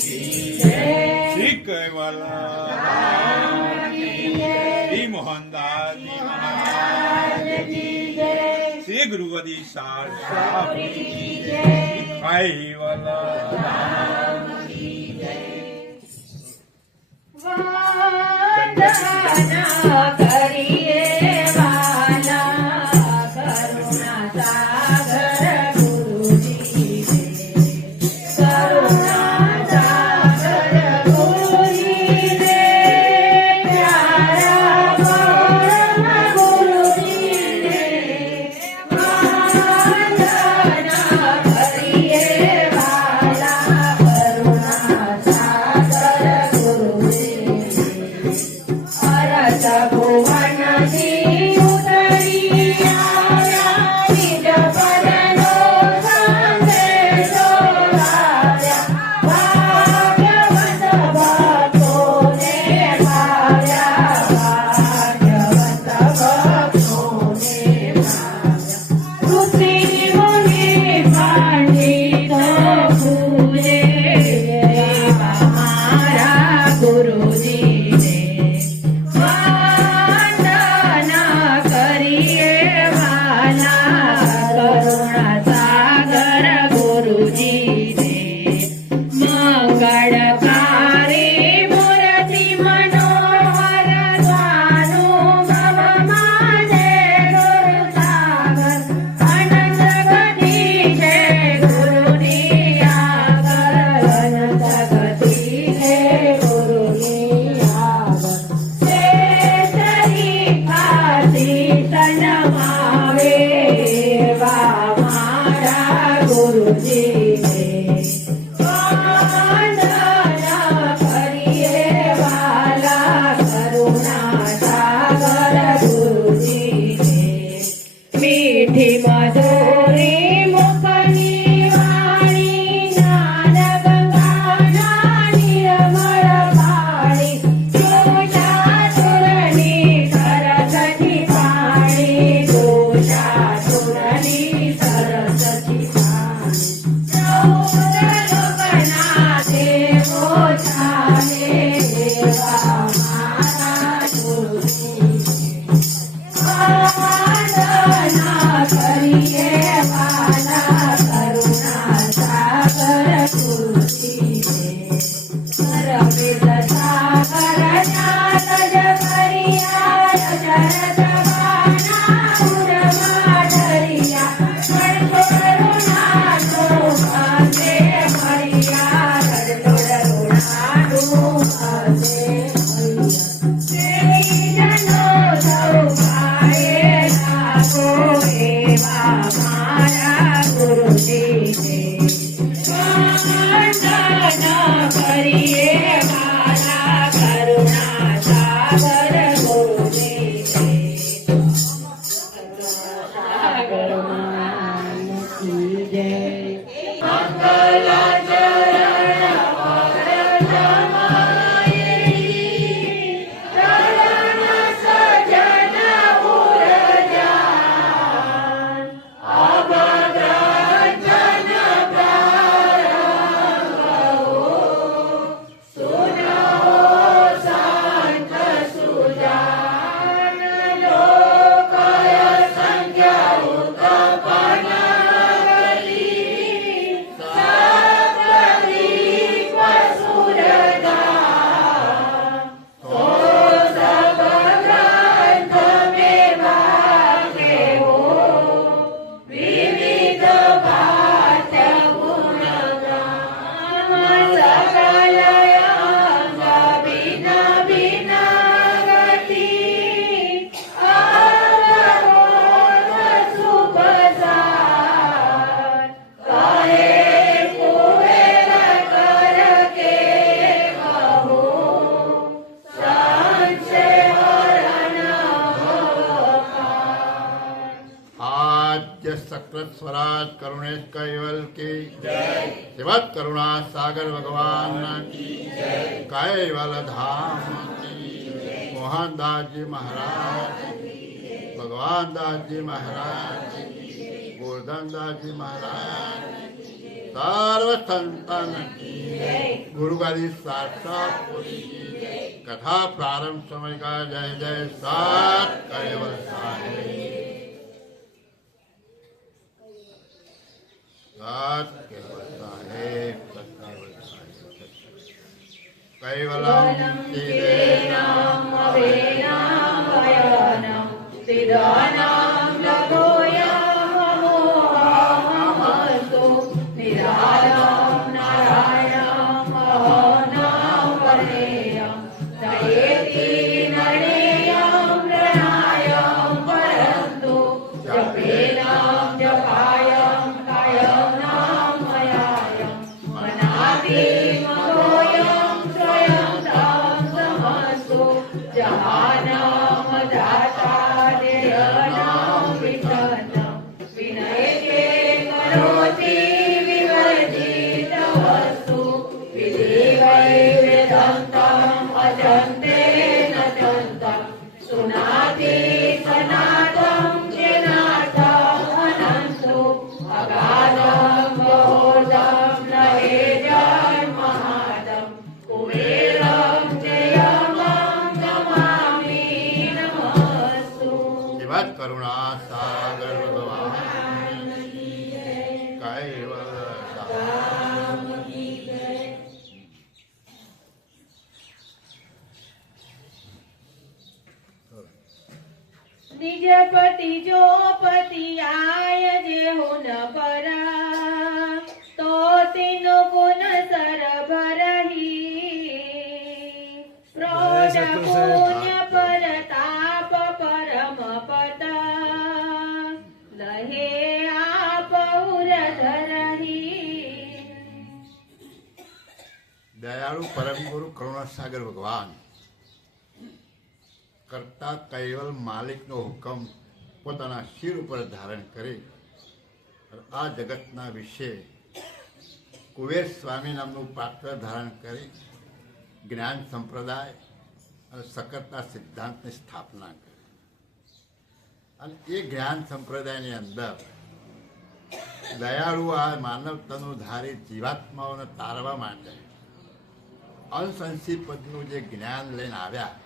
श्री केवलानंद श्री मोहनदास जी महाराज श्री गुरुवदी साहब केवला स्वराज करुणेश कैवल की शिवत करुणा सागर भगवान की कैवल धाम की मोहनदास जी महाराज भगवान दास जी महाराज गोवर्धन दास जी महाराज સર્વ સંતન ગુરુ ગાદી સાક્ષાત કથા પ્રારંભ સમય કા જય જય સાત કૈવલ સાહેબ સાત કૈવલ સાહેબ કૈવલમ સિદ્ધેનામ અવેનામ ભયાનામ સિદ્ધાનામ લઘોયામ અમોહામસ્તુ નિરાલામ નારાયણામ અહોનામ વર્ણેયમ નયેતિ નણેયમ પ્રણાયમ પરંતુ જપેનામ જપાયમ કાયમ નામ મયાયમ મનાતિ મધોયમ સ્વયં તામ સમસ્તુ જહાનામ દાતા દેયનામ વિતનમ વિનયતે કરોતિ વિવર્જિત વસ્તુ વિધિવૈ વેદંતમ અજંતે નચંતમ સુનાતિ સનાતમ ચેનાતમ અનંતો અગાધમ બહોધમ નહેજન મહાદમ કુબેરમ જયમં નમામિ નમસ્તુ શિવાત કરુણા સાગર ભગવાન કૈવલ નિજ પતિ જો પતિ આય જે હુન પરા તો તિનો ગુણ સર ભરહી પ્રોઢ પુણ્ય પરતાપ પરમ પતા લહે આપ ઉર ધરહી દયાળુ પરમ ગુરુ કરુણા સાગર ભગવાન કરતા કૈવલ માલિકનો હુકમ પોતાના શિર ઉપર ધારણ કરી આ જગતના વિશે કુબેર સ્વામી નામનું પાત્ર ધારણ કરી જ્ઞાન સંપ્રદાય અને સકરતા સિદ્ધાંતની સ્થાપના કરી અને એ જ્ઞાન સંપ્રદાયની અંદર દયાળુ આ માનવતાનું ધારી જીવાત્માઓને તારવા માટે અંશંસી પદનું જે જ્ઞાન લઈને આવ્યા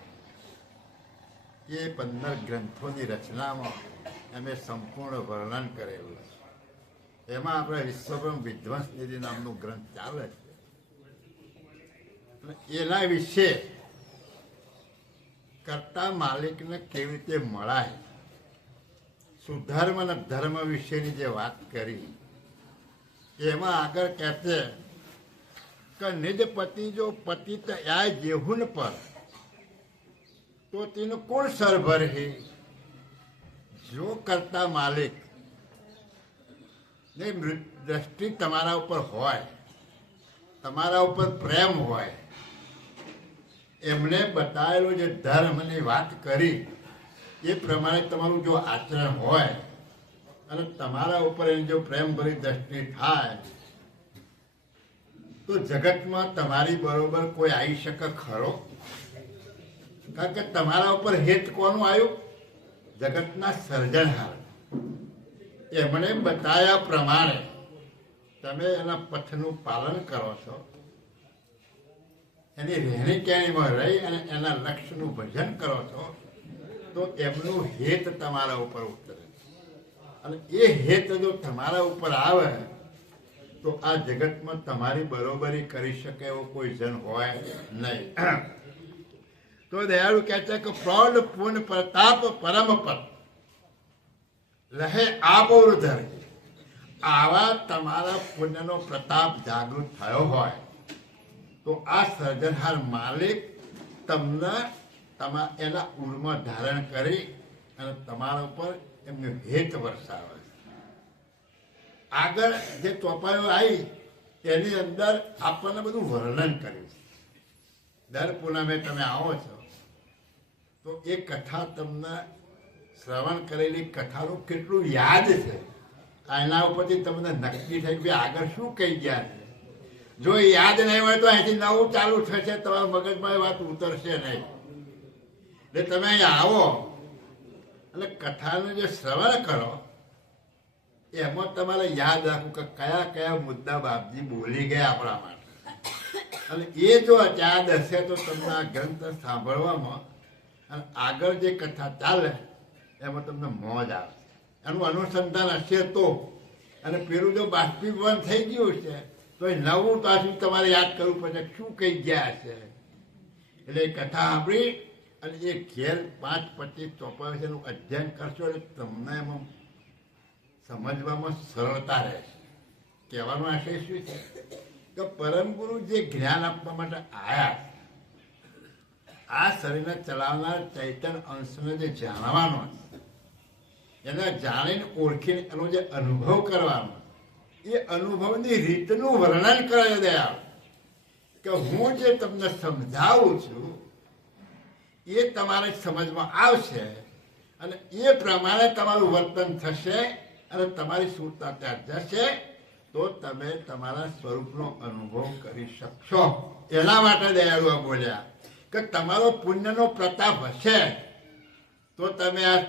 એ 15 ગ્રંથોની રચનામાં અમે સંપૂર્ણ વર્ણન કરેલું છે. એમાં આપણે વિશ્વબ્રહ્મ વિધ્વંસ નિધિ નામનું ગ્રંથ ચાલે છે. એના વિશે કરતા માલિકને કેવી રીતે મળાય, સુધર્મ અને ધર્મ વિશેની જે વાત કરી એમાં આગળ કહેશે કે નિજ પતિ જો પતિ યા જેહુન પર તો તેનું કોણ સરભર હે. જો કરતા માલિક ને દ્રષ્ટિ તમારા ઉપર હોય, તમારા ઉપર પ્રેમ હોય, એમણે બતાવેલું જે ધર્મની વાત કરી એ પ્રમાણે તમારું જો આચરણ હોય અને તમારા ઉપર એની જો પ્રેમ ભરી દ્રષ્ટિ થાય તો જગતમાં તમારી બરોબર કોઈ આવી શકે ખરો? કારણ કે તમારા ઉપર હેત કોનું આવ્યું? જગતના સર્જનહાર. એમણે બતાવ્યા પ્રમાણે તમે એના પથનું પાલન કરો છો, એની રહેણી કહેણીમાં રહી અને એના લક્ષ્યનું ભજન કરો છો તો એમનું હેત તમારા ઉપર ઉતરે અને એ હેત જો તમારા ઉપર આવે તો આ જગતમાં તમારી બરોબરી કરી શકે એવો કોઈ જન હોય નહીં. તો દયાળુ કહે છે કે પ્રૌઢ પૂર્ણ પ્રતાપ પરમ પદ રહે આબોર ધર. આવા તમારા પુણ્યનો પ્રતાપ જાગૃત થયો હોય તો આ સર્જનહાર માલિક તમને એના ઉરમાં ધારણ કરી અને તમારા ઉપર એમનું હેત વરસાવે. આગળ જે ચોપાઈઓ આવી એની અંદર આપણને બધું વર્ણન કર્યું. દર પૂનમે તમે આવો છો તો એ કથા તમને શ્રવણ કરેલી કથાનું કેટલું યાદ છે એના ઉપરથી તમને નક્કી થઈ કે આગળ શું કહી ગયા છે. જો એ યાદ નહીં હોય તો અહીંથી નવું ચાલુ થશે, તમારા મગજમાં એ વાત ઉતરશે નહીં. એટલે તમે અહીંયા આવો અને કથાનું જે શ્રવણ કરો એમાં તમારે યાદ રાખવું કે કયા કયા મુદ્દા બાપજી બોલી ગયા આપણા માટે. અને એ જો યાદ હશે તો તમને આ ગ્રંથ સાંભળવામાં અને આગળ જે કથા ચાલે એમાં તમને મોજ આવે. એનું અનુસંધાન હશે તો. અને પેલું જો બાષ્પીભવન થઈ ગયું છે તો એ નવું પાછું તમારે યાદ કરવું પડે શું કહી ગયા હશે. એટલે એ કથા સાંભળી અને એ ઘેર 5-25 ચોપાઈ એનું અધ્યયન કરશો એટલે તમને એમાં સમજવામાં સરળતા રહેશે. કહેવાનો આશય શું છે કે પરમ ગુરુ જે જ્ઞાન આપવા માટે આવ્યા, આ શરીરને ચલાવનાર ચૈતન્ય અંશને જે જાણવાનો, એને જાણીને ઓળખીને એનો જે અનુભવ કરવાનો, એ અનુભવની રીતનું વર્ણન કરે દયાળ. કે હું જે તમને સમજાવું છું એ તમારે સમજમાં આવશે અને એ પ્રમાણે તમારું વર્તન થશે અને તમારી સુરતા ત્યાં જશે તો તમે તમારા સ્વરૂપનો અનુભવ કરી શકશો. એના માટે દયાળુ બોલ્યા કે તમારો પુણ્યનો પ્રતાપ હશે તો તમે આ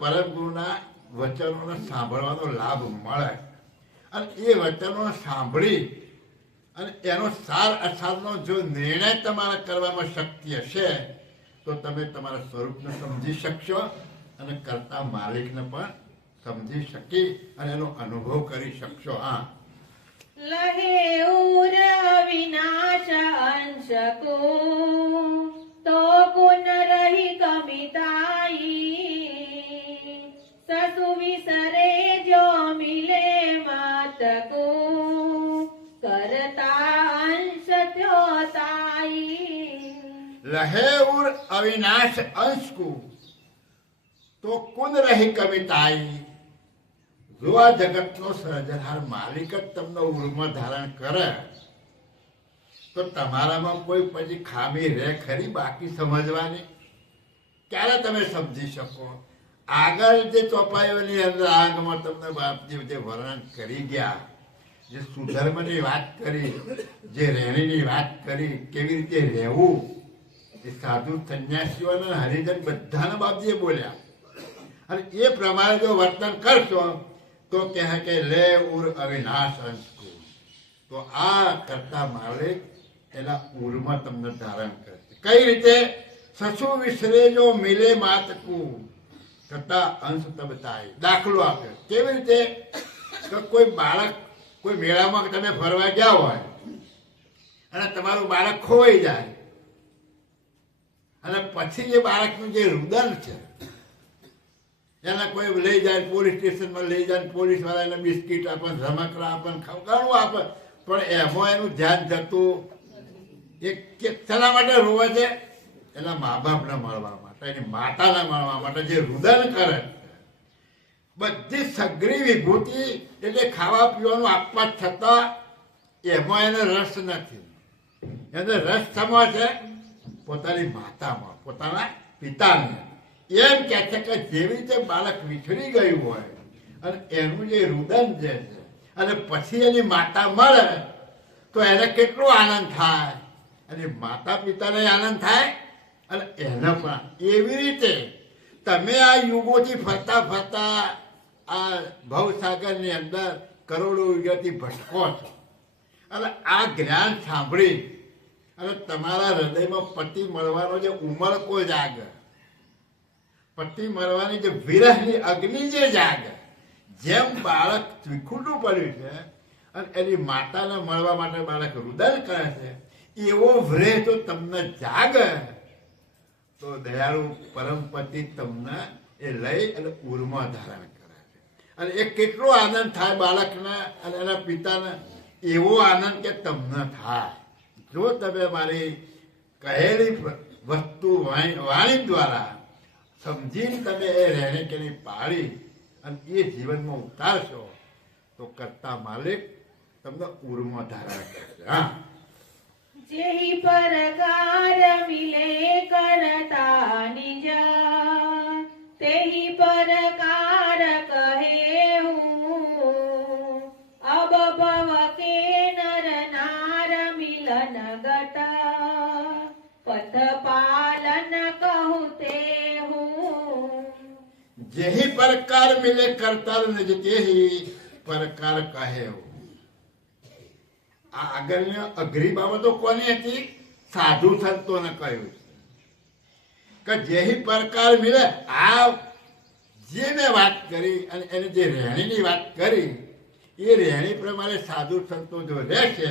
પરમ ગુરુના વચનોને સાંભળવાનો લાભ મળે. અને એ વચનો સાંભળી અને એનો સાર અસારનો જો નિર્ણય તમારે કરવામાં શક્તિ હશે તો તમે તમારા સ્વરૂપને સમજી શકશો અને કરતા માલિકને પણ સમજી શકી અને એનો અનુભવ કરી શકશો. હા, લહે ઉર વિનાશ અંશ કો તો પુન રહી કમિતાઈ સસુ વિસરે જો મિલે માત કો કરતા અંશ ત્યોતાઈ. લહે ઉર અવિનાશ અંશ કો તો કુન રહી કવિતાઈ. જો આ જગતનો સર્જનહાર માલિક જ તમને ઉર્માં ધારણ કરે તો તમારામાં કોઈ પછી ખામી રહે ખરી બાકી સમજવાની? ક્યારે તમે સમજી શકો? આગળ જે ચોપાઈઓની અંદર આગમાં તમને બાપજી જે વર્ણન કરી ગયા, જે સુધર્મની વાત કરી, જે રહેણીની વાત કરી, કેવી રીતે રહેવું, એ સાધુ સંન્યાસીઓને હરિજન બધાને બાપજીએ બોલ્યા. અને એ પ્રમાણે જો વર્તન કરશો તો કહે કે લે ઉર અવિનાશ અંશ કો, તો આ કરતા માલિક એના ઉરમાં તમને ધારણ કરશે. કઈ રીતે? સસુ વિસરે જો મિલે માતકુ કરતા અંશ તબ થાય. દાખલો આપ્યો. કેવી રીતે? કે કોઈ બાળક કોઈ મેળામાં તમે ફરવા ગયા હોય અને તમારું બાળક ખોવાઈ જાય અને પછી એ બાળકનું જે રુદન છે એને કોઈ લઈ જાય પોલીસ સ્ટેશનમાં લઈ જાય, પોલીસ વાળા એને બિસ્કીટ આપે, રમકડા આપે, ઘણું આપે, પણ એમાં એનું ધ્યાન જતું એ શેના માટે રોવે છે? એના મા બાપને મળવા માટે, એની માતાને મળવા માટે જે રુદન કરે. બધી સઘળી વિભૂતિ એટલે ખાવા પીવાનું આપવા છતાં એમાં એને રસ નથી. એને રસ શેમાં છે? પોતાની માતામાં, પોતાના પિતાને. એમ કહે છે કે જેવી રીતે બાળક વિછળી ગયું હોય અને એનું જે રુદન જે છે અને પછી એની માતા મળે તો એને કેટલો આનંદ થાય, અને માતા પિતાને આનંદ થાય અને એને પણ. એવી રીતે તમે આ યુગોથી ફરતા ફરતા આ ભવસાગરની અંદર કરોડો યુગોથી ભટકો છો અને આ જ્ઞાન સાંભળી અને તમારા હૃદયમાં પતિ મળવાનો જે ઉમળકો જાગે, પતિ મળવાની જે વિરહની અગ્નિ જે જાગે, જેમ બાળક વિખૂટું પડ્યું છે અને એની માતાને મળવા માટે બાળક રુદન કરે છે, એવો વ્રેહ તો તમને જાગે તો દયાળુ પરમપતિ તમને એ લઈ અને ઉર્માં ધારણ કરે છે. અને એ કેટલો આનંદ થાય બાળકને અને એના પિતાને, એવો આનંદ કે તમને થાય જો તમે મારી કહેલી વસ્તુ વાણી દ્વારા સમજીને તમે એ રહેણી કેણી પાળી અને એ જીવનમાં ઉતારશો તો કરતા માલિક તમને ઉર્માં ધારણ કરશે. હા, જેહી પરકાર મિલે કરતા નિજ તેહી પરકાર કહે હું. અબ ભવ કે નર નાર મિલન ગતા પથ પાલન કહું તે હું. જેહી પ્રકાર મિલે કરતલ નિજ તેહી પ્રકાર કહે. આ આગળની અઘરી બાબતો કોની હતી? સાધુ સંતોને કહ્યું કે જેહી પ્રકાર મિલે. આ જે મેં વાત કરી અને એને જે રહેણીની વાત કરી એ રહેણી પ્રમાણે સાધુ સંતો જો રહેશે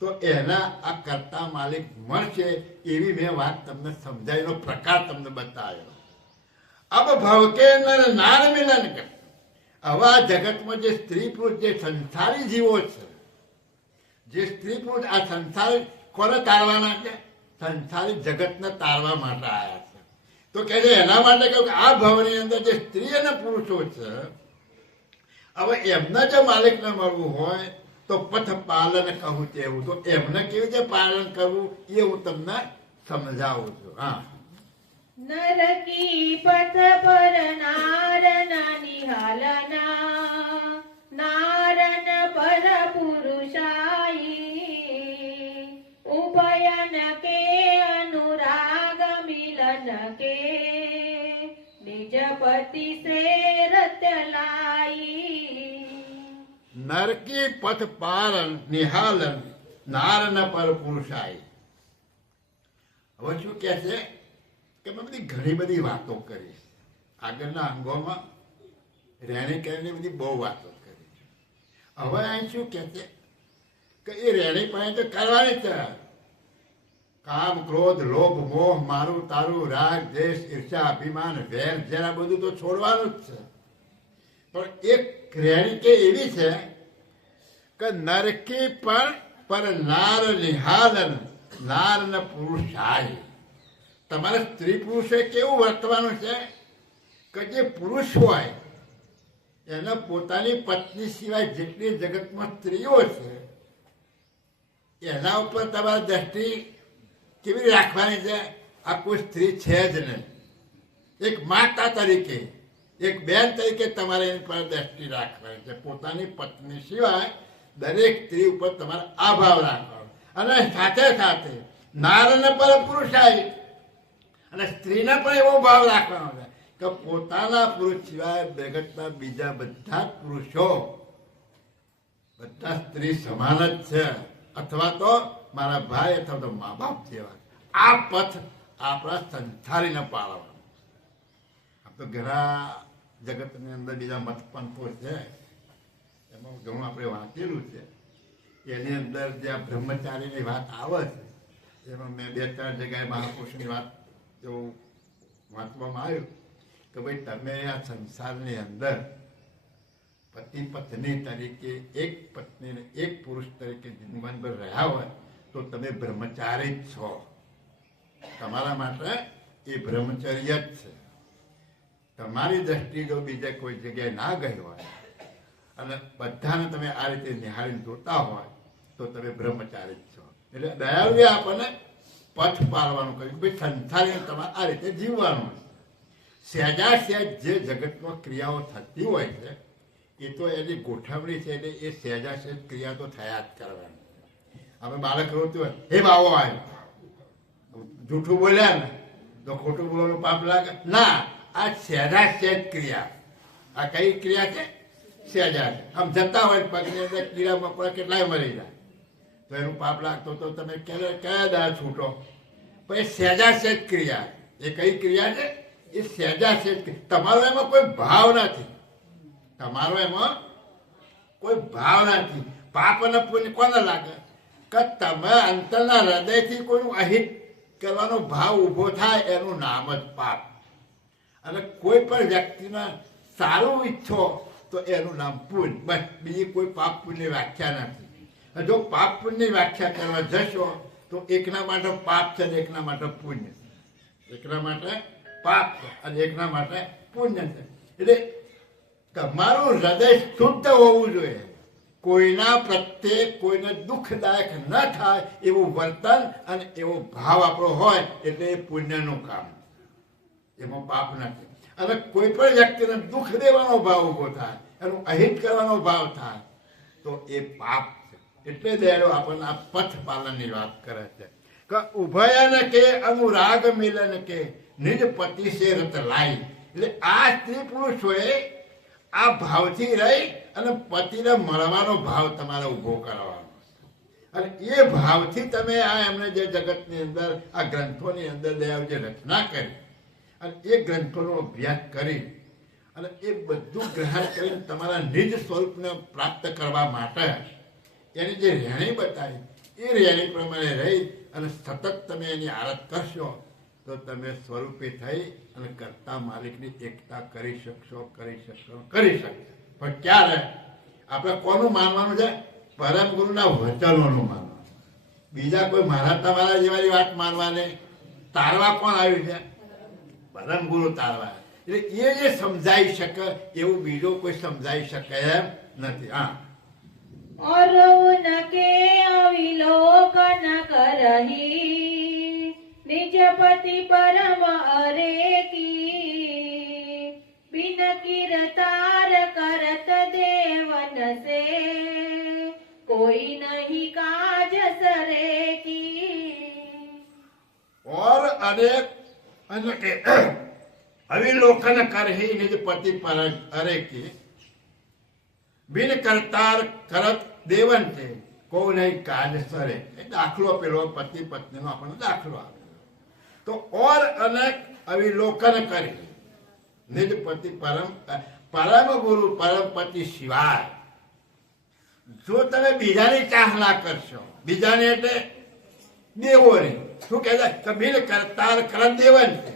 તો એના આ કરતા માલિક મળશે. એવી મેં વાત તમને સમજાવીનો પ્રકાર તમને બતાવ્યો. અબ ભવકે નર નાર મિલન કર. હવે આ જગતમાં જે સ્ત્રી પુરુષ જે સંસારી જીવો છે, જે સ્ત્રી પુરુષ આ સંસાર કોને તારવાના છે? સંસારી જગતને તારવા માટે આવ્યા છે. તો કહે છે એના માટે કહ્યું કે આ ભવની અંદર જે સ્ત્રી અને પુરુષો છે, હવે એમના જો માલિકને મળવું હોય તો પથ પાલન કહું તેવું. તો એમને કેવી રીતે પાલન કરવું એ હું તમને સમજાવું છું. હા, નરકી પથ પર નારના નિહાલના, નારન પર પુરુષાઈ, ઉભયન કે અનુરાગ મિલન કે, નિજ પતિ સે રત્યલાઈ. નરકી પથ પાલન નિહાલન નારન પર પુરુષાય. હવે શું કે છે કે મેં બધી ઘણી બધી વાતો કરી આગળના અંગોમાં રહેણી કહેણી બધી બહુ વાતો કરી. હવે અહીં શું કે છે કે એ રહેણી પાસે તો કરવાની છે. કામ ક્રોધ લોભ મોહ મારું તારું રાગ દેશ ઈર્ષા અભિમાન વેર જરા બધું તો છોડવાનું જ છે. પણ એક રહેણી કે એવી છે કે નરકી પર નાર નિહાલન નાર ન પુરુષાય. તમારે સ્ત્રી પુરુષે કેવું વર્તવાનું છે કે જે પુરુષ હોય એને પોતાની પત્ની સિવાય જેટલી જગતમાં સ્ત્રીઓ છે એના ઉપર તમારે દ્રષ્ટિ કેવી રીતે રાખવાની છે? આ કોઈ સ્ત્રી છે જ નહીં. એક માતા તરીકે એક બેન તરીકે તમારે એની પર દ્રષ્ટિ રાખવાની છે. પોતાની પત્ની સિવાય દરેક સ્ત્રી ઉપર તમારે આભાવ રાખવાનો. અને સાથે સાથે નારને પર પુરુષાય અને સ્ત્રીને પણ એવો ભાવ રાખવાનો છે કે પોતાના પુરુષ સિવાય જગતના બીજા બધા પુરુષો બધા સ્ત્રી સમાન જ છે, અથવા તો મારા ભાઈ અથવા તો મા બાપ જેવા. આ પથ આપણા સંસારીને પાળવાનો. આમ તો ઘણા જગતની અંદર બીજા મત પંથો છે, એમાં ઘણું આપણે વાંચેલું છે. એની અંદર જે આ બ્રહ્મચારીની વાત આવે છે એમાં મેં 2-4 જગ્યાએ મહાપુરુષની વાત એવું વાંચવામાં આવ્યું કે ભાઈ તમે આ સંસારની અંદર પતિ પત્ની તરીકે એક પત્નીને એક પુરુષ તરીકે જીવનભર રહ્યા હોય તો તમે બ્રહ્મચારી જ છો. તમારા માટે એ બ્રહ્મચર્ય જ છે. તમારી દ્રષ્ટિ જો બીજે કોઈ જગ્યાએ ના ગઈ હોય અને બધાને તમે આ રીતે નિહાળીને જોતા હોય તો તમે બ્રહ્મચારી જ છો. એટલે દયાળુએ આપણને પથ પાળવાનું કહ્યું ભાઈ સંસારીને તમારે આ રીતે જીવવાનું. સહેજા સહેજ જે જગતમાં ક્રિયાઓ થતી હોય છે એ તો એની ગોઠવણી છે, એટલે એ સહેજા સહેજ ક્રિયા તો થયા જ કરવાની. હવે બાળક રોતું હોય હે બાવો આવ્યો, જૂઠું બોલ્યા ને તો ખોટું બોલવાનું પાપ લાગે ના. આ સહેજા સહેજ ક્રિયા. આ કઈ ક્રિયા છે? સહેજા છે. આમ જતા હોય પગની અંદર કીડા મકોડા કેટલાય મરી જાય તો એનું પાપ લાગતો તો તમે કયા દાળ છૂટો? પછી સહેજા સહેજ ક્રિયા. એ કઈ ક્રિયા છે? એ સહેજા સહેજ. તમારો એમાં કોઈ ભાવ નથી. તમારો એમાં કોઈ ભાવ નથી. પાપ અને પુણ્ય કોને લાગે? કે તમે અંતરના હૃદયથી કોઈનું અહિત કરવાનો ભાવ ઊભો થાય એનું નામ જ પાપ. અને કોઈ પણ વ્યક્તિને સારું ઈચ્છો તો એનું નામ પુણ્ય. બસ બીજી કોઈ પાપ પુણ્યની વ્યાખ્યા નથી. જો પાપ પુણ્યની વ્યાખ્યા કરવા જશો તો એકના માટે પાપ છે અને એકના માટે પુણ્ય છે. એકના માટે પાપ છે અને એકના માટે પુણ્ય છે. એટલે તમારું હૃદય શુદ્ધ હોવું જોઈએ. કોઈના પ્રત્યે કોઈને દુઃખદાયક ન થાય એવું વર્તન અને એવો ભાવ આપણો હોય એટલે એ પુણ્યનું કામ, એમાં પાપ નથી. અને કોઈ પણ વ્યક્તિને દુઃખ દેવાનો ભાવ ઉભો થાય, એનું અહિત કરવાનો ભાવ થાય તો એ પાપ છે. એટલે દયાળુ આપણને આ પથ પાલનની વાત કરે છે કે ઉભયન કે અનુરાગ મિલન કે નિજ પતિ સે રત લાઈ. એટલે આ સ્ત્રી પુરુષોએ આ ભાવથી રહી અને પતિને મળવાનો ભાવ તમારે ઊભો કરવાનો, અને એ ભાવથી તમે આ એમને જે જગતની અંદર આ ગ્રંથોની અંદર દયાળ જે રચના કરી અને એ ગ્રંથોનો અભ્યાસ કરી અને એ બધું ગ્રહણ કરીને તમારા નિજ સ્વરૂપને પ્રાપ્ત કરવા માટે એની જે રહેણી બતાવી એ રહેણી પ્રમાણે રહી અને સતત તમે એની આરત કરશો તો તમે સ્વરૂપે થઈ અને કર્તા માલિકની એકતા કરી શકશો. પણ ક્યારે આપણે કોનું માનવાનું છે? પરમ ગુરુના વચનોનું માનવાનું. બીજા કોઈ મારા તમારા જેવાની વાત માનવાને તારવા કોણ આવ્યું છે? પરમ ગુરુ તારવા. એટલે એ જે સમજાઈ શકે એવું બીજો કોઈ સમજાઈ શકે એમ નથી. હા, અરુણ કે અવિલોકન કરહી નિજ પતિ પરમ અરે કી બિન કિરતાર કરત દેવન સે કોઈ નહીં કાજ સરે કી. और अनेक अनेक अविलोकन करही निज पति पर अरे की बिन करतार करत देवन છે કોઈ નહીં કાજ સરે. એ દાખલો પેલો પતિ પત્નીનો આપણને દાખલો આપેલો. તો ઓર અનેક અવિલોકન કરી નિજ પતિ પરમ ગુરુ પરમ પતિ સિવાય જો તમે બીજાની ચાહના કરશો, બીજાને એટલે દેવોની, શું કહેવાય કે બિન કરતાર કરત દેવન છે.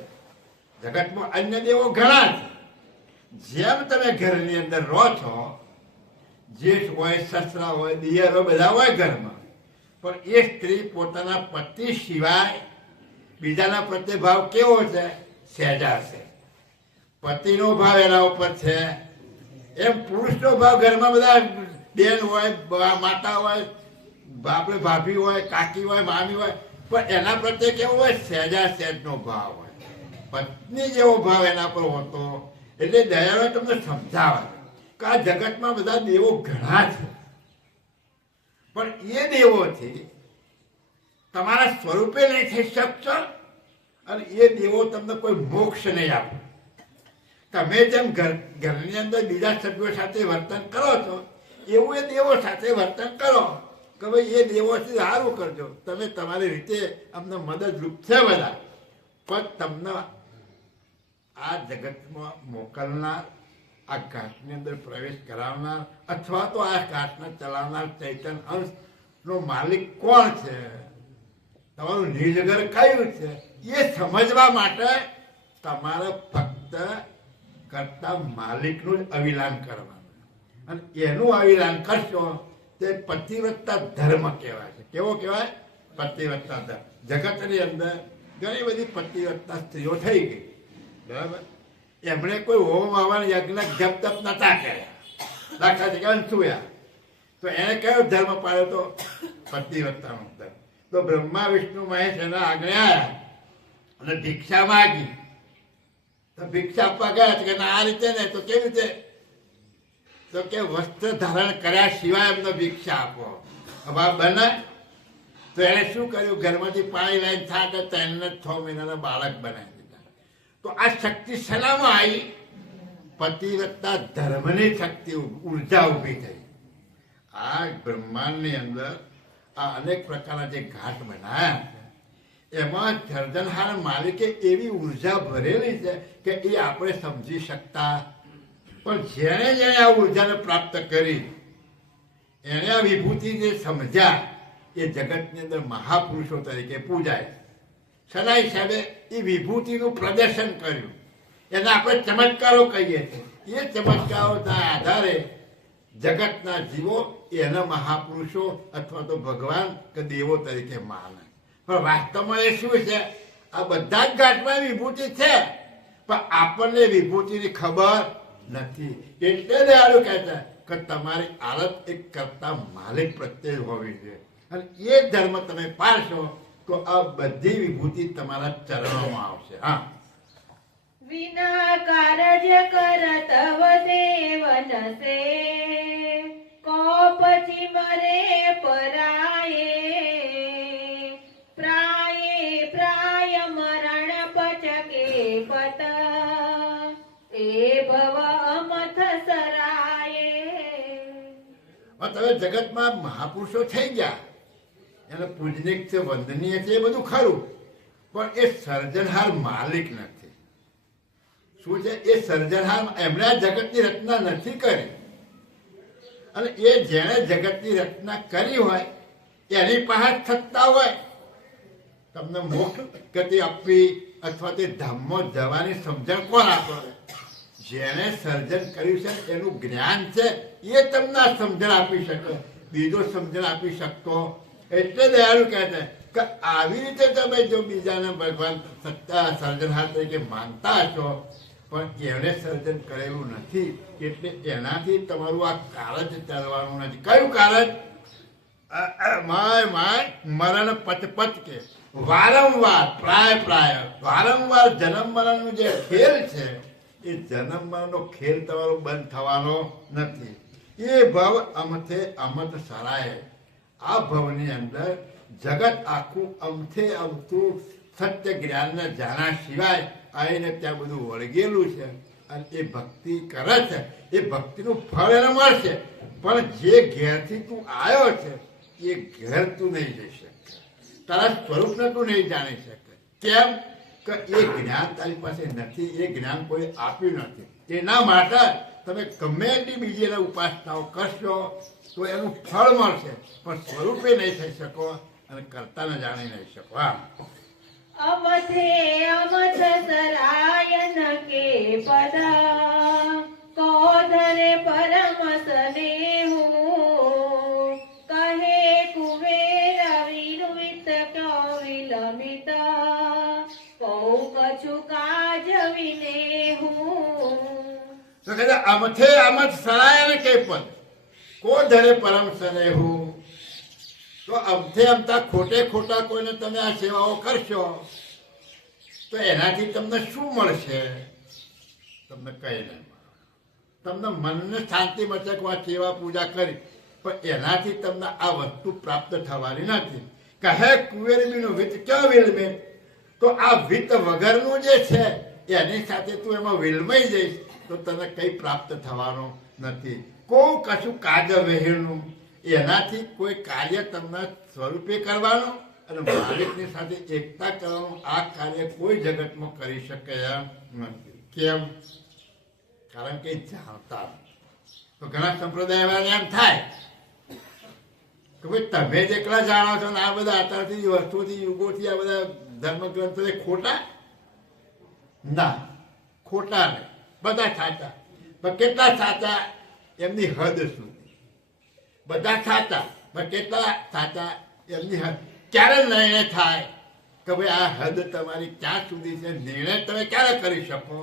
જગતમાં અન્ય દેવો ઘણા છે. જેમ તમે ઘરની અંદર રહો છો, જેઠ હોય, સસરા હોય, દિયરો બધા હોય ઘરમાં, પણ એ સ્ત્રી પોતાના પતિ સિવાય બીજાના પ્રત્યે ભાવ કેવો છે? સહેજા છે. પતિનો ભાવ એના ઉપર છે. એમ પુરુષનો ભાવ ઘરમાં બધા બેન હોય, માતા હોય, આપણે ભાભી હોય, કાકી હોય, મામી હોય, પણ એના પ્રત્યે કેવો હોય? સહેજા સહેજનો ભાવ હોય. પત્ની જેવો ભાવ એના પર હોતો. એટલે દયાળુ તમને સમજાવે કે આ જગતમાં બધા દેવો ઘણા છે, પણ એ દેવોથી તમારા સ્વરૂપે નહીં થઈ શકશો અને એ દેવો તમને કોઈ મોક્ષ નહીં આપે. તમે જેમ ઘરની અંદર બીજા સભ્યો સાથે વર્તન કરો છો એવું એ દેવો સાથે વર્તન કરો કે ભાઈ એ દેવોથી સારું કરજો. તમે તમારી રીતે અમને મદદરૂપ છે બધા, પણ તમને આ જગતમાં મોકલનાર, આ ઘાટની અંદર પ્રવેશ કરાવનાર અથવા તો આ ઘાટને ચલાવનાર ચૈતન્ય અંશનો માલિક કોણ છે, તમારું નિર્જગર કયું છે, એ સમજવા માટે તમારે ફક્ત કરતા માલિકનું જ અવિલાન કરવાનું. અને એનું અવિલાન કરશો તે પતિવ્રતા ધર્મ કહેવાય છે. કેવો કહેવાય? પતિવ્રતા ધર્મ. જગતની અંદર ઘણી બધી પતિવ્રતા સ્ત્રીઓ થઈ ગઈ, બરાબર. એમણે કોઈ હોમ હવન યજ્ઞ જપ તપ નતા કર્યા. દાખલા તરીકે અનસૂયા, તો એને કયો ધર્મ પાડ્યો? તો પતિવ્રતાનો ધર્મ. તો બ્રહ્મા વિષ્ણુ મહેશ એના આગળ આવ્યા અને ભિક્ષા માગી. તો ભિક્ષા આપવા ગયા કે આ રીતે ને, તો કેવી રીતે? તો કે વસ્ત્ર ધારણ કર્યા સિવાય એમને ભિક્ષા આપો. હવે બને તો એને શું કર્યું? ઘરમાંથી પાણી લઈને થાય તો એને 6 મહિનાના બાળક બનાવી દીધા. તો આ શક્તિ શેનામાં આવી? પતિવ્રતા ધર્મની શક્તિ, ઉર્જા ઊભી થઈ. આ બ્રહ્માંડની અંદર આ અનેક પ્રકારના જે ઘાટ બનાવ્યા છે એમાં સર્જનહાર માલિકે એવી ઉર્જા ભરેલી છે કે એ આપણે સમજી શકતા. પણ જેણે જેણે આ ઉર્જાને પ્રાપ્ત કરી, એણે આ વિભૂતિ જે સમજ્યા, એ જગતની અંદર મહાપુરુષો તરીકે પૂજાય. સદાય સાહેબે એ વિભૂતિનું પ્રદર્શન કર્યું. એને આપણે ચમત્કારો કહીએ છીએ. એ ચમત્કારોના આધારે જગતના જીવો એના મહાપુરુષો અથવા તો ભગવાન કે દેવો તરીકે માને. પણ વાસ્તવમાં એ શું છે? આ બધા જ ઘાટમાં વિભૂતિ છે, પણ આપણને વિભૂતિની ખબર નથી. એટલે દયાળુ કહેતા કે તમારી આદત એક કરતા માલિક પ્રત્યે હોવી જોઈએ. અને એ ધર્મ તમે પાળશો તો આ બધી વિભૂતિ તમારા ચરણોમાં આવશે. હા, વિના કાર્ય કરતવ દેવન સે કો પછી મરે પરાયે પ્રાયે પ્રાય મરણ પચકે પત તમે જગતમાં મહાપુરુષો થઈ ગયા, એને પૂજનીક છે, વંદનીય છે, એ બધું ખરું, પણ એ સર્જનહાર માલિક નથી. શું છે? એ સર્જનહાર એમણે આ જગતની રચના નથી કરી, અને એ જેણે જગતની રચના કરી હોય એની પાસે સત્તા હોય. તમને મોક્ષ ગતિ આપવી અથવા તે ધામમાં જવાની સમજણ કોણ આપે? જેણે સર્જન કર્યું છે એનું જ્ઞાન છે, એ તમને આ સમજણ આપી શકે, બીજો સમજણ આપી શકતો. એટલે દયાળુ કહે છે કે આવી રીતે તમે જો બીજાને ભગવાન સત્તા સર્જનહાર તરીકે માનતા હશો, પણ એણે સર્જન કરેલું નથી, એટલે એનાથી તમારું આ કારજ ચાલવાનું નથી. કયું કારજ? માય માય મરણ પચપચ કે વારંવાર પ્રાય વારંવાર જન્મ મરણનું જે ખેલ છે, એ જન્મ મરણનો ખેલ તમારો બંધ થવાનો નથી. એ ભવ અમથે અમત સરાય. આ ભવની અંદર જગત આખું અમથે અમથું સત્ય જ્ઞાનને જાણ્યા સિવાય આવીને ત્યાં બધું વળગેલું છે, અને એ ભક્તિ કરે છે, એ ભક્તિનું ફળ એને મળશે. પણ જે ઘેરથી તું આવ્યો છે એ ઘેર તું નહીં જઈ શકે, તારા સ્વરૂપને તું નહીં જાણી શકે. કેમ? કે એ જ્ઞાન તારી પાસે નથી, એ જ્ઞાન કોઈ આપ્યું નથી. એના માટે તમે ગમે એટલી બીજી એના ઉપાસનાઓ કરશો તો એનું ફળ મળશે, પણ સ્વરૂપે નહીં થઈ શકો અને કરતાને જાણી નહીં શકો. અમથે અમથ સરાય ન કે પદા કોધરે પરમ સ્નેહુ કહે કુબેર વિલુવિત ક્યો વિલમિત કૌ કછુ કાજ વિનેહુ. તો કહે અમથે અમથ સરાય ને કે પદ કોધરે પરમ સ્નેહુ. તો અમથે અમથા ખોટે ખોટા કોઈને તમે આ સેવાઓ કરશો તો એનાથી તમને શું મળશે? તમને કઈ નહીં મળે. તમને મનને શાંતિ મળશે કે આ સેવા પૂજા કરી, પણ એનાથી તમને આ વસ્તુ પ્રાપ્ત થવાની નથી. કહે કુવેરબીનું વિત ક્યાં વિલમે? તો આ વિત વગરનું જે છે એની સાથે તું એમાં વિલમાઈ જઈશ તો તને કંઈ પ્રાપ્ત થવાનું નથી. કોઈ કશું કાર્ય વહેરનું, એનાથી કોઈ કાર્ય તમને સ્વરૂપે કરવાનું અને માલિકની સાથે એકતા કરવાનું આ કાર્ય કોઈ જગતમાં કરી શકે એમ નથી. કેમ? કારણ કે જાણતા. તો ઘણા સંપ્રદાયવાળાને એમ થાય કે ભાઈ તમે જ એકલા જાણો છો ને આ બધા અત્યારથી વર્ષોથી યુગોથી આ બધા ધર્મગ્રંથો એ ખોટા? ના, ખોટા નહીં, બધા સાચા. પણ કેટલા સાચા? એમની હદ સુધી. બધા સાચા પણ કેટલા સાચા? એમની હદ. ક્યારે નિર્ણય થાય કે ભાઈ આ હદ તમારી ક્યાં સુધી છે? નિર્ણય તમે ક્યારે કરી શકો?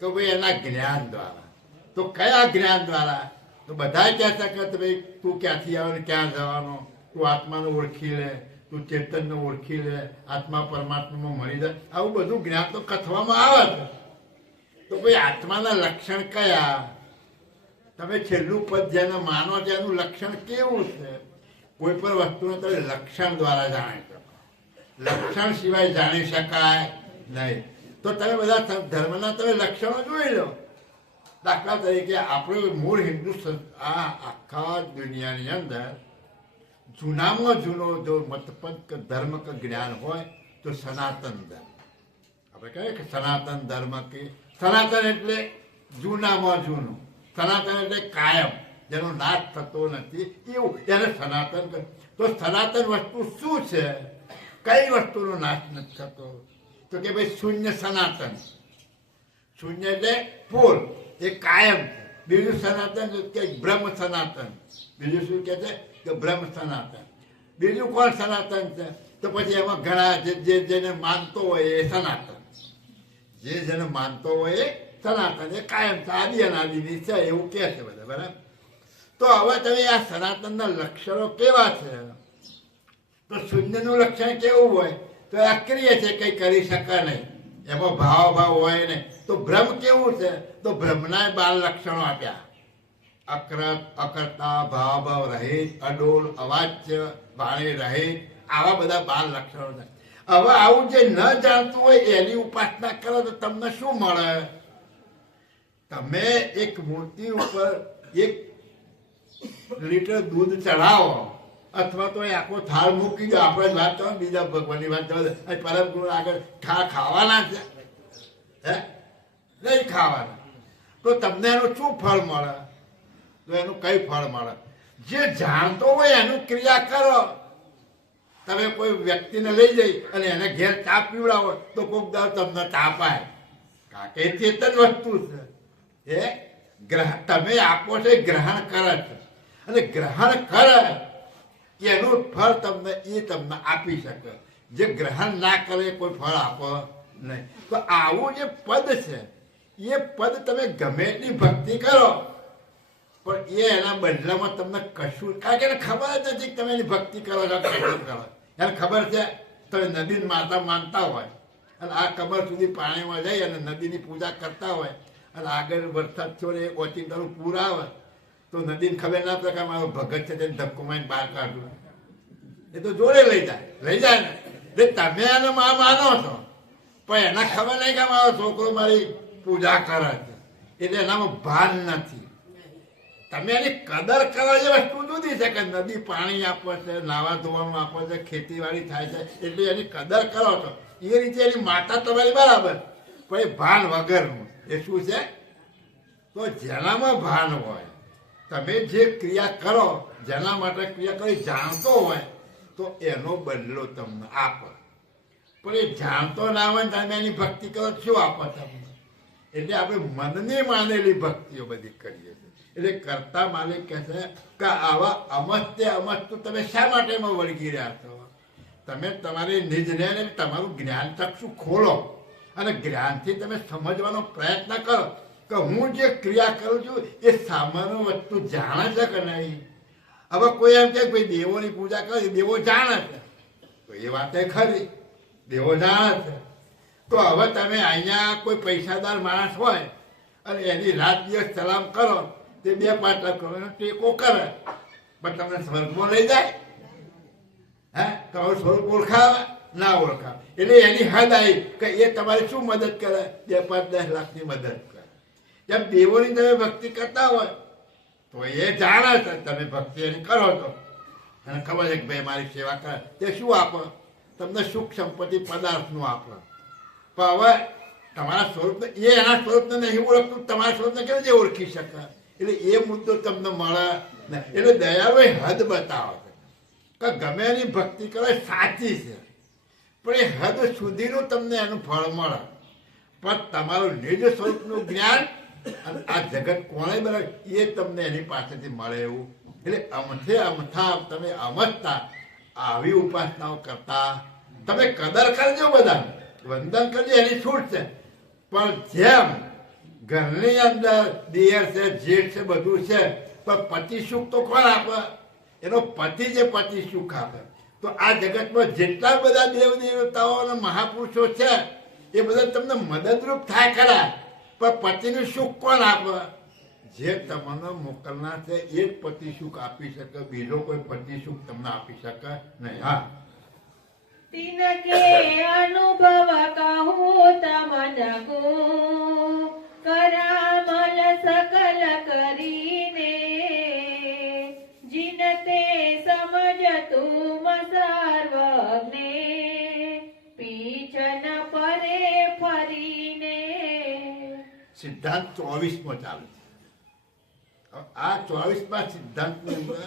કે ભાઈ એના જ્ઞાન દ્વારા. તો કયા જ્ઞાન દ્વારા? તો બધા કહેતા કે ભાઈ તું ક્યાંથી આવે ને ક્યાં જવાનો, તું આત્માને ઓળખી લે, તું ચેતનને ઓળખી લે, આત્મા પરમાત્મામાં મળી જાય, આવું બધું જ્ઞાન તો કથવામાં આવે છે. તો ભાઈ આત્માના લક્ષણ કયા? તમે છેલ્લું પદ જેને માનો છો એનું લક્ષણ કેવું છે? કોઈ પણ વસ્તુને તમે લક્ષણ દ્વારા જાણી શકો, લક્ષણ સિવાય જાણી શકાય નહીં. તો તમે બધા ધર્મના તમે લક્ષણો જોઈ લો. દાખલા તરીકે આપણે મૂળ હિન્દુ આ આખા દુનિયાની અંદર જૂનામાં જૂનો જો મતપદ ધર્મ કે જ્ઞાન હોય તો સનાતન ધર્મ. આપણે કહીએ કે સનાતન ધર્મ, કે સનાતન એટલે જૂનામાં જૂનું, સનાતન એટલે કાયમ, જેનો નાશ થતો નથી, એવું એને સનાતન કહે. તો સનાતન વસ્તુ શું છે? કઈ વસ્તુનો નાશ નથી થતો? તો કે ભાઈ શૂન્ય સનાતન. શૂન્ય એટલે પૂર, એ કાયમ છે. બીજું સનાતન કે બ્રહ્મ સનાતન. બીજું શું કે છે? કે બ્રહ્મ સનાતન. બીજું કોણ સનાતન છે? તો પછી એમાં ઘણા જેને માનતો હોય એ સનાતન, જેને માનતો હોય એ સનાતન, એ કાયમ છે, આદિ અનાદિની છે, એવું કે છે બધા. બરાબર? તો હવે તમે આ સનાતનના લક્ષણો કેવા છે? તો શૂન્યનું લક્ષણ કેવું હોય? તો અક્રિય છે, કંઈ કરી શકે નહીં, એમાં ભાવ હોય ને. તો બ્રહ્મ કેવું છે? તો બ્રહ્મના 12 લક્ષણો આપ્યા. અકરત, અકર્તા, ભાવ રહિત, અડોલ, અવાચ્ય, વાણી રહિત, આવા બધા 12 લક્ષણો છે. હવે આવું જે ન જાણતું હોય એની ઉપાસના કરો તો તમને શું મળે? તમે એક મૂર્તિ ઉપર એક લીટર દૂધ ચડાવો અથવા તો એ આખો થાળ મૂકી દો. આપણે જ વાત કરો, બીજા ભગવાનની વાત કરો. પરમ ગુરુ આગળ ખાવાના છે? હે, નહીં ખાવાના. તો તમને એનું શું ફળ મળે? તો એનું કઈ ફળ મળે? જે જાણતો હોય એનું ક્રિયા કરો. તમે કોઈ વ્યક્તિને લઈ જઈ અને એને ઘેર ચા પીવડાવો તો કોઈક દાવ તમને ચા પાય, કારણ કે એ ચેતન વસ્તુ છે. એ તમે આપો છો એ ગ્રહણ કરે છે, અને ગ્રહણ કરે એનું ફળ તમને એ તમને આપી શકે. જે ગ્રહણ ના કરે કોઈ ફળ આપો નહીં. તો આવું જે પદ છે એ પદ તમે ગમે એટલી ભક્તિ કરો પણ એ એના બદલામાં તમને કશું, કારણ કે એને ખબર જ નથી કે તમે એની ભક્તિ કરો છો કશું કરો. એને ખબર છે તમે નદીની માતા માનતા હોય અને આ કબર સુધી પાણીમાં જઈ અને નદીની પૂજા કરતા હોય અને આગળ વરસાદ થયો ને એ ઓચિંતાનું પૂર આવે તો નદીને ખબર ના પડે કે મારો ભગત છે તેને ધક્કો મારીને બહાર કાઢવું. એ તો જોડે લઈ જાય ને. એટલે તમે એને માનો છો પણ એના ખબર નહીં કે મારો છોકરો મારી પૂજા કરે છે, એટલે એનામાં ભાન નથી. તમે એની કદર કરવા જે વસ્તુ જુદી છે કે નદી પાણી આપે છે, નાવા ધોવાનું આપે છે, ખેતીવાડી થાય છે, એટલે એની કદર કરો છો. એ રીતે એની માતા તમારી બરાબર, પણ એ ભાન વગરનું. એ શું છે? તો જેનામાં ભાન હોય, તમે જે ક્રિયા કરો, જેના માટે ક્રિયા કરી જાણતો હોય તો એનો બદલો તમને આપે. પણ એ જાણતો ના હોય તમે એની ભક્તિ કરો શું આપે તમને? એટલે આપણે મનની માનેલી ભક્તિઓ બધી કરીએ છીએ. એટલે કરતા માલિક કહે છે કે આવા અમસ્તું તમે શા માટે એમાં વળગી રહ્યા છો? તમે તમારી નિજને તમારું જ્ઞાન ચક્ષુ ખોલો અને જ્ઞાનથી તમે સમજવાનો પ્રયત્ન કરો કે હું જે ક્રિયા કરું છું એ સામાન્ય વસ્તુ જાણે છે કે નહીં. હવે કોઈ એમ કે ભાઈ દેવોની પૂજા કરી, દેવો જાણે છે, તો એ વાત ખરી, દેવો જાણે છે. તો હવે તમે અહીંયા કોઈ પૈસાદાર માણસ હોય અને એની રાત દિવસ સલામ કરો, તે 2-5 લાખ કરોડનો ટેકો કરે, પણ તમને સ્વર્ગમાં લઈ જાય? હે, તમારું સ્વરૂપ ઓળખાવે ના ઓળખાવે? એટલે એની હદ આવી કે એ તમારી શું મદદ કરે? 2-5-10 લાખની મદદ કરે. જેમ દેવોની તમે ભક્તિ કરતા હોય તો એ જાણે છે તમે ભક્તિ એની કરો છો અને ખબર છે કે ભાઈ મારી સેવા કરે, તે શું આપે? તમને સુખ સંપત્તિ પદાર્થનું આપે. પણ હવે તમારા સ્વરૂપને એ એના સ્વરૂપને નહીં ઓળખતું, તમારા સ્વરૂપને કેવી રીતે ઓળખી શકે? એટલે એ મુદ્દો તમને મળે ને. એટલે દયાળુ હદ બતાવે છે કે ગમે એની ભક્તિ કરે સાચી છે, પણ એ હદ સુધીનું તમને એનું ફળ મળે. પણ તમારું નિજ સ્વરૂપનું જ્ઞાન અને આ જગત કોણે બનાવે એ તમને એની પાસેથી મળે એવું. એટલે અમથા તમે અમથતા આવી ઉપાસનાઓ કરતા તમે કદર કરજો, બધા વંદન કરજો, એની છૂટ છે. પણ જેમ ઘરની અંદર દિયર છે, જેઠ છે, બધું છે, પણ પતિ સુખ તો કોણ આપે? એનો પતિ જે પતિ સુખ આપે. તો આ જગતમાં જેટલા બધા દેવ દેવતાઓ અને મહાપુરુષો છે એ બધા તમને મદદરૂપ થાય ખરા, પણ પતિનું સુખ કોણ આપે? જે તમને મોકલનાર છે એ જ પતિ સુખ આપી શકે, બીજો કોઈ પતિ સુખ તમને આપી શકે નહીં. હા, तिनके अनुभव कहूँ तमनकु करामल सकल करीने जिनते समझ तुम सर्वज्ञे पीछन परे फरीने. સિદ્ધાંત 24માં ચાલે છે. આ 24માં સિદ્ધાંતની અંદર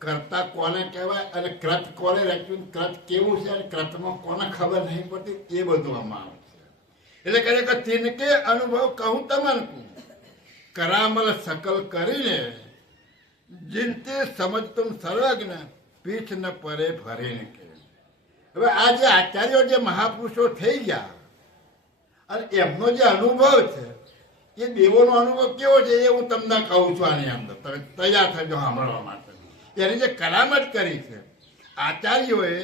કર્તા કોને કહેવાય અને ક્રત કોને રાખ્યું, ક્રત કેવું છે અને ક્રતમાં કોને ખબર નહીં પડતી, એ બધું આમાં આવે છે. એટલે કહે કે તિનકે અનુભવ કહું તમનકુ કરામલ સકલ કરીને જીનતે સમજ તુમ સર્વજ્ઞ પીઠ ન પરે ભરીને કે. હવે આ જે આચાર્યો જે મહાપુરુષો થઈ ગયા અને એમનો જે અનુભવ છે એ દેવોનો અનુભવ કેવો છે એ હું તમને કહું છું. આની અંદર તમે તૈયાર થજો સાંભળવા માટે. એની જે કરામત કરી છે આચાર્યોએ,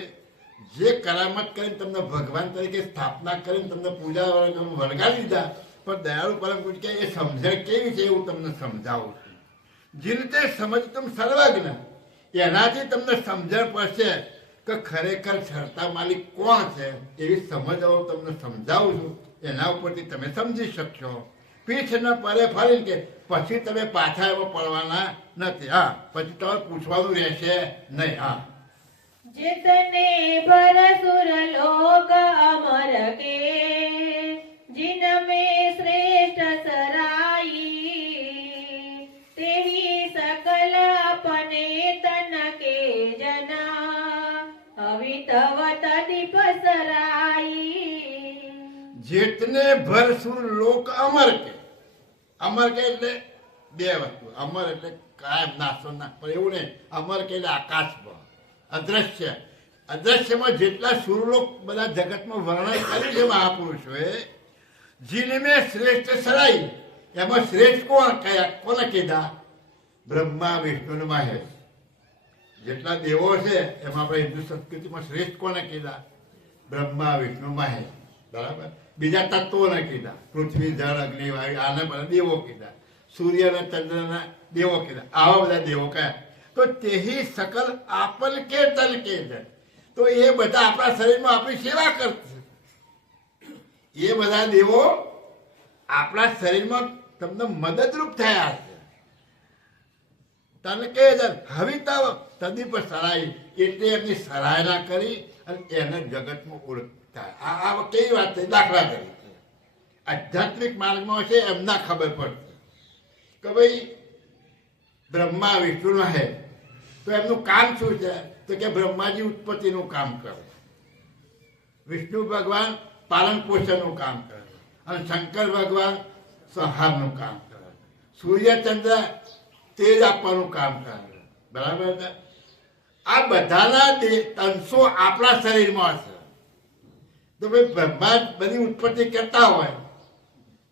જે કરામત કરીને તમને ભગવાન તરીકે સ્થાપના કરીને તમને પૂજા વળગાડી દીધા, પણ દયાળુ પરમ પૂજ્ય કે એ સમજણ કેવી છે એવું તમને સમજાવું છું. જે રીતે સમજ તમે સર્વજ્ઞ, એનાથી તમને સમજણ પડશે કે ખરેખર છરતા માલિક કોણ છે. એવી સમજ તમને સમજાવું છું, એના ઉપરથી તમે સમજી શકશો પીઠ ન પરે ફરીને કે પછી તમે પાછા એમાં પડવાના નથી. હા, પછી તમારે પૂછવાનું રહેશે નહીં. હા, जितने परसुर लोक अमर के जिनमें श्रेष्ठ सराई ते ही सकल अपने तन के जना अवितवत दीप सराई. જેતને ભરસુર લોક અમર કે. અમર કે એટલે બે વસ્તુ. અમર એટલે કાયમ નાશો ના, પણ એવું નહીં. અમર કે એટલે આકાશમાં અદ્રશ્ય. અદ્રશ્યમાં જેટલા સુરલોક બધા જગતમાં વર્ણન કર્યું છે મહાપુરુષોએ, જીને શ્રેષ્ઠ સરાઈ, એમાં શ્રેષ્ઠ કોણ કયા કોને કીધા? બ્રહ્મા વિષ્ણુ ને મહેશ. જેટલા દેવો છે એમાં આપણે હિન્દુ સંસ્કૃતિમાં શ્રેષ્ઠ કોને કીધા? બ્રહ્મા વિષ્ણુ મહેશ. બરાબર. બીજા તત્વોને કીધા, પૃથ્વી જળ અગ્નિ વાયુ, આને બધા દેવો કીધા. સૂર્ય અને ચંદ્રના દેવો કીધા. આવા બધા દેવો કયા? તો તેહી સકલ આપન કે તન કે છે. તો એ બધા આપણા શરીરમાં આપણી સેવા કરશે. એ બધા દેવો આપણા શરીરમાં તમને મદદરૂપ થયા છે. તન કે હવિતા તદીપ સરાઈ, એટલે એમની સરાહના કરી અને એને જગતમાં ઓળખતા. આ કેવી વાત છે? દાખલા તરીકે આધ્યાત્મિક માર્ગમાં છે એમના ખબર પડશે કે ભાઈ બ્રહ્મા વિષ્ણુ હે, તો એમનું કામ શું છે? તો કે બ્રહ્માજી ઉત્પત્તિનું કામ કરે, વિષ્ણુ ભગવાન પાલન પોષણનું કામ કરે, અને શંકર ભગવાન સંહારનું કામ કરે, સૂર્યચંદ્ર તેજ આપવાનું કામ કરે. બરાબર છે. આ બધાના અંશો આપણા શરીરમાં છે. તો ભાઈ બ્રહ્મા બધી ઉત્પત્તિ કરતા હોય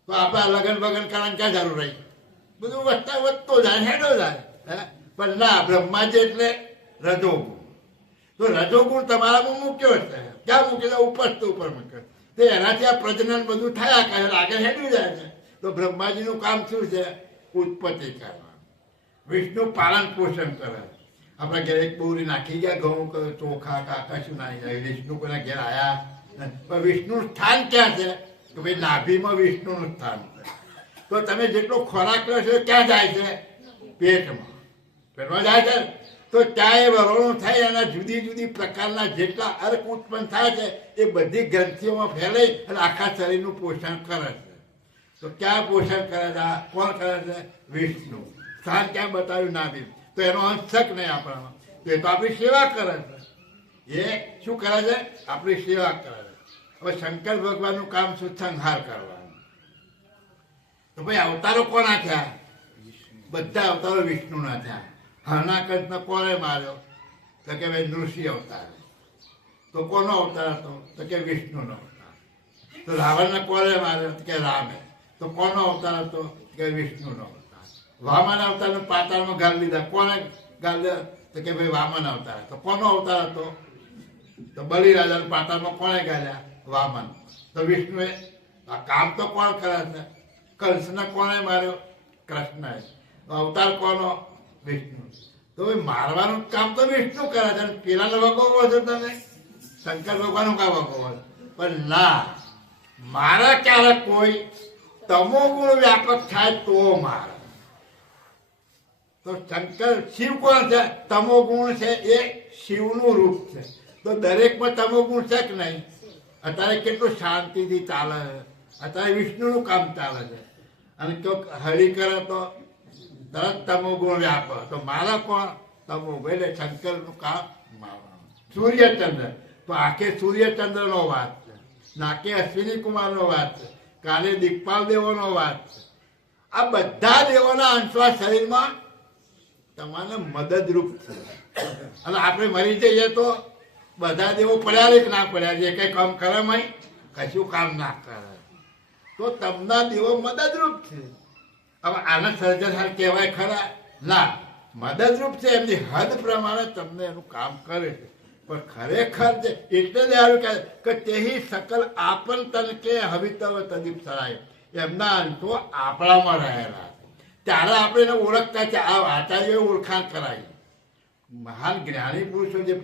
તો આપણે લગન વગન કરવાની ક્યાં જરૂર રહી? બધું વધતો જાય, હેડો જાય. પણ ના, બ્રહ્માજી એટલે રજોગુણ. તો રજોગુણ તમારામાં મૂક્યો છે. ક્યાં મૂક્યો? ઉપર તો ઉપર મૂક્યો. તો એનાથી આ પ્રજનન બધું થયા કરે, આગળ હેડ્યું જાય છે. તો બ્રહ્માજીનું કામ શું છે? ઉત્પત્તિ કરવા. વિષ્ણુ પાલન પોષણ કરે. આપણા ઘેર એક બોરી નાખી ગયા, ઘઉં ચોખા કાકા શું નાખી જાય, વિષ્ણુ કોના ઘેર આવ્યા. પણ વિષ્ણુનું સ્થાન ક્યાં છે? કે ભાઈ નાભીમાં વિષ્ણુનું સ્થાન છે. તો તમે જેટલો ખોરાક લો છો ક્યાં જાય છે? પેટમાં. પેટમાં જાય છે. તો ત્યાં એ વરોણું થાય, એના જુદી જુદી પ્રકારના જેટલા અર્ક ઉત્પન્ન થાય છે એ બધી ગ્રંથિઓમાં ફેલાઈ અને આખા શરીરનું પોષણ કરે છે. તો ક્યાં પોષણ કરે છે? કોણ કરે છે? વિષ્ણુ. સ્થાન ક્યાં બતાવ્યું? નાભી. તો એનો અંશ શક નહીં આપણામાં. તો એ તો આપણી સેવા કરે છે. એ શું કરે છે? આપણી સેવા કરે છે. હવે શંકર ભગવાનનું કામ શું? સંહાર કરવાનું. તો ભાઈ અવતારો કોના થયા? બધા અવતારો વિષ્ણુના થયા. હરણાકંઠને કોણે માર્યો? તો કે ભાઈ નૃષિ અવતાર. તો કોનો અવતાર હતો? તો કે વિષ્ણુનો અવતાર. તો રાવણને કોણે માર્યો? તો કે રામે. તો કોનો અવતાર હતો? કે વિષ્ણુનો અવતાર. વામન અવતારને પાતાળમાં ગાળ લીધા. કોને ગાળ લીધા? તો કે ભાઈ વામન અવતાર. તો કોનો અવતાર હતો? તો બલિરાજાને પાતાળમાં કોણે ગાળ્યા? વામન. તો વિષ્ણુએ આ કામ તો કોણ કરે છે? કંસને કોણે માર્યો? કૃષ્ણએ. અવતાર કોનો? વિષ્ણુ. તો મારવાનું કામ તો વિષ્ણુ કરે છે. પેલાને વગોવો છો તમે? શંકર ભગવાનનું કામ વગોવો છો. પણ ના, મારા ક્યારેક કોઈ તમો ગુણ વ્યાપક થાય તો મારે. તો શંકર શિવ કોણ છે? તમો ગુણ છે. એ શિવનું રૂપ છે. તો દરેકમાં તમો ગુણ છે કે નહીં? અત્યારે કેટલું શાંતિથી ચાલે છે. અત્યારે વિષ્ણુનું કામ ચાલે છે. અને તો હરી કરે તો તરત તમો ગુણ વ્યાપ. તો મારા કોણ? તમો ગુણ. એટલે શંકરનું કામ મારવાનું. સૂર્યચંદ્ર. તો આખે સૂર્યચંદ્રનો વાત છે, નાકે અશ્વિની કુમારનો વાત છે, કાલે દિગ્પાલ દેવોનો વાત છે. આ બધા દેવોના અંશો શરીરમાં તમારે મદદરૂપ છે. અને આપણે મરી જઈએ તો બધા દેવો પડ્યા કે ના પડ્યા છે? કઈ કામ કરે નહીં? કશું કામ ના કરે. તો તમના દેવો મદદરૂપ છે. હવે આના સર્જનહાર કહેવાય ખરા? ના, મદદરૂપ છે. એમની હદ પ્રમાણે તમને એનું કામ કરે છે. પણ ખરેખર છે એટલે જ આવ્યું કે તેહી સકલ આપન તન કે હવિતવ તદીપ સરાય. એમના અંશો આપણામાં રહેલા છે. ત્યારે આપણે એને ઓળખતા છે. આ આચાર્યોએ ઓળખાણ કરાવી. મહાન જ્ઞાની પુરુષો જે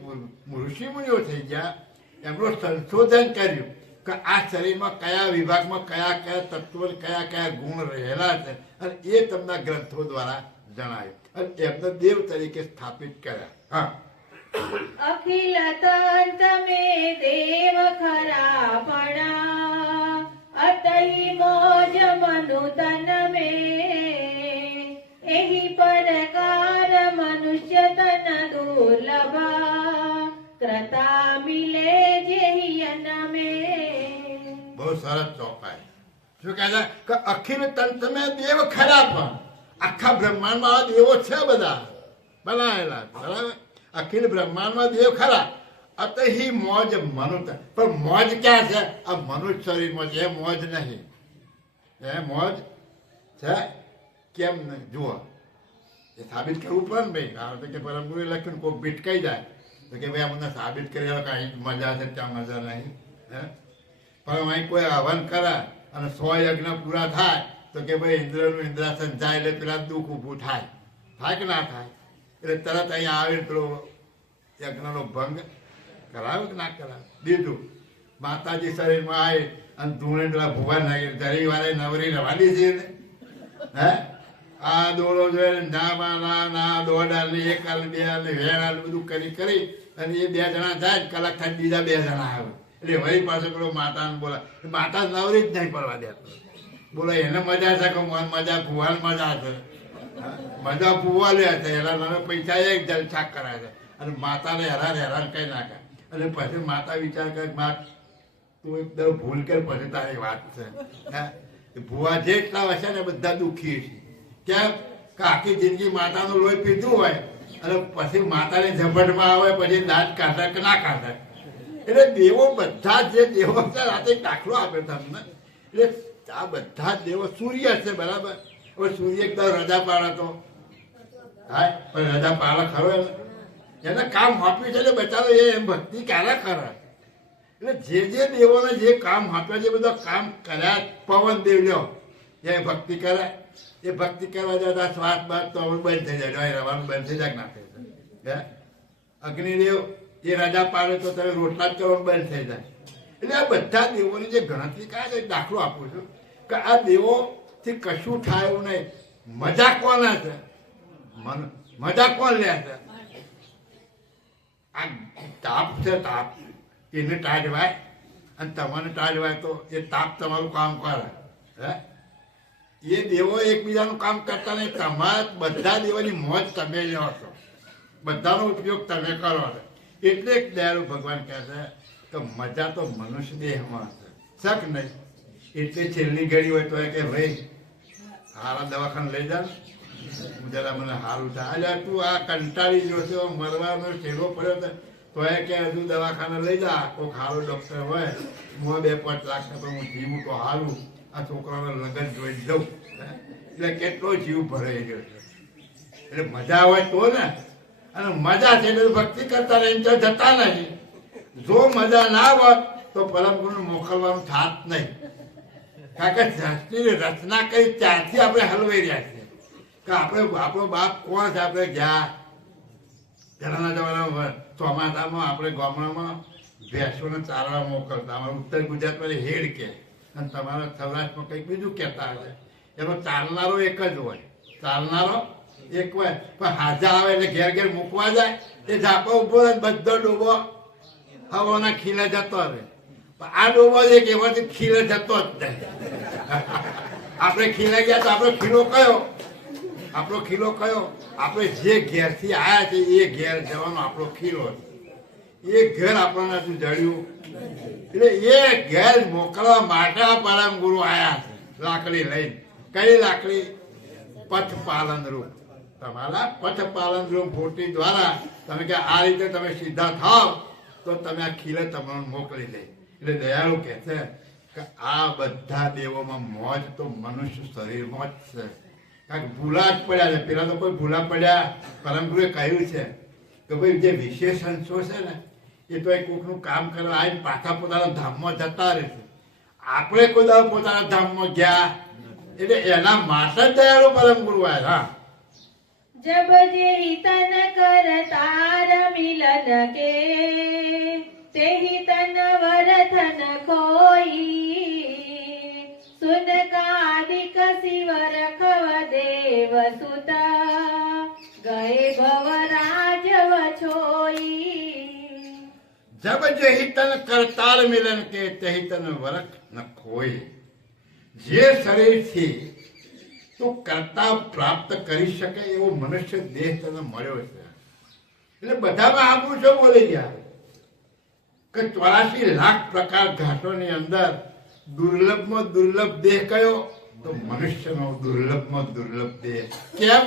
ઋષિમુનિઓ થઈ ગયા, એમનું સંશોધન કર્યું કે આ શરીરમાં કયા વિભાગમાં કયા કયા તત્વો કયા કયા ગુણ રહેલા છે અને એ તમને ગ્રંથો દ્વારા જણાવ્યું અને એમને દેવ તરીકે સ્થાપિત કર્યા. હા, અખિલ તંત મે દેવ ખરા પણા અતઈ મોજ મનુ તન મે એહી પરકાર મનુષ્ય તન દુર્લભા ક્રતા મિલે જેહી અન મે. બહુ સરસ ચોપાઈ. શું કહે છે કે અખિલ તંત્ર મેં દેવ ખરા પણ આખા બ્રહ્માંડમાં દેવો છે બધા બનાવેલા, બરાબર? અખિલ બ્રહ્માંડમાં દેવ ખરા અતહી મોજ મનુત, પણ મોજ ક્યાં છે? આ મનુષ્ય શરીરમાં છે. એ મોજ નહીં, એ મોજ છે કેમ નહીં જુઓ, એ સાબિત કરવું પડે ને ભાઈ. કારણ કે પરમ ગુરુ લખ્યું કોઈ ભીટકાઈ જાય તો કે ભાઈ અમને સાબિત કરી કાંઈ મજા છે ત્યાં મજા નહીં. હે પણ અહીં કોઈ હવન કરે અને 100 યજ્ઞ પૂરા થાય તો કે ભાઈ ઇન્દ્રનું ઇન્દ્રાસન જાય એટલે પેલા દુઃખ ઊભું થાય, થાય કે ના થાય? એટલે તરત અહીંયા આવે પેલો યજ્ઞનો ભંગ કરાવે કે ના કરાવે? દીધું. માતાજી શરીરમાં આવે અને ધૂણે પેલા ભુવા નાખી ધરી વારે નવરી રવાડી છે ને. હે આ દોડો જોઈએ ના દોડા ને એક હાલ બે હાલ વેણ હાલ બધું કરી અને એ 2 જણા જાય કલાક થાય બીજા 2 જણા આવે એટલે વળી પાસે પેલો માતાને બોલા, માતા નવરી જ નહીં પડવા દેતો. બોલો એને મજા છે કે મજા ભુવાન મજા છે, મજા ભુવા લે છે. એના પૈસા એક જલછાક કરાય છે અને માતાને હેરાન કઈ નાખે. અને પછી માતા વિચાર કરે મા તું એકદમ ભૂલ કર પછી તારી વાત છે. હે ભુવા જેટલા હશે ને બધા દુઃખી છે. કેમ કે આખી જિંદગી માતાનું લોહી પીધું હોય અને પછી માતાની ઝપટમાં આવે પછી દાંત કાઢે કે ના કાઢે. એટલે દેવો બધા જે દેવો છે રાતે દાખલો આપ્યો તમને. એટલે આ બધા જ દેવો સૂર્ય છે, બરાબર? હવે સૂર્ય એકદમ રજા પાડે તો હા, પણ રજા પાડે ખરો એને કામ આપ્યું છે એટલે બચારો એ ભક્તિ ક્યારે કરે? એટલે જે દેવોને જે કામ આપ્યા છે બધા કામ કર્યા. પવન દેવ લ્યો એ ભક્તિ કરે, એ ભક્તિ કરવા જતા શ્વાસ બાદ તો બંધ થઈ જાય, રવાનું બંધ થઈ જાય ના થઈ જાય. અગ્નિદેવ એ રજા પાડે તો તમે રોટલા જ કરવાનું બંધ થઈ જાય. એટલે આ બધા દેવોની જે ગણતરી કરે છે દાખલો આપું છું કે આ દેવોથી કશું થાય એવું નહીં. મજા કોના છે? મજા કોણ લે છે? આ તાપ છે, તાપ એને ટાળવાય અને તમારે ટાળવાય તો એ તાપ તમારું કામ કરે. હે એ દેવો એકબીજાનું કામ કરતા નહીં. તમારા બધા દેવોની મોજ તમે લો છો, બધાનો ઉપયોગ તમે કરો છો. એટલે જ દયાળુ ભગવાન કહે છે કે મજા તો મનુષ્ય દેહમાં છે, શક નહીં. એટલે છેલ્લી ઘડી હોય તો એ કે ભાઈ હારા દવાખાને લઈ જા, જરા મને સારું થાય. અલ્યા તું આ કંટાળી ગયો છે, મરવાનો છેલ્લો પડ્યો તો એ કે હજુ દવાખાને લઈ જા, કોઈ સારો ડૉક્ટર હોય, હું 2-5 લાખ તો હું જીવું તો સારું, આ છોકરાને લગ્ન જોઈ દઉં. એટલે કેટલો જીવ ભરાઈ ગયો છે. એટલે મજા હોય તો ને, અને મજા છે એટલે ભક્તિ કરતા રહીને તો જતા નહીં. જો મજા ના હોય તો પરમ ગુરુ મોકલવાનું થાત નહીં. કારણ કે સૃષ્ટિની રચના કરી ત્યારથી આપણે હલવાઈ રહ્યા છીએ કે આપણે આપણો બાપ કોણ છે. આપણે ગયા પહેલાના જમાનામાં ચોમાસામાં આપણે ગામડામાં ભેંસોને ચારવા મોકલતા. અમારા ઉત્તર ગુજરાતમાં હેડ કે અને તમારા સૌરાષ્ટ્રમાં કંઈક બીજું કહેતા હશે. એનો ચાલનારો એક જ હોય, ચાલનારો એક હોય, પણ હાજા આવે એટલે ઘેર ઘેર મૂકવા જાય. એ ઝાપો ઉભો રહે, બધો ડૂબો હવાના ખીલે જતો રહે. પણ આ ડૂબો એક એમાંથી ખીલે જતો જ નહીં. આપણે ખીલે ગયા તો આપણો ખીલો કયો? આપણો ખીલો કયો? આપણે જે ઘેરથી આવ્યા છે એ ઘેર જવાનો આપણો ખીલો છે. એ ઘર આપણને તું જડ્યું એટલે એ ઘેર મોકલવા માટે પરમ ગુરુ આવ્યા છે લાકડી લઈને. કઈ લાકડી? પથપાલન રૂપ. તમારા પથપાલન રૂપ ફોટી દ્વારા તમે કે આ રીતે તમે સીધા થાવ તો તમે આ ખીલે તમને મોકલી દે. એટલે દયાળુ કહે છે કે આ બધા દેવોમાં મોજ તો મનુષ્ય શરીરમાં જ છે. કારણ કે ભૂલા જ પડ્યા છે. પેલા તો કોઈ ભૂલા પડ્યા. પરમ ગુરુએ કહ્યું છે કે ભાઈ જે વિશેષ અંશો છે ને એ તો એ કોઈકનું કામ કરવા આવીને પાછા પોતાના ધામમાં જતા રહેશે. આપણે કોઈ દાડો પોતાના ધામમાં ગયા એટલે એના માટે જ દયાળુ પરમ ગુરુ આવ્યા. જબ જેહી તન કર તાર મિલન કે તેહી તન વરથન ખોઈ જબ જહી તન કરતાલ મિલન કે તહી તન વરખ ન ખોય. જે શરીરથી તું કરતા પ્રાપ્ત કરી શકે એવો મનુષ્ય દેહ તને મળ્યો છે. એટલે બધામાં આવું છો બોલી ગયા કે 84 લાખ પ્રકાર ઘાટોની અંદર દુર્લભમાં દુર્લભ દેહ કયો? તો મનુષ્યનો દુર્લભમાં દુર્લભ દેહ. કેમ?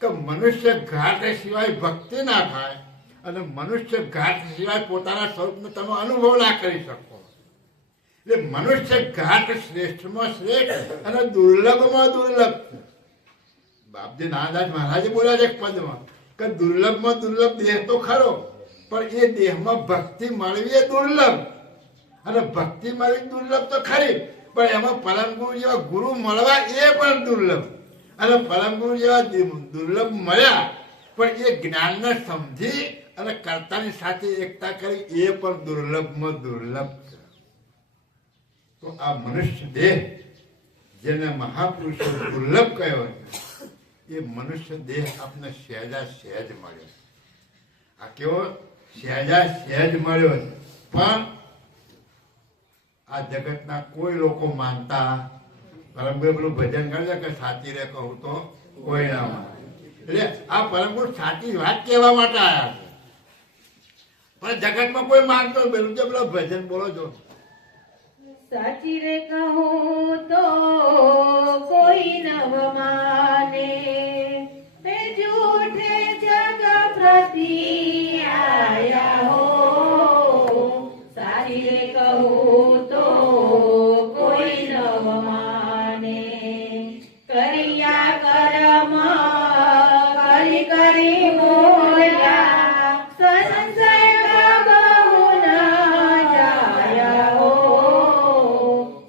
કે મનુષ્ય ઘાટ સિવાય ભક્તિ ના થાય અને મનુષ્ય ઘાટ સિવાય પોતાના સ્વરૂપનો તમે અનુભવ ના કરી શકો. એટલે મનુષ્ય ઘાટ શ્રેષ્ઠમાં શ્રેષ્ઠ અને દુર્લભમાં દુર્લભ. બાપજી નાનદાસ મહારાજે બોલ્યા છે એક પદમાં કે દુર્લભમાં દુર્લભ દેહ તો ખરો, પણ એ દેહમાં ભક્તિ મળવી એ દુર્લભ. અને ભક્તિ મળવી દુર્લભ તો ખરી, પણ એમાં પરમ ગુરુ જેવા ગુરુ મળવા એ પણ દુર્લભ. અને પરમ ગુરુ જેવા દુર્લભ મળ્યા પણ એ જ્ઞાનને સમજી અને કર્તાની સાથે એકતા કરી એ પણ દુર્લભમાં દુર્લભ છે. તો આ મનુષ્ય દેહ જેને મહાપુરુષો દુર્લભ કયો છે એ મનુષ્ય દેહ આપને સહેજા સહેજ મળ્યો. આ કેવો સહેજા સહેજ મળ્યો છે. પણ આ જગતના કોઈ લોકો માનતા પરમગુરુ પેલું ભજન કરે કે સાચી રે કહું તો કોઈ ના માને. એટલે આ પરમગુરુ સાચી વાત કહેવા માટે આવ્યા છે. પણ જગતમાં કોઈ માનતો પેલું જે પેલો ભજન બોલો છો સાચી રે કહું તો કોઈ નવ માને, તે જૂઠે જગ પ્રતિ આયા હો. સાચી રે કહું તો કોઈ નવ માને, કર્યા કર્મ કરી કરી મોયા, સંશય બહુ ન જાયા હો.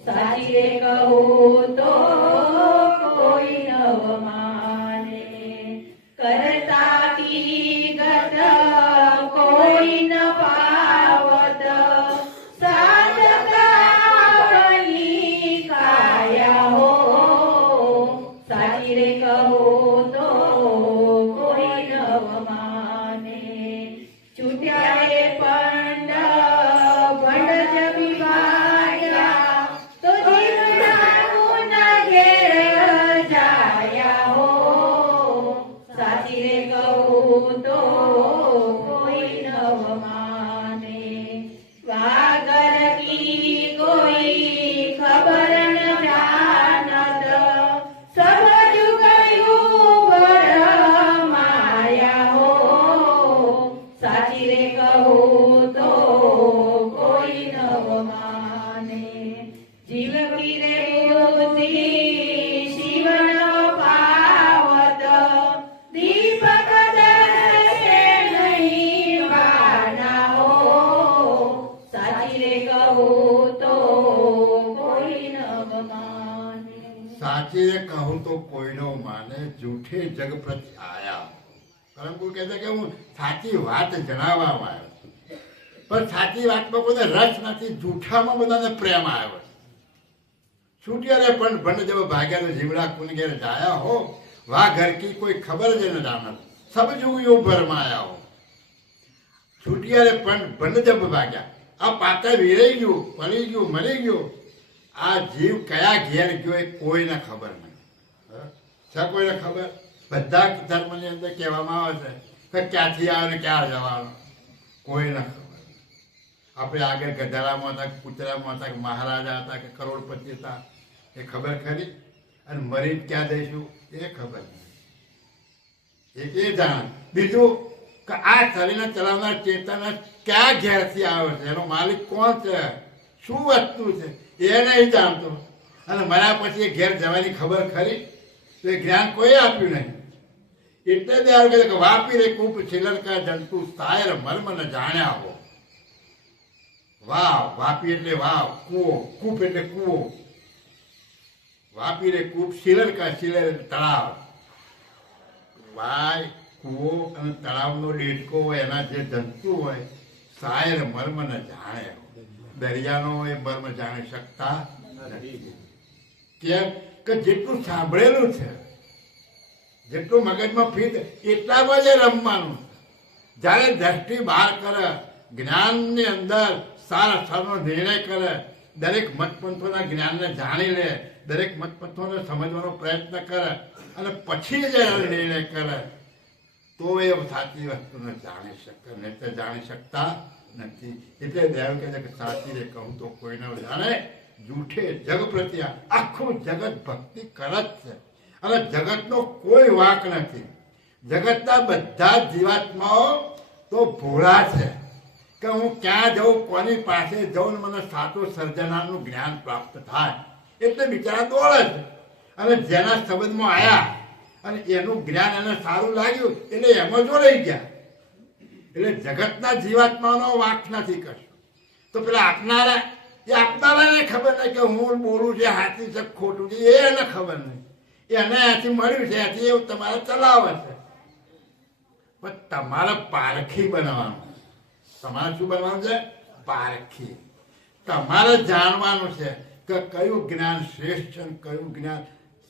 સાચી રે કહું તો કોઈ નવ માને, કરતા વિગત કોઈ ન પાવત, સાધકાની કાયા હો. સાચી રે કહું તો કોઈ નવ માને, છૂટ્યા રે પંડ ભંડ જમી વાયા, તો જીવના ગુના ઘેર જાયા હો. સાચી રે કહું તો કોઈ નવ માને, વાગર કી કોઈ ખબર ન જાનત, સબ જુગયું ભરમાયા હો. સાચી રે કહું તો કોઈ નવ માને, જીવ કી રે બુદ્ધિ શિવ ન પાવત, દીપક દર્શે નહીં બાના હો. સાચી રે કહું તો કોઈ નવ માને. સાચી રે કહું તો કોઈનો માને, જૂઠે જગ પ્રતિ આયા. પરમગુરુ કહે છે કે હું સાચી વાત જણાવવામાં આવ્યો છું, પણ સાચી વાતમાં કોઈ રસ નથી, જૂઠામાં બધાને પ્રેમ આવ્યો છે. છૂટ્યા રે પણ ભંડ જેવો ભાગ્યા તો જીવડા કુન ઘેર જાયા હો. વાહ ઘર કી કોઈ ખબર જ ન જાણત, સબ જુગયો ભરમાયા હો. છૂટ્યા રે પણ ભંડ જબ ભાગ્યા. આ પાત્ર વિરાઈ ગયું, પડી ગયું, મરી ગયું. આ જીવ કયા ઘેર ગયો એ કોઈને ખબર નહીં. છે કોઈને ખબર? બધા ધર્મની અંદર કહેવામાં આવે છે કે ક્યાંથી આવે ને ક્યાં જવાનો કોઈને ખબર. આપણે આગળ ગધાડામાં હતા, કૂતરામાં હતા, કે મહારાજા હતા, કે કરોડપતિ હતા, એ ખબર ખરી? અને મરી ક્યાં જઈશું એ ખબર નહીં. એક એ જાણ. બીજું કે આ શરીરને ચલાવનાર ચેતન ક્યાં ઘેરથી આવ્યો છે, એનો માલિક કોણ છે, શું વસ્તુ છે એ નહીં જાણતો. અને મર્યા પછી એ ઘેર જવાની ખબર ખરી? તો એ જ્ઞાન કોઈ આપ્યું નહીં. એટલે જ આવે કે વાપી રે કૂપ છિલરકા જંતુ સાયર મર્મ ન જાણ્યા હો. વાવ, વાપી એટલે વાવ, કૂવો, કૂપ એટલે કૂવો. વાપી રે કૂપ શિલરકા, શિલર એટલે તળાવ. વાય, કૂવો અને તળાવનો ડેટકો હોય એના જે જંતુ હોય સાયર મર્મ ન જાણે. દરિયાનો એ મર્મ જાણી શકતા નથી. કેમ કે જેટલું સાંભળેલું છે, જેટલું મગજમાં ફીટ એટલામાં જ રમવાનું. જ્યારે દ્રષ્ટિ બહાર કરે જ્ઞાનની અંદર સારા સારો નિર્ણય કરે, દરેક મતપંથોના જ્ઞાનને જાણી લે, દરેક મતપંથોને સમજવાનો પ્રયત્ન કરે અને પછી જ એનો નિર્ણય કરે, તો એ સાચી વસ્તુને જાણી શકે, નહીં તો જાણી શકતા નથી. એટલે દયાળુ કહે છે કે સાચી રે કહું તો કોઈ ન જાણે, જૂઠે જગ પ્રત્યે આખું જગત ભક્તિ કરે જ છે અને જગતનો કોઈ વાંક નથી. જગતના બધા જ જીવાત્માઓ તો ભોળા છે કે હું ક્યાં જઉં, કોની પાસે જઉં, મને સાચું સર્જનારનું જ્ઞાન પ્રાપ્ત થાય, એટલે બિચારા દોડે છે. અને જેના સંબંધમાં આવ્યા અને એનું જ્ઞાન એને સારું લાગ્યું એટલે એમાં જોડાઈ ગયા. એટલે જગતના જીવાત્માનો વાંક નથી કશું. તો પેલા આપનારા, એ આપનારાને ખબર નહીં કે હું બોલું છે સાચું છે ખોટું છે, એને ખબર નહીં. એને એથી મળ્યું છે, એથી એવું તમારે ચલાવે છે. પણ તમારે પારખી બનાવવાનું. તમારે શું બનવાનું છે? પારખી. તમારે જાણવાનું છે કે કયું જ્ઞાન શ્રેષ્ઠ છે, કયું જ્ઞાન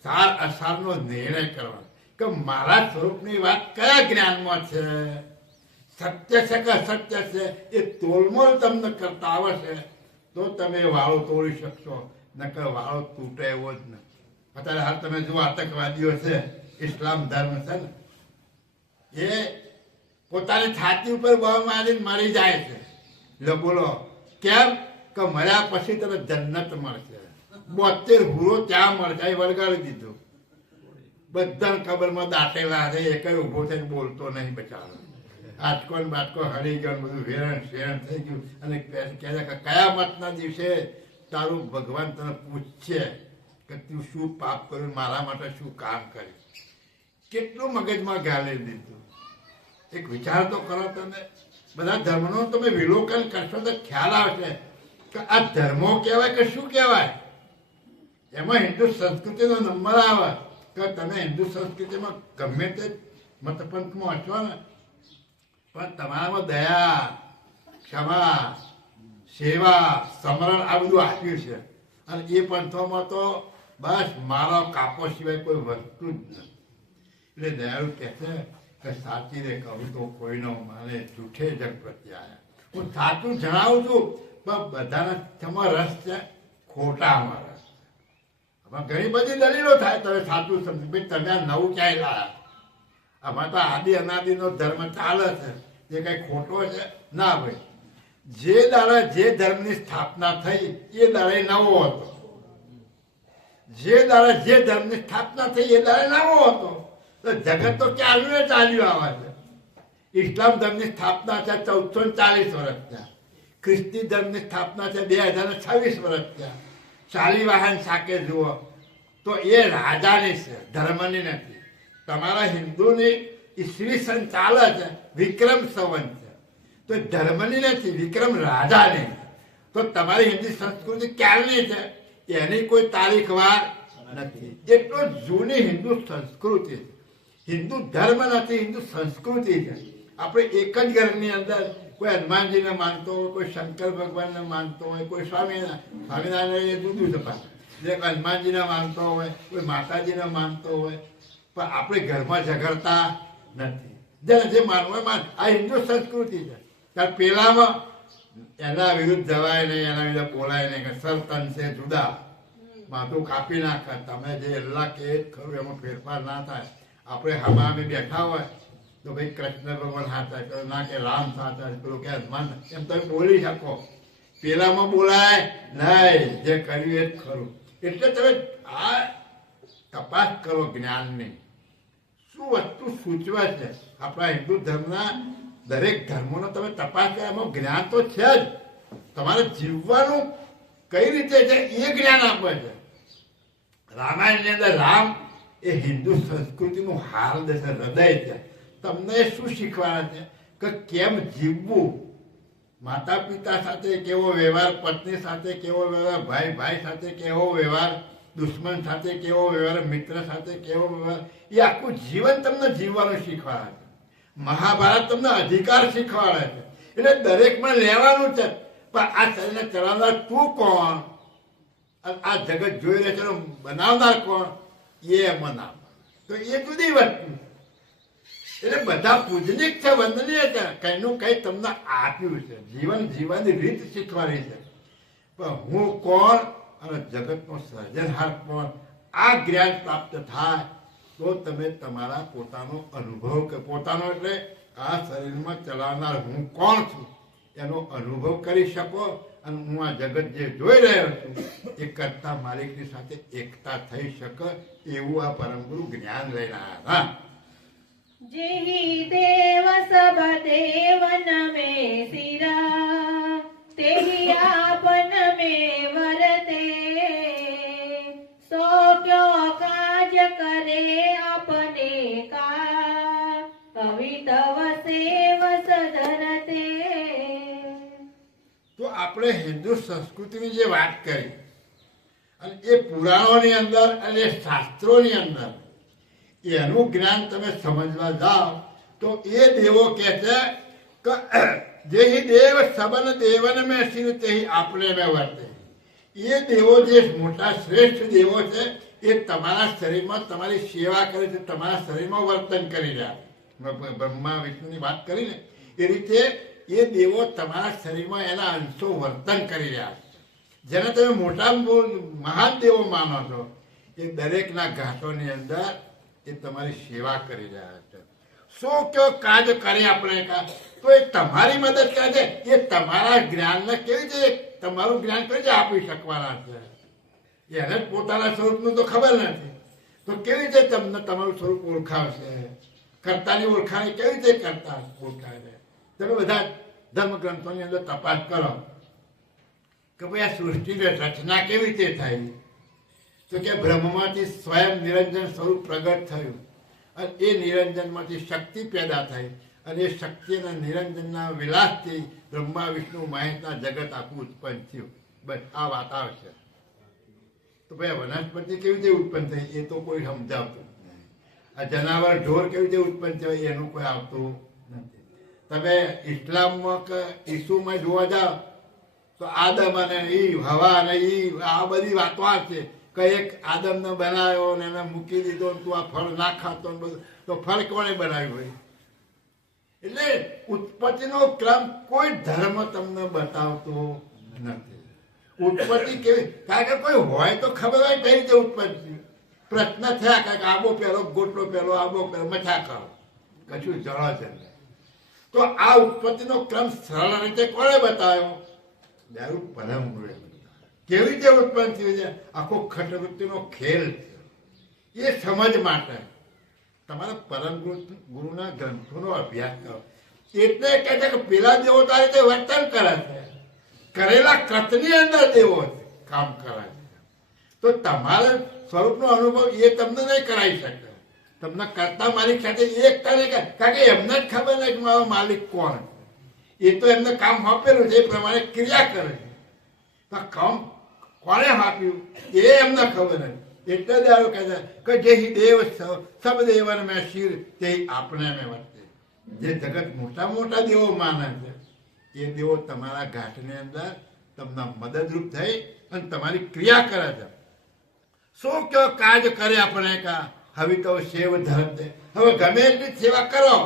સાર અસારનો નિર્ણય કરવાનો, કે મારા સ્વરૂપની વાત કયા જ્ઞાનમાં છે, સત્ય છે કે અસત્ય છે, એ તોલમોલ તમને કરતા આવશે તો તમે વાળો તોડી શકશો, નકર વાળો તૂટે એવો જ નથી. અત્યારે હાલ તમે જો આતંકવાદીઓ છે, ઇસ્લામ ધર્મ છે ને, એ પોતાની છાતી ઉપર બોમ્બ મારીને મરી જાય છે. લો બોલો કેમ? કે મર્યા પછી તને જન્નત મળશે. 72 હુરો ત્યાં મળશે, એ વળગાડી દીધું. બધાને કબરમાં દાટેલા છે, એક ઉભો થઈને બોલતો નહીં બચારો. આટકો ને બાટકો હરી ગયો, બધું વેરણ શેરણ થઈ ગયું. અને કહે છે કે કયામતના દિવસે તારું ભગવાન તને પૂછશે કે તું શું પાપ કર્યું, મારા માટે શું કામ કર્યું. કેટલું મગજમાં ગાળી દીધું. એક વિચાર તો કરો તમે. બધા ધર્મનો તમે વિલોકન કરશો તો ખ્યાલ આવશે કે આ ધર્મો કહેવાય કે શું કહેવાય. એમાં હિન્દુ સંસ્કૃતિનો નંબર આવે કે તમે હિન્દુ સંસ્કૃતિમાં ગમે તે મતપંથમાં હશો ને, પણ તમારામાં દયા, ક્ષમા, સેવા, સમરણ આ બધું આપ્યું છે. અને એ પંથોમાં તો બસ મારો કાપો સિવાય કોઈ વસ્તુ જ નથી. એટલે દયાળુ કહે છે કે સાચી રે કહું તો કોઈ ન માને, જૂઠે જગ પ્રત્યે આવ્યા. હું સાચું જણાવું છું, પણ બધાના તેમાં રસ છે, ખોટામાં રસ. આમાં ઘણી બધી દલીલો થાય, તમે સાચું સમજ ભાઈ તમે આ નવું ક્યાંય લાયા. આમાં તો આદિ અનાદિનો ધર્મ ચાલે છે, એ કઈ ખોટો છે ના ભાઈ. જે દાડા જે ધર્મની સ્થાપના થઈ એ દાડે નવો હતો. જે દાડા જે ધર્મની સ્થાપના થઈ એ દાડે નવો હતો. તો જગત તો ક્યારનું ચાલ્યું આવે છે. ઇસ્લામ ધર્મની સ્થાપના છે 1440 વર્ષ થયા. ખ્રિસ્તી ધર્મની સ્થાપના છે 2026 વર્ષ થયા. શાલિવાહન શાકે જુઓ તો એ રાજાની છે, ધર્મની નથી. તમારા હિન્દુની ઈસવીસન ચાલે છે, વિક્રમ સંવત છે, તો ધર્મની નથી, વિક્રમ રાજાની. તો તમારી હિન્દી સંસ્કૃતિ ક્યારની છે એની કોઈ તારીખ વાર નથી. એટલો જૂની હિન્દુ સંસ્કૃતિ છે. હિન્દુ ધર્મ નથી, હિન્દુ સંસ્કૃતિ છે. આપણે એક જ ઘરની અંદર કોઈ હનુમાનજીને માનતો હોય, કોઈ શંકર ભગવાનને માનતો હોય, કોઈ સ્વામિનારાયણ એ જુદું છે. જે હનુમાનજીને માનતો હોય, કોઈ માતાજીને માનતો હોય, પણ આપણે ઘરમાં ઝઘડતા નથી. જેને જે માનવું માન. આ હિન્દુ સંસ્કૃતિ છે. કારણ પેલામાં એના વિરુદ્ધ જવાય નહીં, એના વિરુદ્ધ બોલાય નહીં કે સરતન છે જુદા, માથું કાપી નાખે. તમે જે અલ્લાહ કે જ ખરું, એમાં ફેરફાર ના થાય. આપણે હમામે બેઠા હોય તો ભાઈ કૃષ્ણ ભગવાન સાચા, ના કે રામ સાચા, પેલું કે હનુમાન, એમ તમે બોલી શકો. પેલામાં બોલાય નહીં, જે કર્યું એ જ ખરું. એટલે તમે આ તપાસ કરો જ્ઞાનની, શું વસ્તુ સૂચવે છે. આપણા હિન્દુ ધર્મના દરેક ધર્મોનો તમે તપાસ કરો, એમાં જ્ઞાન તો છે જ. તમારે જીવવાનું કઈ રીતે છે એ જ્ઞાન આપે છે. રામાયણની અંદર રામ એ હિન્દુ સંસ્કૃતિનું હાર્દ છે, હૃદય છે. તમને શું શીખવાડે છે કે કેમ જીવવું, માતા પિતા સાથે કેવો વ્યવહાર, પત્ની સાથે કેવો વ્યવહાર, ભાઈ ભાઈ સાથે કેવો વ્યવહાર, દુશ્મન સાથે કેવો વ્યવહાર, મિત્ર સાથે કેવો વ્યવહાર, એ આખું જીવન તમને જીવવાનું શીખવાડે છે. મહાભારત તમને અધિકાર શીખવાડે છે. એટલે દરેકમાં લેવાનું છે. પણ આ શરીરને ચલાવનાર તું કોણ, આ જગત જોઈ રહે છે બનાવનાર કોણ, એ એમાં નામ. તો એ જુદી વસ્તુ. એટલે બધા પૂજનીક છે, વંદનીય છે, કઈનું કઈ તમને આપ્યું છે, જીવન જીવવાની રીત શીખવાડી છે. પણ હું કોણ અને જગતનો સર્જનહાર કોણ, આ જ્ઞાન પ્રાપ્ત થાય તો તમે તમારા પોતાનો અનુભવ કે પોતાનો એટલે આ શરીરમાં ચલાવનાર હું કોણ છું એનો અનુભવ કરી શકો. અને હું આ જગત જે જોઈ રહ્યો છું એ કરતા માલિકની સાથે એકતા થઈ શકે એવું આ પરમ ગુરુ જ્ઞાન લઈને આવ્યા. જેહી દેવ સબ દેવન મે સિરા તેહી આપન મે વરતે સો ક્યો કાજ કરે આપને કા કવિતવ સેવ સધરતે. તો આપણે હિન્દુ સંસ્કૃતિની જે વાત કરી અને એ પુરાણોની અંદર અને શાસ્ત્રોની અંદર એનું જ્ઞાન તમે સમજવા જાઓ તો એ દેવો કહે છે કે જેહી દેવ સબન દેવન મેં શિર તેહી આપણે મેં વર્તે. એ દેવો જે મોટા શ્રેષ્ઠ દેવો છે એ તમારા શરીરમાં તમારી સેવા કરે છે, તમારા શરીરમાં વર્તન કરી રહ્યા. બ્રહ્મા વિષ્ણુની વાત કરીને એ રીતે એ દેવો તમારા શરીરમાં એના અંશો વર્તન કરી રહ્યા છે. જેને તમે મોટા મહાન દેવો માનો છો એ દરેકના ઘાટોની અંદર એ તમારી સેવા કરી રહ્યા છે. શું કયો કાજ કરે આપણે કા, તો એ તમારી મદદ કરે છે. એ તમારા જ્ઞાનને કેવી રીતે તમારું જ્ઞાન કેવી રીતે આપી શકવાના છે, એને જ પોતાના સ્વરૂપનું તો ખબર નથી તો કેવી રીતે તમને તમારું સ્વરૂપ ઓળખાવશે. કર્તાની ઓળખાણી કેવી રીતે કરતા ઓળખાય છે. તમે બધા ધર્મગ્રંથોની અંદર તપાસ કરો કે ભાઈ આ સૃષ્ટિની રચના કેવી રીતે થઈ, તો કે બ્રહ્મમાંથી સ્વયં નિરંજન સ્વરૂપ પ્રગટ થયું અને એ નિરંજનમાંથી શક્તિ પેદા થઈ અને એ શક્તિ અને નિરંજનના વિલાસથી બ્રહ્મા વિષ્ણુ મહેશના જગત આખું ઉત્પન્ન થયું. બસ આ વાત આવશે. તો ભાઈ વનસ્પતિ કેવી રીતે ઉત્પન્ન થઈ એ તો કોઈ સમજાવતું નથી. આ જનાવર ઢોર કેવી રીતે ઉત્પન્ન થયો એનું કોઈ આવતું નથી. તમે ઇસ્લામમાં કે ઈસુમાં જોવા જાઓ તો આદમ અને ઈવ, હવા અને ઈવ, આ બધી વાતો છે કે એક આદમને બનાવ્યો ને એને મૂકી દીધો ને તું આ ફળ ના ખાતો ને બધું, તો ફળ કોણે બનાવ્યું હોય? એટલે ઉત્પત્તિનો ક્રમ કોઈ ધર્મ તમને બતાવતો નથી. ઉત્પત્તિ કેવી, કારણ કે કોઈ હોય તો ખબર હોય કઈ રીતે ઉત્પત્તિ. પ્રશ્ન થયા કારણ કે આબો પહેલો, ગોટલો પહેલો, આબો પહેલો, મથા કરો, કશું જળો છે. તો આ ઉત્પત્તિનો ક્રમ સરળ રીતે કોણે બતાવ્યો? દારૂ પરમ ગુરુએ. કેવી રીતે ઉત્પન્ન થયું છે આખો ખટવૃત્તિનો ખેલ છે. એ સમજ માટે તમારા પરમ ગુરુના ગ્રંથોનો અભ્યાસ કરો. એટલે કહે છે કે પેલા દેવો તો આ રીતે વર્તન કરે છે, કરેલા કૃતની અંદર દેવો કામ કરે છે. તો તમારા સ્વરૂપનો અનુભવ એ તમને નહીં કરાવી શકે. તમને કરતા માલિક સાથે એકતા નહીં કરે, કારણ કે એમને જ ખબર નહીં કે મારો માલિક કોણ છે. એ તો એમને કામ આપેલું છે એ પ્રમાણે ક્રિયા કરે છે. તો કામ કોને આપ્યું એ એમને ખબર નથી. એટલે દારો કહે છે કે જેહી દેવ સબ દેવન મેં શિર તે આપણે મેં વર્તે. જે જગત મોટા મોટા દેવો માને છે એ દેવો તમારા ઘાટની અંદર તમને મદદરૂપ થઈ અને તમારી ક્રિયા કરે છે. શું કયો કાજ કરે આપણે કા હવે તો સેવ ધરતે. હવે ગમે એટલી સેવા કરો,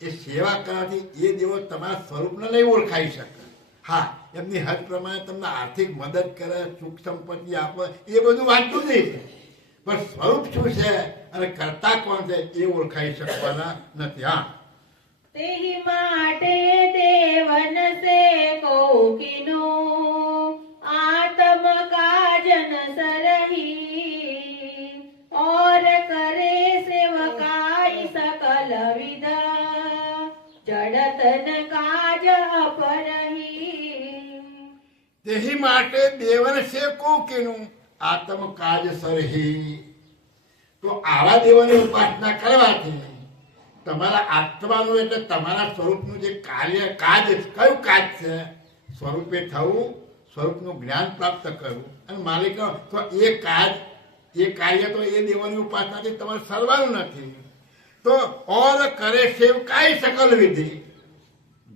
એ સેવા કરવાથી એ દેવો તમારા સ્વરૂપને નહીં ઓળખાઈ શકે. હા, એમની હદ પ્રમાણે તમને આર્થિક મદદ કરે, સુખ સંપત્તિ આપે, એ બધું વાંચતું નહીં છે. પણ સ્વરૂપ શું છે અને કરતા કોણ છે એ ઓળખાઈ શકવાના નથી. હા, તેહી માટે દેવન સે કૌકિનો આત્મ કાજન સરહી और करे सेवकाई सकल विदा जड़तन काज अपरही. તેહી માટે દેવન છે કોકીનું આત્મ કાજ સરહી. તો આવા દેવોની ઉપાસના કરવાથી તમારા આત્માનું એટલે તમારા સ્વરૂપનું જે કાર્ય કાજ, કયું કાજ છે? સ્વરૂપે થવું, સ્વરૂપનું જ્ઞાન પ્રાપ્ત કરવું અને માલિક. તો એ કાજ, એ કાર્ય તો એ દેવોની ઉપાસનાથી તમારે સરવાનું નથી. તો ઓર કરે સેવ કાઈ સકલ વિધિ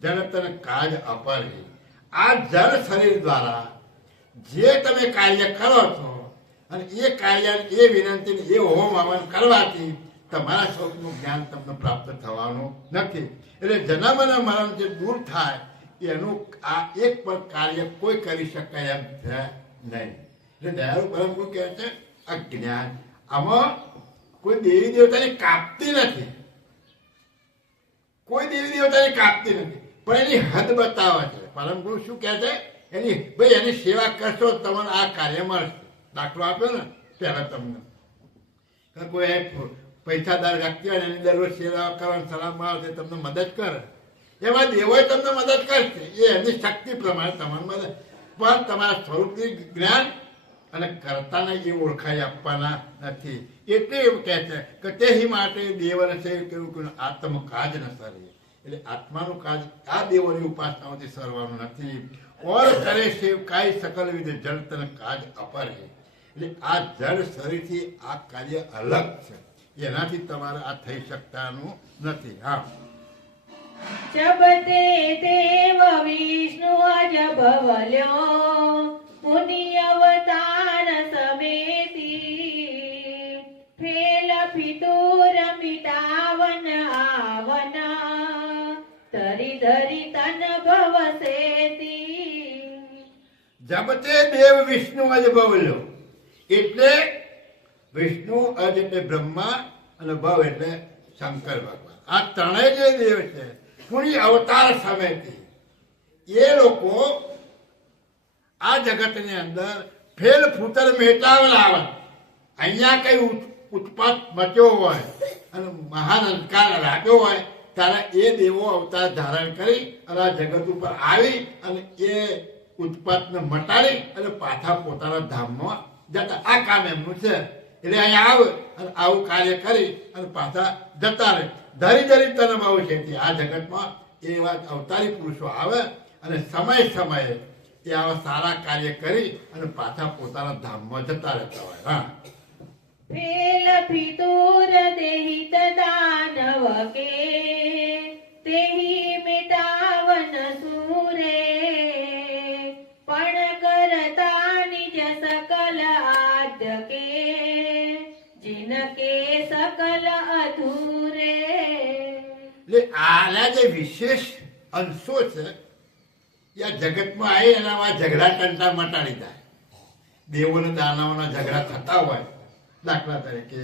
જનતન કાજ અપરહી. આ જળ શરીર દ્વારા જે તમે કાર્ય કરો છો અને એ કાર્ય, એ વિનંતી, એ હોમ હવન કરવાથી તમારા સ્વરૂપનું જ્ઞાન તમને પ્રાપ્ત થવાનું નથી. એટલે જન્મ અને મરણ જે દૂર થાય એનું આ એક પણ કાર્ય કોઈ કરી શકાય એમ છે નહીં. એટલે દયાળુ પરમ ગુરુ કહે છે આ જ્ઞાન આમાં કોઈ દેવી દેવતાની કાપતી નથી, કોઈ દેવી દેવતાની કાપતી નથી, પણ એની હદ બતાવે છે. પરમ ગુરુ શું કહે છે? એની સેવા કરશો તમને આ કાર્ય મળશે. દાખલો આપ્યો ને પહેલા તમને, કોઈ પૈસાદાર વ્યક્તિ હોય એની દરરોજ સેવા કરવાની સલાહ મળે તમને મદદ કરે, એમાં દેવોય તમને મદદ કરશે. એ એની શક્તિ પ્રમાણે તમારી મદદ, પણ તમારા સ્વરૂપની જ્ઞાન અને કરતાને એ ઓળખાઈ આપવાના નથી. એટલે એવું કહે છે કે તે માટે દેવને છે કેવું આત્મ કાજ ન સરે. એટલે આત્માનું કાજ આ દેવોની ઉપાસનાઓથી સરવાનું નથી. ઓર કરે છે કાંઈ સકલ વિધે જળ તન કાજ અપર છે. એટલે આ જળ શરીરથી આ કાર્ય અલગ છે, એનાથી તમારે આ થઈ શકતાનું નથી. હા, જબતે દેવ વિષ્ણુ અજ ભવલ્યો મુનિ અવતાર સમેતી ફેલ ફિતુર મિટાવન આવન ધરી ધરી તન ભવસેતી. જબતે દેવ વિષ્ણુ અજ ભવલ્યો એટલે વિષ્ણુ અજ એટલે બ્રહ્મા અને ભવ એટલે શંકર ભગવાન. આ ત્રણેય જે દેવ છે પૂરી અવતાર સમયથી એ લોકો આ જગતની અંદર ફેલ ફૂતર મેટાવલ આવે. અહીંયા કઈ ઉત્પાત મચ્યો હોય અને મહાન અંધકાર લાગ્યો હોય ત્યારે એ દેવો અવતાર ધારણ કરી અને આ જગત ઉપર આવી અને એ ઉત્પાતને મટાડી અને પાછા પોતાના ધામમાં જતા. આ કામ એમનું છે. એટલે અહીંયા આવે અને આવું કાર્ય કરી અને પાછા જતા રહે. ધરી ધરી તન ભાવ છે. આ જગતમાં એવા અવતારી પુરુષો આવે અને સમય સમયે એ આવા સારા કાર્ય કરી અને પાછા પોતાના ધામમાં જતા રહેતા હોય. હા, ફેલ ફિતુર દેહિત દાનવ કે તેહી મિટાવન સૂરે પણ કરતા નિજ સકલ આદ્ય કે જિનકે સકલ અધૂરે. એટલે આના જે વિશેષ અંશો છે એ આ જગતમાં આવી એનામાં ઝઘડા ટંટા મટાડી જાય. દેવોને દાનવોના ઝઘડા થતા હોય. દાખલા તરીકે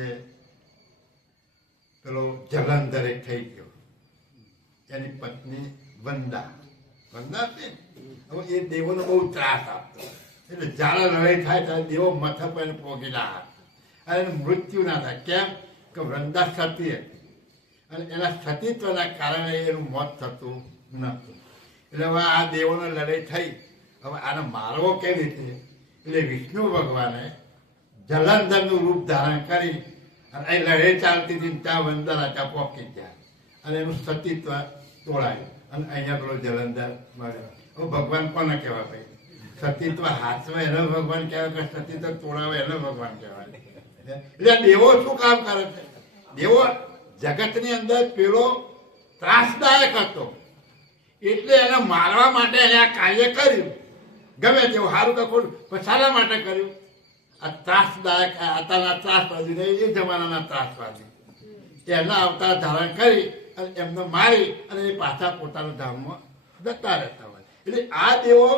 પેલો જલંધર એક થઈ ગયો, એની પત્ની વંદા છે. હવે એ દેવોને બહુ ત્રાસ આપતો, એટલે જ્યારે લડાઈ થાય ત્યારે દેવો મથક એને પોગી ના આપે અને એનું મૃત્યુ ના થાય. કેમ કે વૃંદા સતી હતી અને એના સતીત્વના કારણે એનું મોત થતું નહોતું. એટલે હવે આ દેવોને લડાઈ થઈ. હવે આને મારવો કેવી રીતે? એટલે વિષ્ણુ ભગવાને જલંધરનું રૂપ ધારણ કરી અને એ લડાઈ ચાલતી હતી ત્યાં વંદા રાજા પોકી ગયા અને એનું સતીત્વ તોડાયું અને અહીંયા પેલો જલંધર મળ્યો. હવે ભગવાન કોને કહેવાય ભાઈ? સતીત્વ હાથમાં એનો ભગવાન કહેવાય કે સતીત્વ તોડાવે એનો ભગવાન કહેવાય? એટલે દેવો શું કામ કરે છે? દેવો જગતની અંદર પેલો ત્રાસદાયક હતો એટલે એને મારવા માટે એને આ કાર્ય કર્યું. ગમે તેવું સારું કે ખોટું પણ શાના માટે કર્યું? આ ત્રાસદાયક આતાના ત્રાસવાદી ને એ જમાનાના ત્રાસવાદી એના અવતાર ધારણ કરી અને એમને મારી અને એ પાછા પોતાના ધામમાં જતા રહેતા હોય. એટલે આ દેવો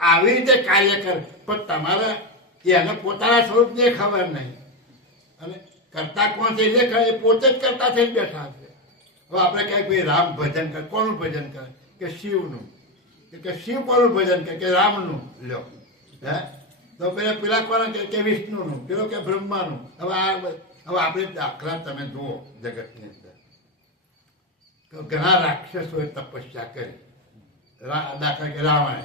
આવી રીતે કાર્ય કરે પણ તમારે એને પોતાના સ્વરૂપને ખબર નહીં અને કરતા કોણ છે એ પોતે જ કરતા થઈને બેઠા છે. હવે આપણે ક્યાંક ભાઈ રામ ભજન કરે, કોનું ભજન કરે? કે શિવનું. કે શિવ કોનું ભજન કરે? કે રામનું. લ્યો હે તો પેલા કોને કે વિષ્ણુનું, પેલો કે બ્રહ્માનું. હવે આપણે દાખલા તમે જુઓ જગતની અંદર ઘણા રાક્ષસોએ તપસ્યા કરી, દાખલા કે રાવણે,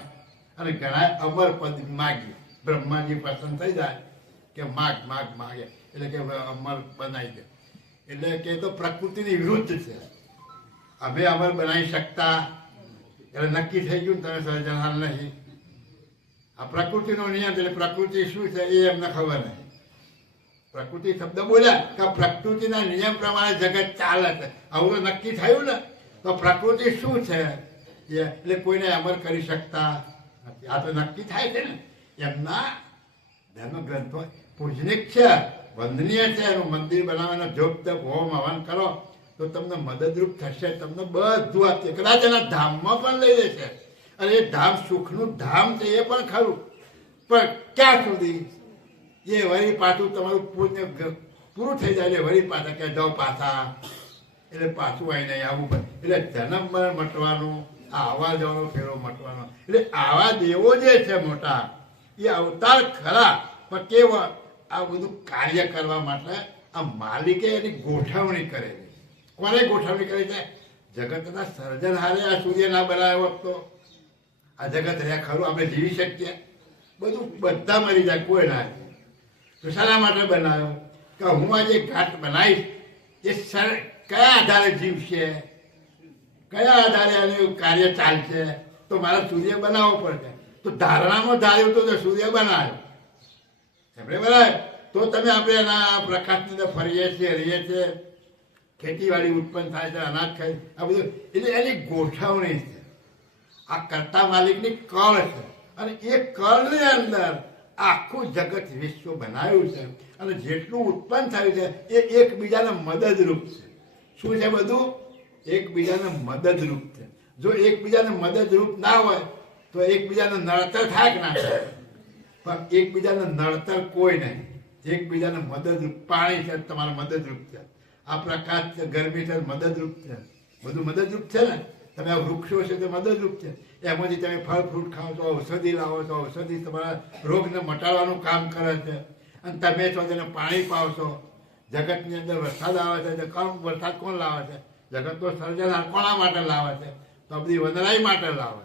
અને ઘણા અમર પદ માગ્યું. બ્રહ્માજી પસંદ થઈ જાય કે માગે એટલે કે અમર બનાવી દે. એટલે કે તો પ્રકૃતિની વિરુદ્ધ છે. અમે અમર બનાવી શકતા એટલે નક્કી થઈ ગયું તમે સર્જનહાર નહીં. આ પ્રકૃતિનો નિયમ એટલે પ્રકૃતિ શું છે એ એમને ખબર નહીં. પ્રકૃતિ શબ્દ બોલ્યા કે પ્રકૃતિના નિયમ પ્રમાણે જગત ચાલે છે. આવું નક્કી થયું ને તો પ્રકૃતિ શું છે એટલે કોઈને અમર કરી શકતા નથી. આ તો નક્કી થાય છે ને. એમના ધર્મ ગ્રંથો પૂજનિક છે, વંદનીય છે. એનું મંદિર બનાવવાનો જોપ તપ હોમ હવન કરો તો તમને મદદરૂપ થશે. તમને બધું આપશે. કદાચ એના ધામમાં પણ લઈ જશે. અને એ ધામ સુખનું ધામ છે એ પણ ખરું, પણ ક્યાં સુધી એ વળી પાછું તમારું પુણ્ય પૂરું થઈ જાય એટલે વળી પાછા ક્યાં જાઓ પાછા, એટલે પાછું આવીને આવવું પડે. એટલે જન્મ મરણ મટવાનું, આ આવવા જવાનો ફેરો મટવાનો. એટલે આવા દેવો જે છે મોટા એ અવતાર ખરા, પણ કેવા આ બધું કાર્ય કરવા માટે આ માલિકે એની ગોઠવણી કરે છે. કોને ગોઠવણી કરે છે? જગતના સર્જનહારે આ સૂર્ય ના બનાવ્યો તો આ જગત રહ્યા ખરું આપણે જીવી શકીએ? બધું બધા મરી જાય, કોઈ ના. તો શાના માટે બનાવ્યો? કે હું આજે ઘાટ બનાવીશ એ કયા આધારે જીવશે, કયા આધારે આનું કાર્ય ચાલશે? તો મારે સૂર્ય બનાવવો પડશે. તો ધારણામાં ધાર્યું તો સૂર્ય બનાવ્યો એમણે બનાવ્યો તો તમે આપણે એના પ્રકાશની અંદર ફરીએ છીએ, રહીએ છીએ, ખેતીવાડી ઉત્પન્ન થાય છે, અનાજ ખાય, આ બધું એટલે એની ગોઠવણી છે. આ કર્તા માલિકની કળ છે. અને એ કળની અંદર આખું જગત વિશ્વ બનાવ્યું છે. અને જેટલું ઉત્પન્ન થયું છે એ એકબીજાને મદદરૂપ છે. શું છે બધું? એકબીજાને મદદરૂપ છે. જો એકબીજાને મદદરૂપ ના હોય તો એકબીજાને નડતર થાય કે ના થાય? પણ એકબીજાને નડતર કોઈ નહીં. એકબીજાને મદદરૂપ. પાણી છે તમારે મદદરૂપ છે, આ પ્રકાશ છે, ગરમી છે મદદરૂપ છે, બધું મદદરૂપ છે ને. તમે આ વૃક્ષો છે તો મદદરૂપ છે. એમાંથી તમે ફળ ફ્રૂટ ખાઓ છો, ઔષધિ લાવો છો, ઔષધિ તમારા રોગને મટાડવાનું કામ કરે છે. અને તમે છો તેને પાણી પાવ છો. જગતની અંદર વરસાદ આવે છે, વરસાદ કોણ લાવે છે? જગતનો સર્જનહાર કોના માટે લાવે છે? તો આ બધી વંદનાઈ માટે લાવે.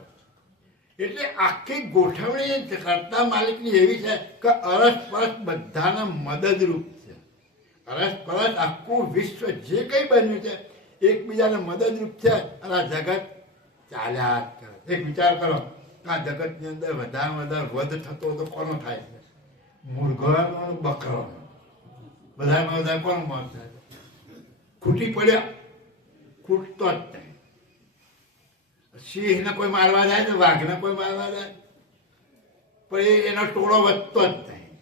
એટલે આખી ગોઠવણી કરતા માલિકની એવી છે કે અરસપરસ બધાને મદદરૂપ છે. અરસપરસ આખું વિશ્વ જે કંઈ બન્યું છે એકબીજાને મદદરૂપ છે. અને આ જગત ચાલ્યા જ કરે. એક વિચાર કરો કે આ જગતની અંદર વધારે વધ થતો તો કોનો થાય છે? મુરઘાનો અને બકરાનો. વધારેમાં વધારે કોનો મોત થાય છે? ખૂટી પડ્યા, ખૂટતો જ નહીં. સિંહને કોઈ મારવા જાય તો વાઘને કોઈ મારવા જાય, પણ એનો ટોળો વધતો જ નહીં.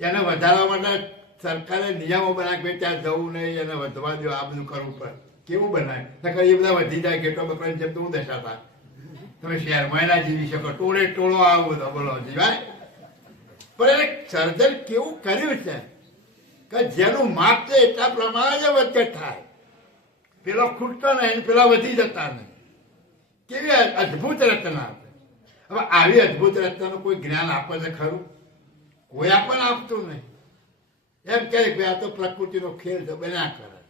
એને વધારવા માટે સરકારે નિયમો બનાવે કે ત્યાં જવું નહીં, એને વધવા દો, આ બધું કરવું પડે. કેવું બનાવે? નકર એ બધા વધી જાય. ઘેટો બકરાની જેમ તો હું દશા થાય. તમે શહેરમાં ના જીવી શકો, ટોળે ટોળો આવો બધો બોલો જીવાય. પણ એને સર્જન કેવું કર્યું છે કે જેનું માપ છે એટલા પ્રમાણે જ વચ્ચે થાય. પેલો ખૂટતો નહીં, પેલા વધી જતા નહીં. કેવી અદભુત રચના આપે. હવે આવી અદભુત રચનાનું કોઈ જ્ઞાન આપે છે ખરું? કોઈ આપણને આપતું નહીં. એમ કહે કે આ તો પ્રકૃતિનો ખેલ છે, બન્યા કરે,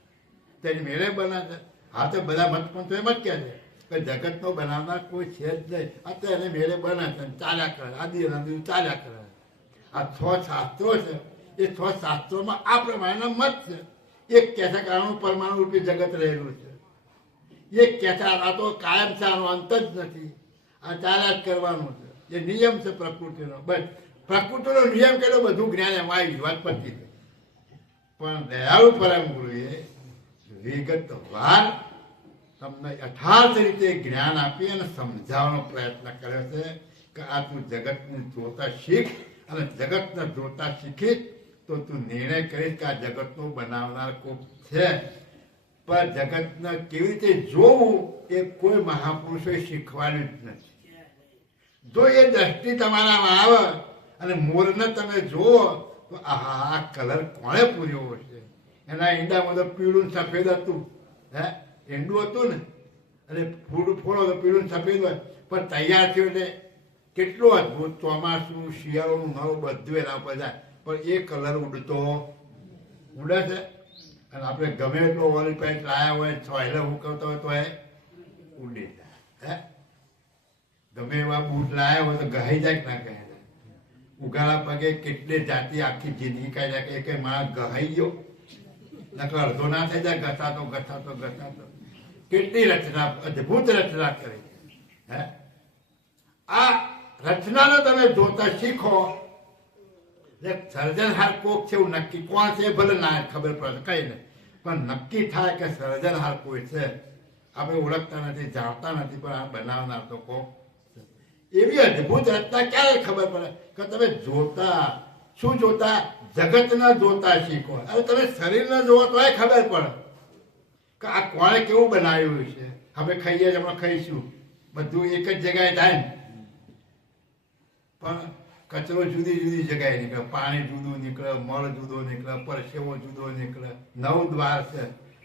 તેની મેળે બને છે. હા તો બધા મત પણ તો એમ જ કહે છે કે જગતનો બનાવનાર કોઈ છે જ નહીં. આ તો એને મેળે બને છે, ચાલ્યા કરે, આદિ ચાલ્યા કરે. આ 6 શાસ્ત્રો છે, એ 6 શાસ્ત્રોમાં આ પ્રમાણેના મત છે. એક કહે છે કે આનું પરમાણુ રૂપી જગત રહેલું છે. એક કહે છે આ તો કાયમ છે, આનો અંત જ નથી, આ ચાલ્યા જ કરવાનું છે. એ નિયમ છે પ્રકૃતિનો. બસ પ્રકૃતિનો નિયમ કર્યો, બધું જ્ઞાન એમાં આવી વાત પતી છે. પણ દયાળુ પરમ ગુરુએ વિગતવાર તમને યથાર્થ રીતે જ્ઞાન આપી અને સમજાવવાનો પ્રયત્ન કર્યો છે કે આ તું જગતને જોતા શીખ, અને જગતને જોતા શીખીશ તો તું નિર્ણય કરીશ કે આ જગતનો બનાવનાર કોક છે. પણ જગતને કેવી રીતે જોવું એ કોઈ મહાપુરુષોએ શીખવાડ્યું જ નથી. જો એ દ્રષ્ટિ તમારામાં આવે અને મોરને તમે જુઓ તો આ કલર કોણે પૂર્યો છે? એના ઈંડામાં તો પીળું સફેદ હતું. હે, ઈંડું હતું ને, અને ફૂડ ફોડો તો પીળું સફેદ હોય, પણ તૈયાર થયું એટલે કેટલું અદભુત. ચોમાસું, શિયાળોનું, નવું બધું એના ઉપર જાય, પણ એ કલર ઉડે છે. અને આપણે ગમે એટલો ઓઇલ પેન્ટ લાયા હોય, છોયલે ઉકળતો હોય તો એ ઉડી જાય. હે, ગમે એવા બૂટ લાયા હોય તો ગહાઈ જાય કે ના ગહાઈ જાય? ઉગાડા પગે કેટલી જાતિ આખી જિંદગી કાઢી જાય કે માણસ ગહાઈ ગયો, નકર અડધો ના થઈ જાય. ઘસાતો કેટલી રચના, અદભુત રચના કરી. હે, આ રચનાને તમે જોતા શીખો. સર્જનહાર કોક છે એવું નક્કી કોણ છે ભલે ના ખબર પડે કઈ નહીં, પણ નક્કી થાય કે સર્જનહાર કોઈ છે. આપણે ઓળખતા નથી, જાણતા નથી, પણ આ બનાવનાર તો કોક. એવી અદભુત રચના ક્યારે ખબર પડે કે તમે જોતા શું જોતા? જગતના જોતા શીખો. અરે તમે શરીરને જોવો તો ખબર પડે કે આ કોણે કેવું બનાવ્યું છે. આપણે ખાઈએ જ હમણાં ખાઈશું, બધું એક જ જગ્યાએ થાય ને, પણ કચરો જુદી જુદી જગ્યાએ નીકળે. પાણી જુદું નીકળે, મળ જુદો નીકળે, પરસેવો જુદો નીકળે. 9 દ્વાર છે,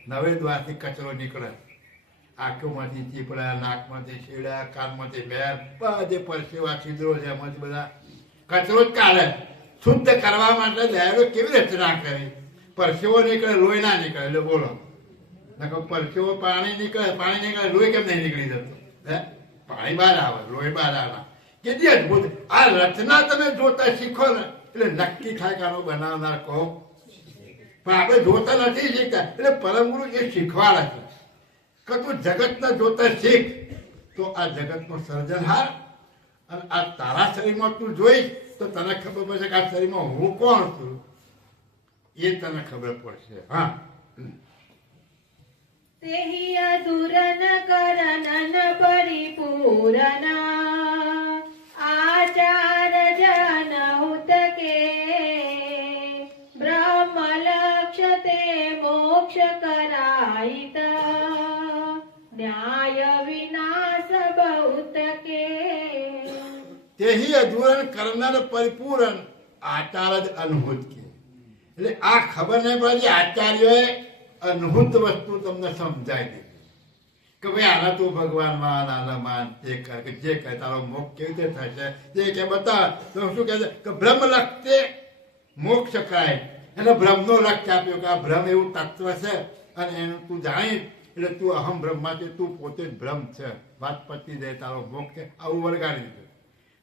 9 દ્વારથી કચરો નીકળે. આંખોમાંથી ચીપડા, નાકમાંથી શેડા, કાનમાંથી બેર, બધે પરસેવા છિદ્રો છે, એમાંથી બધા કચરો જ કાઢે. શુદ્ધ કરવા માટે દયાળુ કેવી રચના કરી? પરસેવો નીકળે, લોહી ના નીકળે. એટલે બોલો, પરસેવો પાણી નીકળે, પાણી નીકળે, લોહી કેમ નહીં નીકળી જતું? હે, પાણી બહાર આવે, લોહી બહાર આવે. કેટલી અદભુત આ રચના તમે જોતા શીખો ને એટલે નક્કી થાય કે આનો બનાવનાર કહો. પણ આપણે જોતા નથી શીખતા, એટલે પરમ ગુરુ એ શીખવાડે છે કે તું જગતને જોતા શીખ, તો આ જગતનો સર્જનહાર અને આ તારા શરીરમાં તું જોઈશ તો તને ખબર પડશે કે આ શરીરમાં હું કોણ છું, એ તને ખબર પડશે. હા, તેહિ અધુરન કરનન પરિપૂરન આચાર જન હુત કે બ્રહ્મ લક્ષ્ય તે મોક્ષ કરાઈત ન્યાય વિનાશ બહુત કે. તેહી અધૂરણ કરનાર પરિપૂર્ણ આચાર જ અનહૂત કે. એટલે આ ખબર નહીં પડે આચાર્યોએ અનહૂત વસ્તુ તમને સમજાય દે કે ભાઈ આના તું ભગવાન માન, આના માન, તે કર કે જે કહે તારો મોક્ષ કેવી રીતે થશે તે કે બતા. તો શું કહે છે કે બ્રહ્મ લક્ષ્ય મોક્ષ કરાય. એને બ્રહ્મનો લક્ષ્ય આપ્યો કે આ બ્રહ્મ એવું તત્વ છે અને એનું તું જાણીશ એટલે તું અહમ બ્રહ્માથી તું પોતે જ બ્રહ્મ છે. વાત પતી જાય, તારો મોક્ષ છે. આવું વળગાડી દીધું.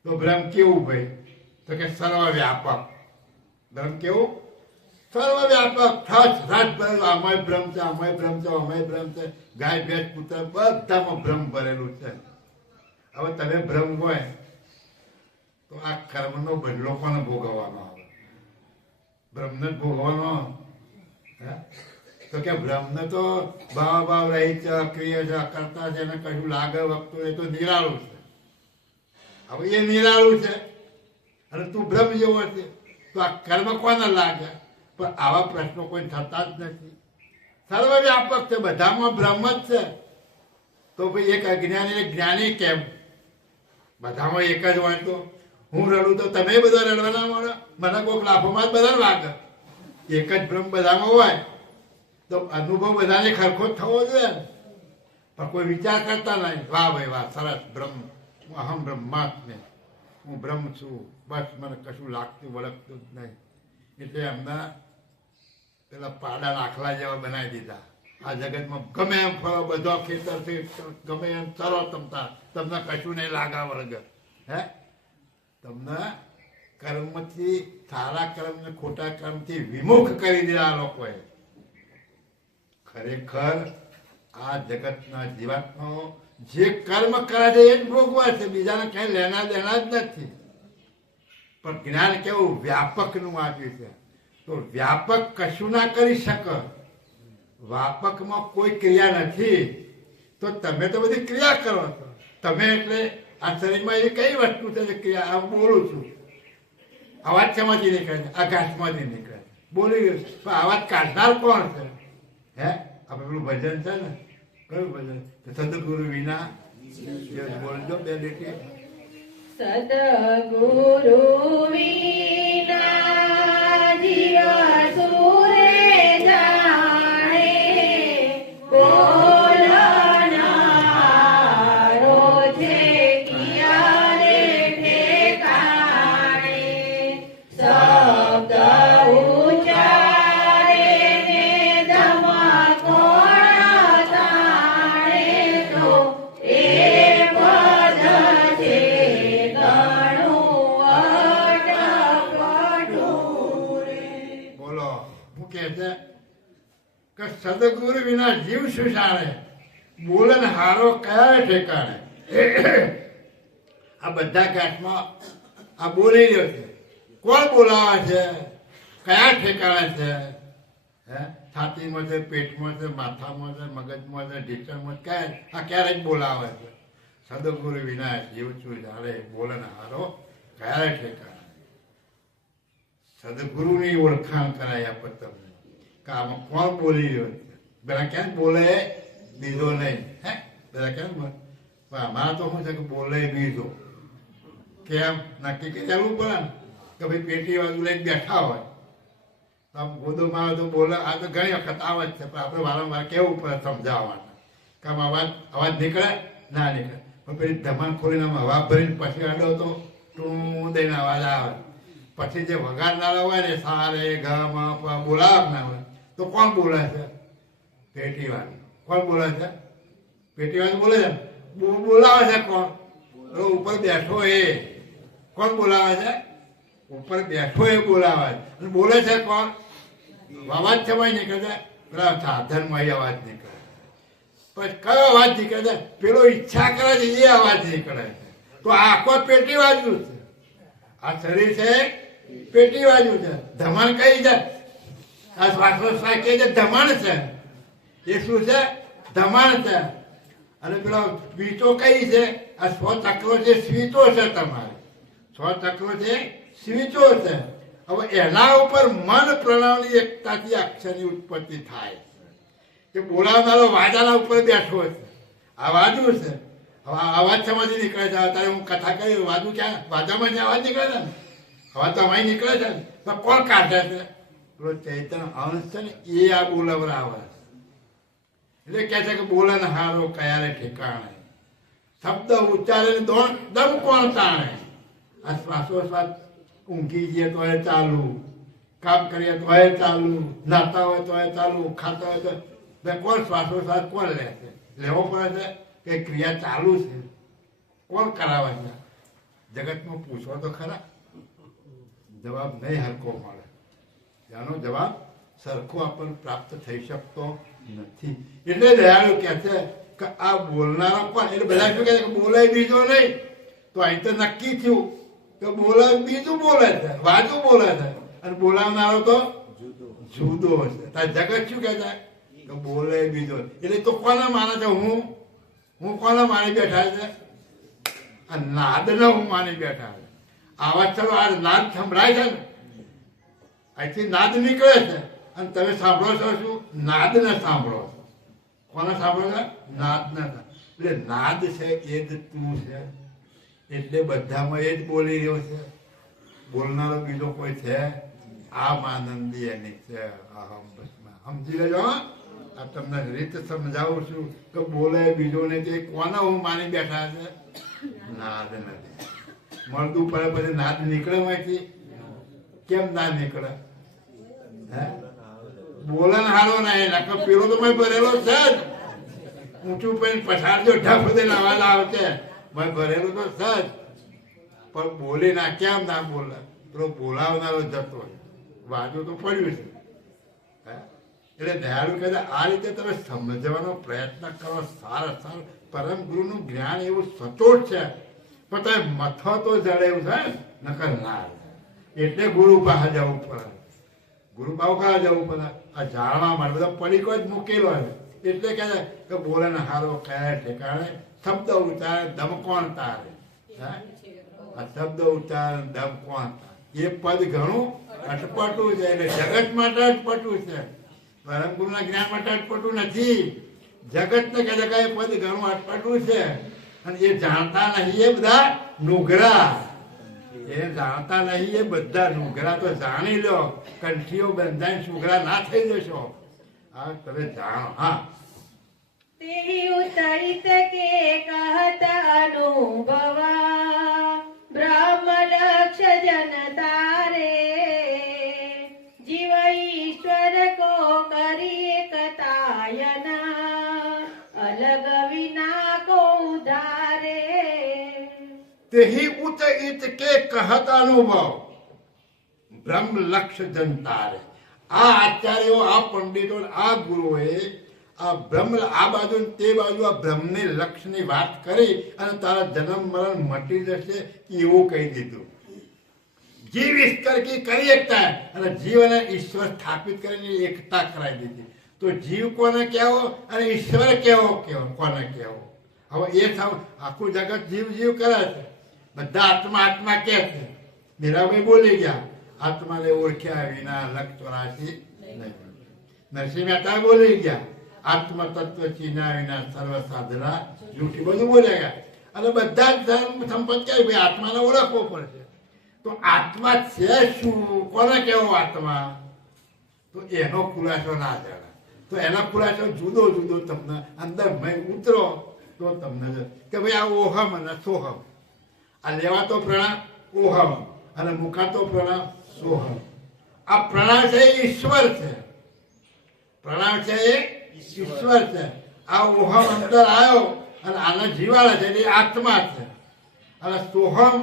તો બ્રહ્મ કેવું ભાઈ? તો કે સર્વવ્યાપક. બ્રહ્મ કેવું? સર્વવ્યાપક. ઠસ રસ ભરેલું. આમાંય બ્રહ્મ છે, આમાંય બ્રહ્મ છે, આમાંય બ્રહ્મ છે. ગાય, ભેંસ, કૂતરા બધામાં બ્રહ્મ ભરેલું છે. હવે તમે બ્રહ્મ હોય તો આ કર્મનો બદલો કોને ભોગવવાનો આવે? બ્રહ્મને જ ભોગવવાનો. હે, તો કે બ્રહ્મને તો ભાવ રહી છે, અક્રિય છે, અકર્તા છે, એને કશું લાગે વખતું એ તો નિરાળું છે. હવે એ નિરાળું છે અને તું બ્રહ્મ જેવો છે, તો આ કર્મ કોને લાગે? પણ આવા પ્રશ્નો કોઈ થતા જ નથી. સર્વવ્યાપક છે, બધામાં બ્રહ્મ જ છે. તો ભાઈ એક અજ્ઞાની એક જ્ઞાની કેમ? બધામાં એક જ હોય તો હું રડું તો તમે બધા રડવાના મળે, મને કોઈક લાભોમાં જ બધા લાગે. એક જ બ્રહ્મ બધામાં હોય તો અનુભવ બધાને ખરખો જ થવો જોઈએ. પણ કોઈ વિચાર કરતા નહીં. વાહ ભાઈ વાહ, સરસ બ્રહ્મ, હું અહમ બ્રહ્માત્મે, હું બ્રહ્મ છું, બસ મને કશું લાગતું વળગતું જ નહીં. એટલે એમના પેલા પાડા લાખલા જેવા બનાવી દીધા. આ જગતમાં ગમે એમ ફરો, બધો ખેતરથી ગમે એમ ચરો તમતા, તમને કશું નહીં લાગા વળગે. હે, તમને કર્મથી, સારા કર્મને ખોટા કર્મથી વિમુખ કરી દીધા લોકોએ. ખરેખર આ જગતના જીવાત્માઓ જે કર્મ કરે છે એ જ ભોગવા છે, બીજાને કઈ લેના દેના જ નથી. પણ જ્ઞાન કેવું વ્યાપકનું આપ્યું છે. તો વ્યાપક કશું ના કરી શકે. વ્યાપકમાં કોઈ ક્રિયા નથી, તો તમે તો બધી ક્રિયા કરો છો. તમે એટલે આ શરીરમાં એવી કઈ વસ્તુ છે જે ક્રિયા? આ બોલું છું, અવાજ શેમાંથી નીકળે છે? આકાશમાંથી નીકળે છે. બોલી રહ્યું છે, પણ અવાજ કાઢનાર કોણ છે? હે, આપણે પેલું ભજન છે ને, કયું ભજન? સદગુરુ વિના. બોલજો બે લીટી. સદગુરુ વિના જીવ સુરે જાણે બોલનારો છે કિયારે ઠેકાણે શબ્દ ઉચ્ચારે ને ધમકોણ તાણે તો એ પદ છે બોલો, હું કે છે કે સદગુરુ વિના જીવ શું જાણે, બોલન હારો કયા ઠેકાણે. આ બધા ઘાટમાં આ બોલી રહ્યો છે. કોણ બોલાવે છે? કયા ઠેકાણે છે? હે, છાતીમાં છે, પેટમાં છે, માથામાં છે, મગજમાં છે, ઢીચણમાં છે, આ ક્યારે જ બોલાવે છે? સદગુરુ વિના જીવ શું જાણે, બોલન હારો કયા ઠેકાણે. સદગુરુની ઓળખાણ કરાય આપે તમને કે આમાં કોણ બોલી રહ્યો છે. પેલા ક્યાં બોલે બીજો નહીં, હે પેલા ક્યાં બોલે, પણ અમારા તો શું છે કે બોલે બીજો. કેમ નક્કી કરી ચાલવું પડે ને કે ભાઈ પેટી બાજુ લઈને બેઠા હોય તો આમ ગોદોમાં આવે તો બોલે. આ તો ઘણી વખત આવે જ છે, પણ આપણે વારંવાર કેવું પડે સમજાવવાના કે આમ અવાજ નીકળે ના નીકળે. પણ પેલી ધમાન ખોલીને આમ હવા ભરીને પછી અડો તો ટૂં દઈને અવાજ આવે. પછી જે વગાડનારા હોય ને સા રે ગ મ પ બોલાવના હોય તો કોણ બોલે છે? પેટીવાન. કોણ બોલે છે? પેટીવાન બોલે છે. બોલાવે છે કોણ? ઉપર બેઠો એ. કોણ બોલાવે છે? ઉપર બેઠો એ બોલાવે છે. અને બોલે છે કોણ? અવાજ સમય નીકળે છે પેલા સાધનમાં અવાજ નીકળે. પછી કયો અવાજ નીકળે છે? પેલો ઈચ્છા કરે છે એ અવાજ નીકળે છે. તો આખો પેટી બાજુ છે. આ શરીર છે પેટી બાજુ છે. ધમણ કઈ છે? આ શ્વાસોશ્વાસ કે છે ધમણ છે. એ શું છે? ધમણ છે. અને પેલો સ્વીચો કઈ છે? આ 100 ચક્રો છે સ્વીચો છે તમારે. 100 ચક્રો છે સ્વીચો છે. હવે એના ઉપર મન પ્રણવની એકતાથી અક્ષરની ઉત્પત્તિ થાય. એ બોલાવનારો વાજાના ઉપર બેઠો છે. આ વાજુ છે. હવે અવાજ સમજી નીકળે છે. અત્યારે હું કથા કરી વાજુ ક્યાં? વાજામાં જ અવાજ નીકળે છે ને. હવે તો અહીં નીકળે છે ને તો કોણ કાઢે છે? પેલો ચૈતન્ય અંશ છે ને એ આ બોલાવરાવે છે. એટલે કહે છે કે બોલન હારો કયારે ઠેકાણે, શબ્દ ઉચ્ચારે દમ કોણ તાણે. આ શ્વાસોશ્વાસ ઊંઘી જઈએ તો એ ચાલુ, કામ કરીએ તો એ ચાલુ, નાતા હોય તો એ ચાલુ, ખાતા હોય તો કોણ શ્વાસોશ્વાસ કોણ લે છે? લેવો પડે છે કે ક્રિયા ચાલુ છે? કોણ કરાવે છે? જગતમાં પૂછો તો ખરા, જવાબ નહીં હરકો મળે. એનો જવાબ સરખો આપણને પ્રાપ્ત થઈ શકતો નથી. એટલે દયાળુ કહે છે કે આ બોલનારો કોણ? એટલે બધા શું કહે છે કે બોલાય બીજો નહીં. તો અહીં તો નક્કી થયું કે બોલાય બીજું બોલે છે, વાજુ બોલે છે, અને બોલાવનારો તો જુદો છે. તાર જગત શું કહે છે કે બોલે બીજો. એટલે તો કોને માને છે? હું કોને માની બેઠા છે? આ નાદને હું માની બેઠા છે. આવા ચલો આ નાદ સંભળાય છે ને, અહીંથી નાદ નીકળે છે અને તમે સાંભળો છો શું? નાદને સાંભળો છો. કોને સાંભળો છો? નાદને. એટલે નાદ છે એ જ તું છે. એટલે બધામાં એ જ બોલી રહ્યો છે. બોલનારો બીજો કોઈ છે? આમ આનંદી એની છે. અહમ બસમાં સમજી લેજો. આ તમને રીત સમજાવું છું કે બોલે બીજો ને તે કોને હું માની બેઠા છે? નાદ નથી. મળતું પડે પછી નાદ નીકળે માંથી. કેમ ના નીકળે? હે બોલન હારો નહીં નકર પેલો તો મેં ભરેલો છે જ. ઊંચું પૈન પછાડજો ઢફ દે અવાજ આવશે. મેં ભરેલું તો છે જ. પણ બોલે ના કેમ ના બોલે? પેલો બોલાવનારો જતો વાજુ તો પડ્યું છે. એટલે દયાળુ કહે છે આ રીતે તમે સમજવાનો પ્રયત્ન કરો. સારા સારું પરમ ગુરુનું જ્ઞાન એવું સચોટ છે, પણ તમે મથો તો જડે એવું છે નકર ના. એટલે ગુરુ પાસે જવું પડે. ગુરુ પાસે કયા જવું પડે? આ જાણવા માટે બધા પડીકો જ મૂકેલો હોય. એટલે કહે છે કે બોલે ને હારો કયા ઠેકાણે, શબ્દ ઉચ્ચારે દમ કોણ તારે. આ શબ્દ ઉચ્ચારે દમ કોણ તારે એ પદ ઘણું અટપટું છે. એટલે જગત માટે અટપટું છે, પરમ ગુરુના જ્ઞાન માટે અટપટું નથી. જગતને કહે છે કે એ પદ ઘણું અટપટું છે. અને એ જાણતા નહીં એ બધા નુગરા. એ જાણતા નહીં એ બધા નુગરા. તો જાણી લો, કંઠીઓ બંધાઈને સુગરા ના થઈ જશો. હા તમે જાણો. હા તેહી ઉતરિત કે કહત અનુભવા, બ્રહ્મ લક્ષ જન તારે, જીવ ઈશ્વર કો કરી એકતાયના, અલગ વિના કો ઉધારે. તેહી ઉત ઈત કે કહત અનુભવ, બ્રહ્મ લક્ષ જનતારે. આ આચાર્યો, આ પંડિતો, આ ગુરુએ આ બ્રહ્મ આ બાજુ તે બાજુ આ બ્રહ્મની લક્ષની વાત કરી અને તારા જન્મ મરણ મટી જશે એવું કહી દીધું. જીવ ઈશ્વર કી કરી એકતા, અને જીવ અને ઈશ્વર સ્થાપિત કરીને એકતા કરાવી દીધી. તો જીવ કોને કહેવો અને ઈશ્વર કેવો કોને કહેવો? હવે એ આખું જગત જીવ જીવ કરે છે. બધા આત્મા આત્મા કહે છે. મીરાભાઈ બોલી ગયા આત્માને ઓળખ્યા વિના લક્ષ 84 નહીં. નરસિંહ મહેતા બોલી ગયા, આત્મ તત્વ ચીના વિના સર્વ સાધના જૂઠી, બધું બોલ્યા ગયા. અને બધા જ ધર્મ સંપત્તિ કહે ભાઈ આત્માને ઓળખવો પડશે. તો આત્મા છે શું, કોને કેવો આત્મા, તો એનો ખુલાસો ના જાણે. તો એનો ખુલાસો જુદો જુદો તમને અંદર ઉતરો તો તમને કે ભાઈ આ ઓહમ અને સોહમ, આ લેવાતો પ્રણામ ઓહમ અને મુકાતો પ્રણામ સોહમ. આ પ્રણામ છે એ ઈશ્વર છે, પ્રણામ છે એ ઈશ્વર છે. આ ઓહમ અંદર આવ્યો અને આને જીવાડે છે એ આત્મા છે. અને સોહમ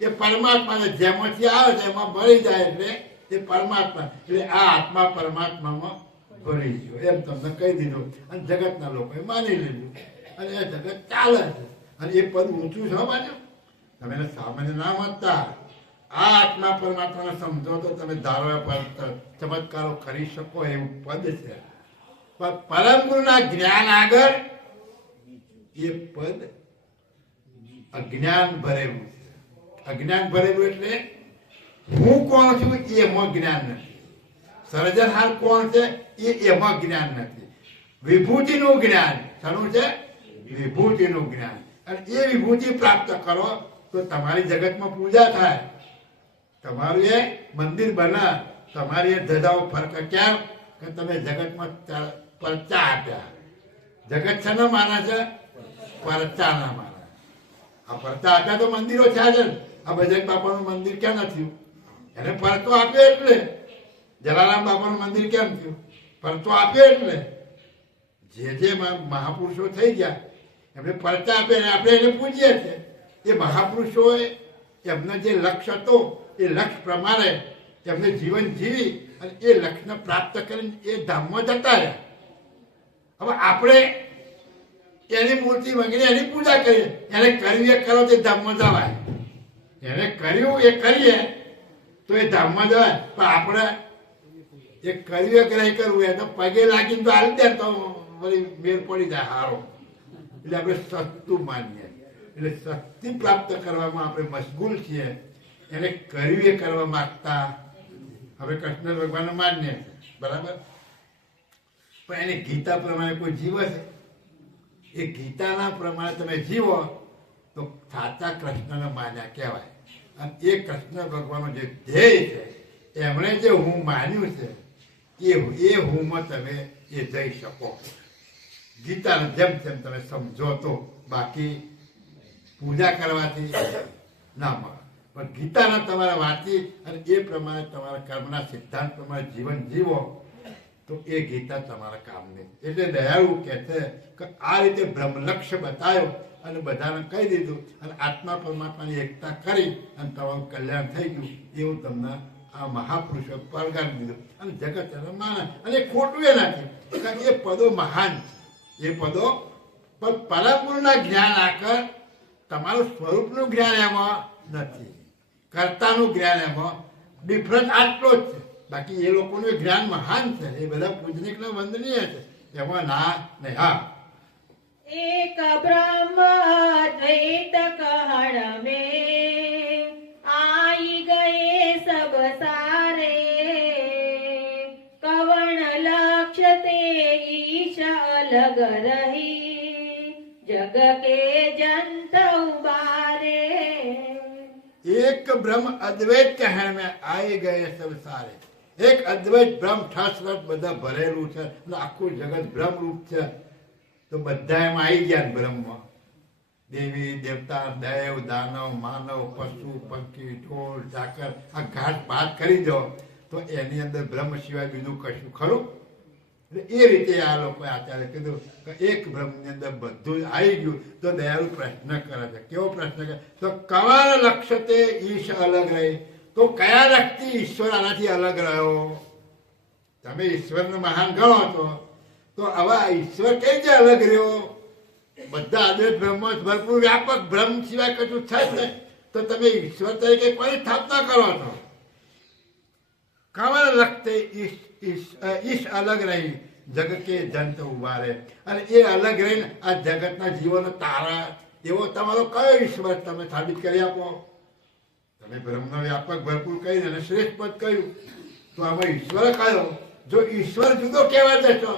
એ પરમાત્મા છે, જેમાંથી આવે છે એમાં ભળી જાય એટલે એ પરમાત્મા. એટલે આ આત્મા પરમાત્મામાં ભળી ગયો એમ તમને કહી દીધું. અને જગતના લોકોએ માની લીધું અને એ જગત ચાલે છે. અને એ પદ ઊંચું છે બાજુ, તમે એને સામાન્ય ના માનતા. આ આત્મા પરમાત્માને સમજો તો તમે ધારવા પર ચમત્કારો કરી શકો એવું પદ છે. પણ પરમ ગુરુના જ્ઞાન આગળ એ પદ અજ્ઞાન ભરેલું છે. અજ્ઞાન ભરેલું એટલે હું કોણ છું એમાં જ્ઞાન નથી, સર્જનહાર કોણ છે એમાં જ્ઞાન નથી. વિભૂતિનું જ્ઞાન શાનું છે, વિભૂતિનું જ્ઞાન. અને એ વિભૂતિ પ્રાપ્ત કરો તો તમારી જગતમાં પૂજા થાય, તમારું એ મંદિર બને, તમારી એ ધજાઓ ફરકે. કેમ કે તમે જગતમાં પરચા આપ્યા. જગત છે ને માને છે, પરચા ના માને. આ પરચા આપ્યા તો મંદિરો થયા છે. આ બજરંગ બાપાનું મંદિર કેમ નથી, એને પરચો આપ્યો એટલે. જલારામ બાપાનું મંદિર કેમ થયું, પરચો આપ્યો એટલે. જે મહાપુરુષો થઈ ગયા એમને પરચા આપે ને આપણે એને પૂજીએ છીએ. એ મહાપુરુષોએ એમને જે લક્ષ્ય હતો એ લક્ષ્ય પ્રમાણે એમને જીવન જીવી અને એ લક્ષ્યને પ્રાપ્ત કરીને એ ધામમાં જતા રહ્યા. હવે આપણે એની મૂર્તિ વગેરે એની પૂજા કરીએ, એને કર્યું એ કરો તો ધામમાં જવાય, એને કર્યું એ કરીએ તો એ ધામમાં જવાય. પણ આપણે એ કર્યું એ નહીં કરવું એ તો પગે લાગીને તો હાલ દે તો વળી મેળ પડી જાય હારો. એટલે આપણે સસ્તું માનીએ. એટલે શક્તિ પ્રાપ્ત કરવામાં આપણે મશગુલ છીએ, એને કર્યું એ કરવા માંગતા હવે કૃષ્ણ ભગવાન માન્ય છે, બરાબર. પણ એને ગીતા પ્રમાણે કોઈ જીવે છે, એ ગીતાના પ્રમાણે તમે જીવો તો સાચા કૃષ્ણને માન્યા કહેવાય. અને એ કૃષ્ણ ભગવાનનો જે ધ્યેય છે એમણે જે હું માન્યું છે એ હુંમાં તમે એ જઈ શકો. ગીતાને જેમ જેમ તમે સમજો તો, બાકી પૂજા કરવાથી ના મળે. પણ ગીતાના તમારે વાંચી અને એ પ્રમાણે તમારા કર્મના સિદ્ધાંત પ્રમાણે જીવન જીવો તો એ ગીતા તમારા કામની. એટલે દયાળુ કહે છે કે આ રીતે બ્રહ્મલક્ષ્ય બતાવ્યો અને બધાને કહી દીધું અને આત્મા પરમાત્માની એકતા કરી અને તમારું કલ્યાણ થઈ ગયું એવું તમને આ મહાપુરુષો પરગાડી દીધું. અને જગત એને માને અને એ ખોટું એ નથી, કારણ કે એ પદો મહાન છે. એ પદો પણ પરમ ગુરુના જ્ઞાન આગળ તમારું સ્વરૂપનું જ્ઞાન એમાં નથી, કર્તાનું જ્ઞાન એમાં ડિફરન્સ આટલો જ છે. બાકી એ લોકોનું જ્ઞાન મહાન છે, એ બધા પૂજનિક ને વંદનીય છે, એમાં ના નહીં. હા, એક બ્રહ્મ અદ્વૈત કહણ में आई गए सब सारे कवण लक्ष्य ते ईश अलग रही जग के जंत उबारे. एक ब्रह्म अद्वैत कहण में आई गए सब सारे. એક અદ્વૈત બ્રહ્મ ઠાસરસ બધા ભરેલું છે અને આખું જગત બ્રહ્મરૂપ છે. તો બધા એમાં આવી ગયા બ્રહ્મમાં. દેવી દેવતા દેવ દાનવ માનવ પશુ પંખી ઢોળ ઝાકર આ ઘાટ પાત કરી દો તો એની અંદર બ્રહ્મ સિવાય બીજું કશું ખરું. એટલે એ રીતે આ લોકોએ આચાર્ય કીધું કે એક બ્રહ્મની અંદર બધું જ આવી ગયું. તો દયાળુ પ્રશ્ન કરે છે. કેવો પ્રશ્ન કરે તો કવા લક્ષ્ય તે ઈશ અલગ રહી. તો કયા લક્ષથી ઈશ્વર આનાથી અલગ રહ્યો? તમે ઈશ્વરને મહાન ગણો છો તો હવે ઈશ્વર કઈ રીતે અલગ રહ્યો? બધા અદ્વૈત બ્રહ્મ ભરપૂર વ્યાપક બ્રહ્મ સિવાય કશું થાય છે તો તમે ઈશ્વર તરીકે કોની સ્થાપના કરો છો? કવા લક્ષતે ઈશ અલગ રહી જગ કે જંત ઉભારે. અને એ અલગ રહીને આ જગતના જીવોનો તારા એવો તમારો કયો ઈશ્વર તમે સાબિત કરી આપો? તમે બ્રહ્મનો વ્યાપક ભરપૂર કહ્યું અને શ્રેષ્ઠ પદ કહ્યું, તો આમાં ઈશ્વર કયો? જો ઈશ્વર જુદો કહેવા જશો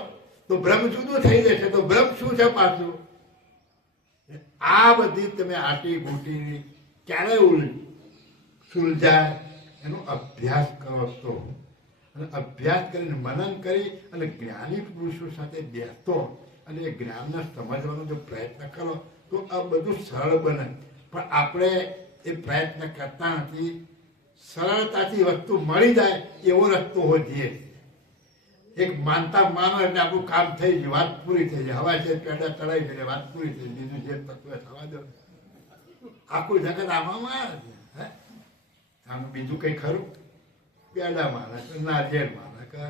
તો બ્રહ્મ જુદું થઈ જશે. તો બ્રહ્મ શું છે પાછું? આ બધી તમે આટી બૂટી ક્યારે સુલઝાય? એનો અભ્યાસ કરો તો, અને અભ્યાસ કરીને મનન કરી અને જ્ઞાની પુરુષો સાથે બેસતો અને એ જ્ઞાનને સમજવાનો જો પ્રયત્ન કરો તો આ બધું સરળ બને. પણ આપણે એ પ્રયત્ન કરતા નથી. સરળતાથી વસ્તુ મળી જાય એવો રસ્તો હોઈએ. એક માનતા માનો એટલે આપણું કામ થઈ ગયું, વાત પૂરી થઈ જાય. હવા છે પેડા ચડાવી એટલે વાત પૂરી થઈ ગઈ. બીજું જે તત્વ થવા દો. આખું જગત આમાં હે આમ બીજું કઈ ખરું? પેડા માને કે નારિયેળ માને કે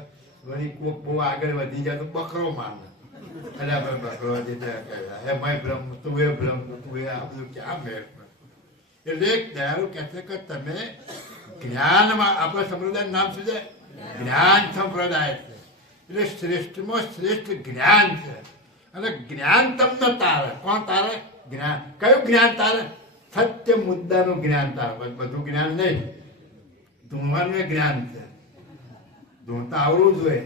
વળી કોક બહુ આગળ વધી જાય તો બકરો માને. એટલે આપણે બકરો વધી જાય હે મય બ્રહ્મ તું એ બ્રહ્મ તું એ આ બધું ક્યાં મેળ? એટલે એક દયાળુ કહે છે કે તમે જ્ઞાનમાં, આપણા સંપ્રદાયનું નામ શું છે? જ્ઞાન સંપ્રદાય છે. એટલે શ્રેષ્ઠમાં શ્રેષ્ઠ જ્ઞાન છે. અને જ્ઞાન તમને તારે. કોણ તારે? જ્ઞાન. કયું જ્ઞાન તારે? સત્ય મુદ્દાનું જ્ઞાન તારે. બધું જ્ઞાન નહીં. ધૂણવાનું જ્ઞાન છે. ધૂણતા આવડવું જોઈએ,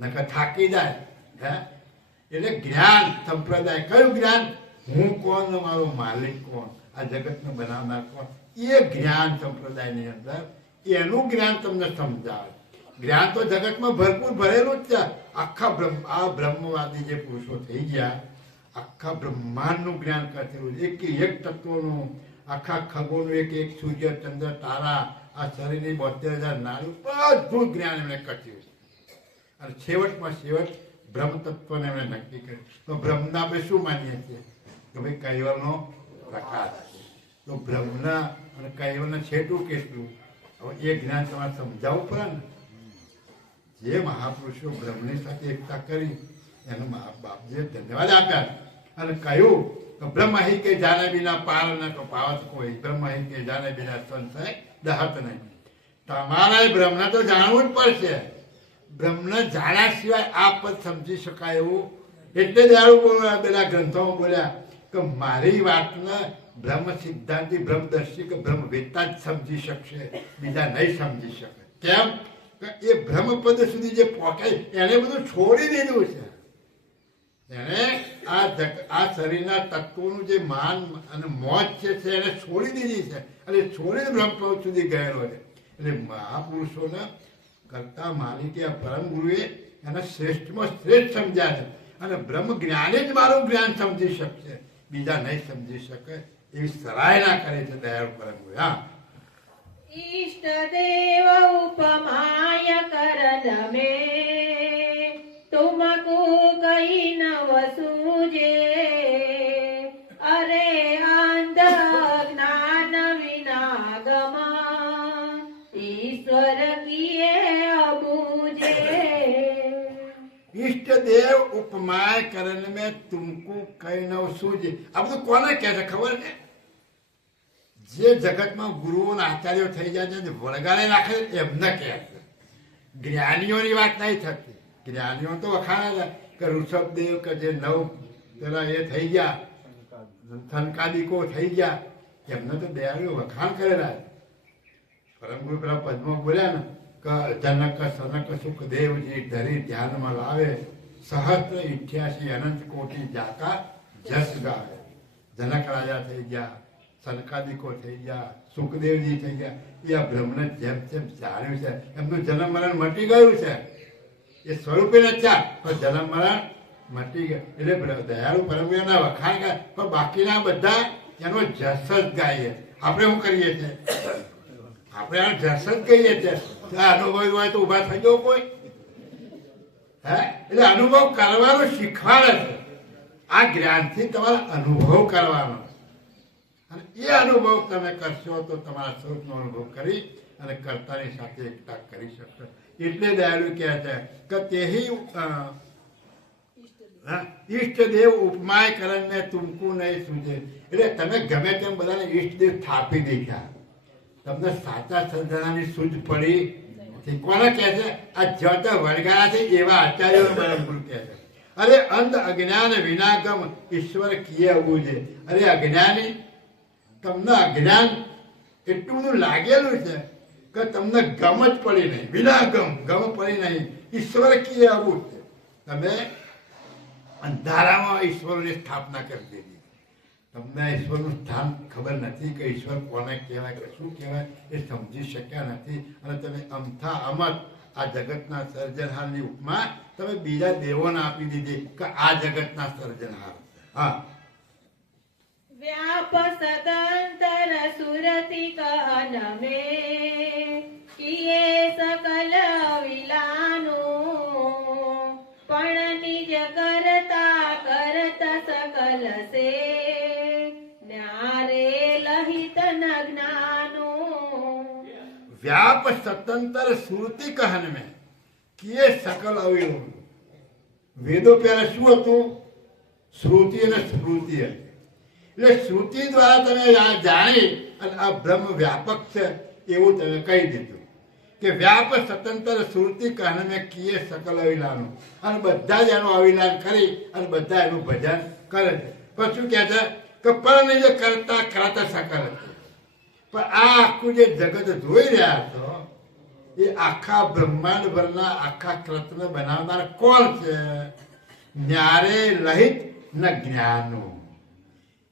નકર થાકી જાય. હે એટલે જ્ઞાન સંપ્રદાય. કયું જ્ઞાન? હું કોણ, મારો માલિક કોણ, આ જગતને બનાવનાર કોણ, એ જ્ઞાન સંપ્રદાયની અંદર એનું જ્ઞાન તમને સમજાવે. જ્ઞાન તો જગતમાં ભરપૂર ભરેલું જ છે. આખા આ બ્રહ્મવાદી જે પુરુષો થઈ ગયા, આખા બ્રહ્માંડનું જ્ઞાન કરતેલું, એક તત્વોનું, આખા ખગોનું, એક સૂર્ય ચંદ્ર તારા, આ શરીરની 72,000 નાડું, બધું જ્ઞાન એમણે કર્યું. અને છેવટમાં છેવટ બ્રહ્મ તત્વને એમણે નક્કી કર્યું. તો બ્રહ્મના આપણે શું માનીએ છીએ? કે ભાઈ કૈવલનો પ્રકાશ. તો બ્રહ્મના અને કૈવલને છેટું કેટલું? હવે એ જ્ઞાન તમારે સમજાવવું પડે ને. જે મહાપુરુષો બ્રહ્મની સાથે એકતા કરી એનો મા બાપજીએ ધન્યવાદ આપ્યા અને કહ્યું કે બ્રહ્મ હિ કે જાને બિના પાર ન તો પાવત કોઈ, બ્રહ્મ હિ કે જાને બિના સંશય દહત નહીં. તમારે બ્રહ્મને તો જાણવું જ પડશે. બ્રહ્મને જાણ્યા સિવાય આ પદ સમજી શકાય એવું. એટલે જ આવું બોલ્યા, પેલા ગ્રંથોમાં બોલ્યા કે મારી વાતને બ્રહ્મ સિદ્ધાંતિ, બ્રહ્મદર્શી કે બ્રહ્મ વેદતા જ સમજી શકશે, બીજા નહીં સમજી શકે. કેમ? એ બ્રહ્મપદ સુધી જે પહોંચાય એને બધું છોડી દીધું છે. એને આ શરીરના તત્વોનું જે માન અને મોજ છે એને છોડી દીધી છે. અને છોડીને બ્રહ્મપદ સુધી ગયેલો છે. એટલે મહાપુરુષોને કરતા માલિકે આ પરમ ગુરુએ એને શ્રેષ્ઠમાં શ્રેષ્ઠ સમજ્યા છે. અને બ્રહ્મ જ્ઞાની જ મારું જ્ઞાન સમજી શકશે, બીજા નહીં સમજી શકે. એવી સરાહના કરે છે દયાળુ પરમ ગુરુ. હા, इष्टदेव उपमाय करन में तुमको कही न वसूजे, अरे अंध ज्ञान विनागमा ईश्वर किए अबूझे. ઈષ્ટદેવ ઉપમાય કરન મેં તુમકો કઈ ન સૂજે. આ બધું કોને કહે છે ખબર છે? જે જગતમાં ગુરુઓ અને આચાર્યો થઈ જાય છે, વળગાડે રાખે એમને કહે છે. જ્ઞાનીઓની વાત નહીં થતી. જ્ઞાનીઓ તો વખાણે કે ઋષભદેવ કે જે પેલા એ થઈ ગયા, થનકાદિકો થઈ ગયા, એમને તો દયાળુ વખાણ કરેલા. પરમ ગુરુ પેલા પદ્મમાં બોલ્યા ને કે જનક સનક સુખદેવજી ધરી ધ્યાનમાં લાવે, સહસ્ત્ર 88 અનંત કોટી જાતા જસ ગાવે. જનક રાજા થઈ ગયા, સનકાદિકો થઈ ગયા, સુખદેવજી થઈ ગયા. એ આ બ્રહ્મને જેમ જેમ જાણ્યું છે એમનું જન્મ મરણ મટી ગયું છે. એ સ્વરૂપે નથી પણ જન્મ મરણ મટી ગયા. એટલે દયાળુ પરમના વખાણ ગાય, પણ બાકીના બધા એનો જસ જ ગાઈએ. આપણે શું કરીએ છીએ? આપણે આ જસ જ કહીએ છીએ. અનુભવ હોય તો ઉભા થઈ જવું કોઈ? હે એટલે અનુભવ કરવાનું શીખવાડે છે. આ જ્ઞાનથી તમારે અનુભવ કરવાનો. અને એ અનુભવ તમે કરશો તો તમારા સ્વરૂપનો અનુભવ કરી અને કર્તાની સાથે એકતા કરી શકશો. એટલે દયાળુ કહે છે કે તેહી ઈષ્ટદેવ ઉપમાય કરન મેં તુમકુ નહીં સૂજે. એટલે તમે ગમે તેમ બધાને ઈષ્ટદેવ થાપી દેખ્યા, તમને સાચા સંધાનાની સૂઝ પડી. કોને કહે છે? આ જત વળગાડા છે એવા આચાર્યો પરમ ગુરુ કહે છે. અરે અંધ અજ્ઞાન વિનાગમ ઈશ્વર કિયે અબૂજે. અરે અજ્ઞાની, તમને અજ્ઞાન એટલું બધું લાગેલું છે કે તમને ગમ જ પડી નહીં, વિના ગમ પડી નહીં. ઈશ્વર કી આવું છે, તમે અંધારામાં ઈશ્વરની સ્થાપના કરી દીધી. તમને ઈશ્વરનું સ્થાન ખબર નથી કે ઈશ્વર કોને કહેવાય કે શું કહેવાય એ સમજી શક્યા નથી. અને તમે અમથા અમત આ જગતના સર્જનહારની ઉપમા તમે બીજા દેવોને આપી દીધી કે આ જગતના સર્જનહાર. હા, व्याप सदंतर सुरति कहन में किए सकल विलानो पण निज करता करत सकल से न्यारे लहित न ज्ञानो. व्याप स्वतंत्र श्रुति कहन में किए सकल અવિલોન. વેદો પહેલા શું હતું? શ્રુતિ અને સ્મૃતિ હતી. એટલે શ્રુતિ દ્વારા તમે આ જાણી અને આ બ્રહ્મ વ્યાપક છે એવું તમે કહી દીધું કે વ્યાપ સ્વતંત્ર શ્રુતિ કહન મેં કિએ સકલ અવિલાનો. અને બધા જ એનું અવિલાન કરી અને બધા એનું ભજન કરે છે. પણ શું કહે છે કે પણ જે કરતા કરતા સકલ હતું. પણ આ આખું જે જગત જોઈ રહ્યા છો એ આખા બ્રહ્માંડ ભરના આખા કૃતને બનાવનાર કોણ છે? ન્યારે લહિત ન જ્ઞાનો.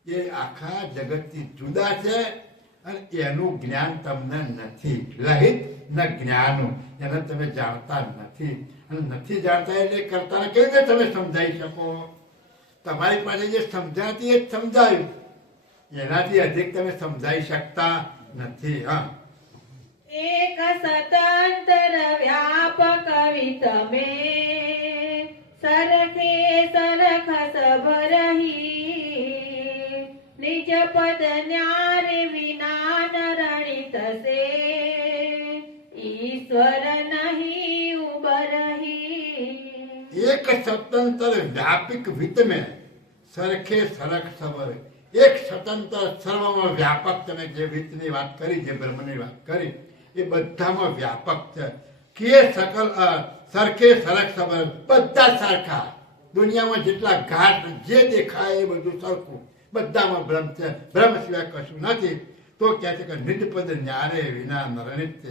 એ આખા જગતથી જુદા છે અને એનું જ્ઞાન તમને નથી. લહિત ન જ્ઞાનો, એને તમે જાણતા નથી. અને નથી જાણતા એટલે કરતા કેવી રીતે તમે સમજાવી શકો? તમારી પાસે જે સમજાતી એ જ સમજાયું, એનાથી અધિક તમે સમજાવી શકતા નથી. હા, एक स्वतंत्र व्यापक वितमे सरखे सरख सबरही निज पद न्यारे विना नरणित से ईश्वर नहीं उबरही. એક સ્વતંત્ર વ્યાપિક વિત में સરખે સરખ સબર. એક સ્વતંત્ર સર્વમાં વ્યાપક તમે જે વિતની વાત કરી, જે બ્રહ્મની વાત કરી એ બધામાં વ્યાપક છે. કે સકલ સરખે સરખ સબર. બધા સરખા. દુનિયામાં જેટલા ઘાટ જે દેખાય એ બધું સરખું. બધામાં બ્રહ્મ છે, બ્રહ્મ સિવાય કશું નથી. તો કહે છે કે નિજપદ ન્યારે વિના નરણિત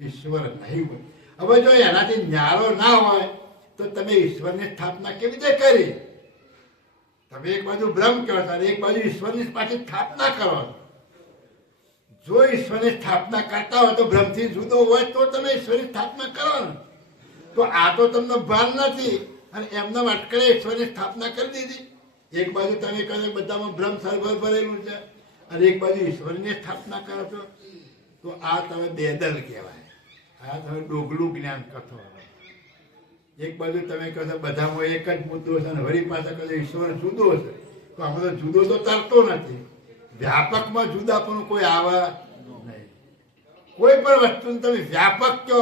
ઈશ્વર નહીં હોય. હવે જો એનાથી ન્યારો ના હોય તો તમે ઈશ્વરની સ્થાપના કેવી રીતે કરી? તમે એક બાજુ બ્રહ્મ કહો છો એક બાજુ ઈશ્વરની પાછી સ્થાપના કરો. જો ઈશ્વરની સ્થાપના કરતા હોય તો બ્રહ્મથી જુદો હોય તો તમે ઈશ્વરની સ્થાપના કરો ને. તો આ તો તમને ભાન નથી અને એમના અટકળે ઈશ્વરની સ્થાપના કરી દીધી. એક બાજુ તમે કહો બધામાં બ્રહ્મ સરભર ભરેલું છે અને એક બાજુ ઈશ્વરની સ્થાપના કરો છો તો આ તમે બેદલ કહેવાય. આ તમે ડોગલું જ્ઞાન કથો. એક બાજુ તમે કહો છો બધામાં એક જ મુદ્દો છે અને વળી પાછા કહો ઈશ્વર જુદો છે. તો આમાં તો જુદો તો તરતો નથી. વ્યાપકમાં જુદા પણ કોઈ આવે નહીં. કોઈ પણ વસ્તુને તમે વ્યાપક કહો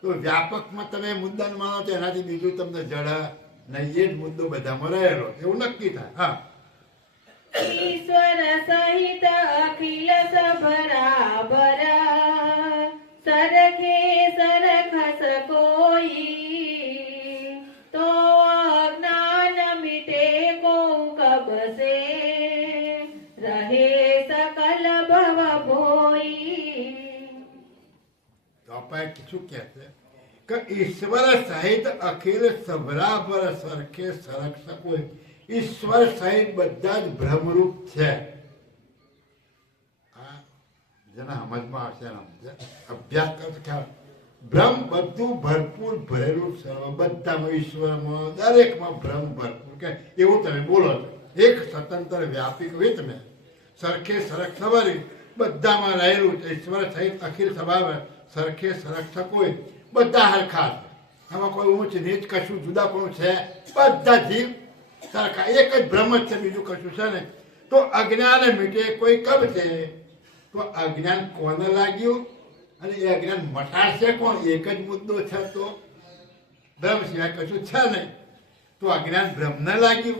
તો વ્યાપકમાં તમે મુદ્દાને માનો તો એનાથી બીજું તમને જડા નહીં. એ જ મુદ્દો બધામાં રહેલો એવું નક્કી થાય. હા, ईश्वर सहित अखिल सबराबर सरखे सरखस कोई तो अज्ञान मिटे को कब से रहे सकल भव भोई. તો આપણે શું કહે છે કે ઈશ્વર સહિત અખિલ સબરાબર સરખે સરખ શકો. ઈશ્વર સહિત બધા જ બ્રહ્મરૂપ છે. આ જેના સમજમાં આવશે એના અભ્યાસ કરશે ખ્યાલ. બ્રહ્મ બધું ભરપૂર ભરેલું સર્વ બધામાં ઈશ્વરમાં દરેકમાં બ્રહ્મ ભરપૂર. કે એવું તમે બોલો છો. એક સ્વતંત્ર વ્યાપિક વિત મેં સરખે સરખ સવારી બધામાં રહેલું છે. ઈશ્વર સહિત અખિલ સભાવે સરખે સરખ સકોય. બધા હરખા છે. આમાં કોઈ ઊંચ નીચ કશું જુદાપણું છે? બધા જીવ સરખા એક જ બ્રહ્મ જ છે, બીજું કશું છે ને. તો અજ્ઞાન મીટે કોઈ કબ છે? તો અજ્ઞાન કોને લાગ્યું અને એ અજ્ઞાન મટાડશે કોણ? એક જ મુદ્દો છે. તો બ્રહ્મ સિવાય કશું છે નહીં. તો અજ્ઞાન બ્રહ્મને લાગ્યું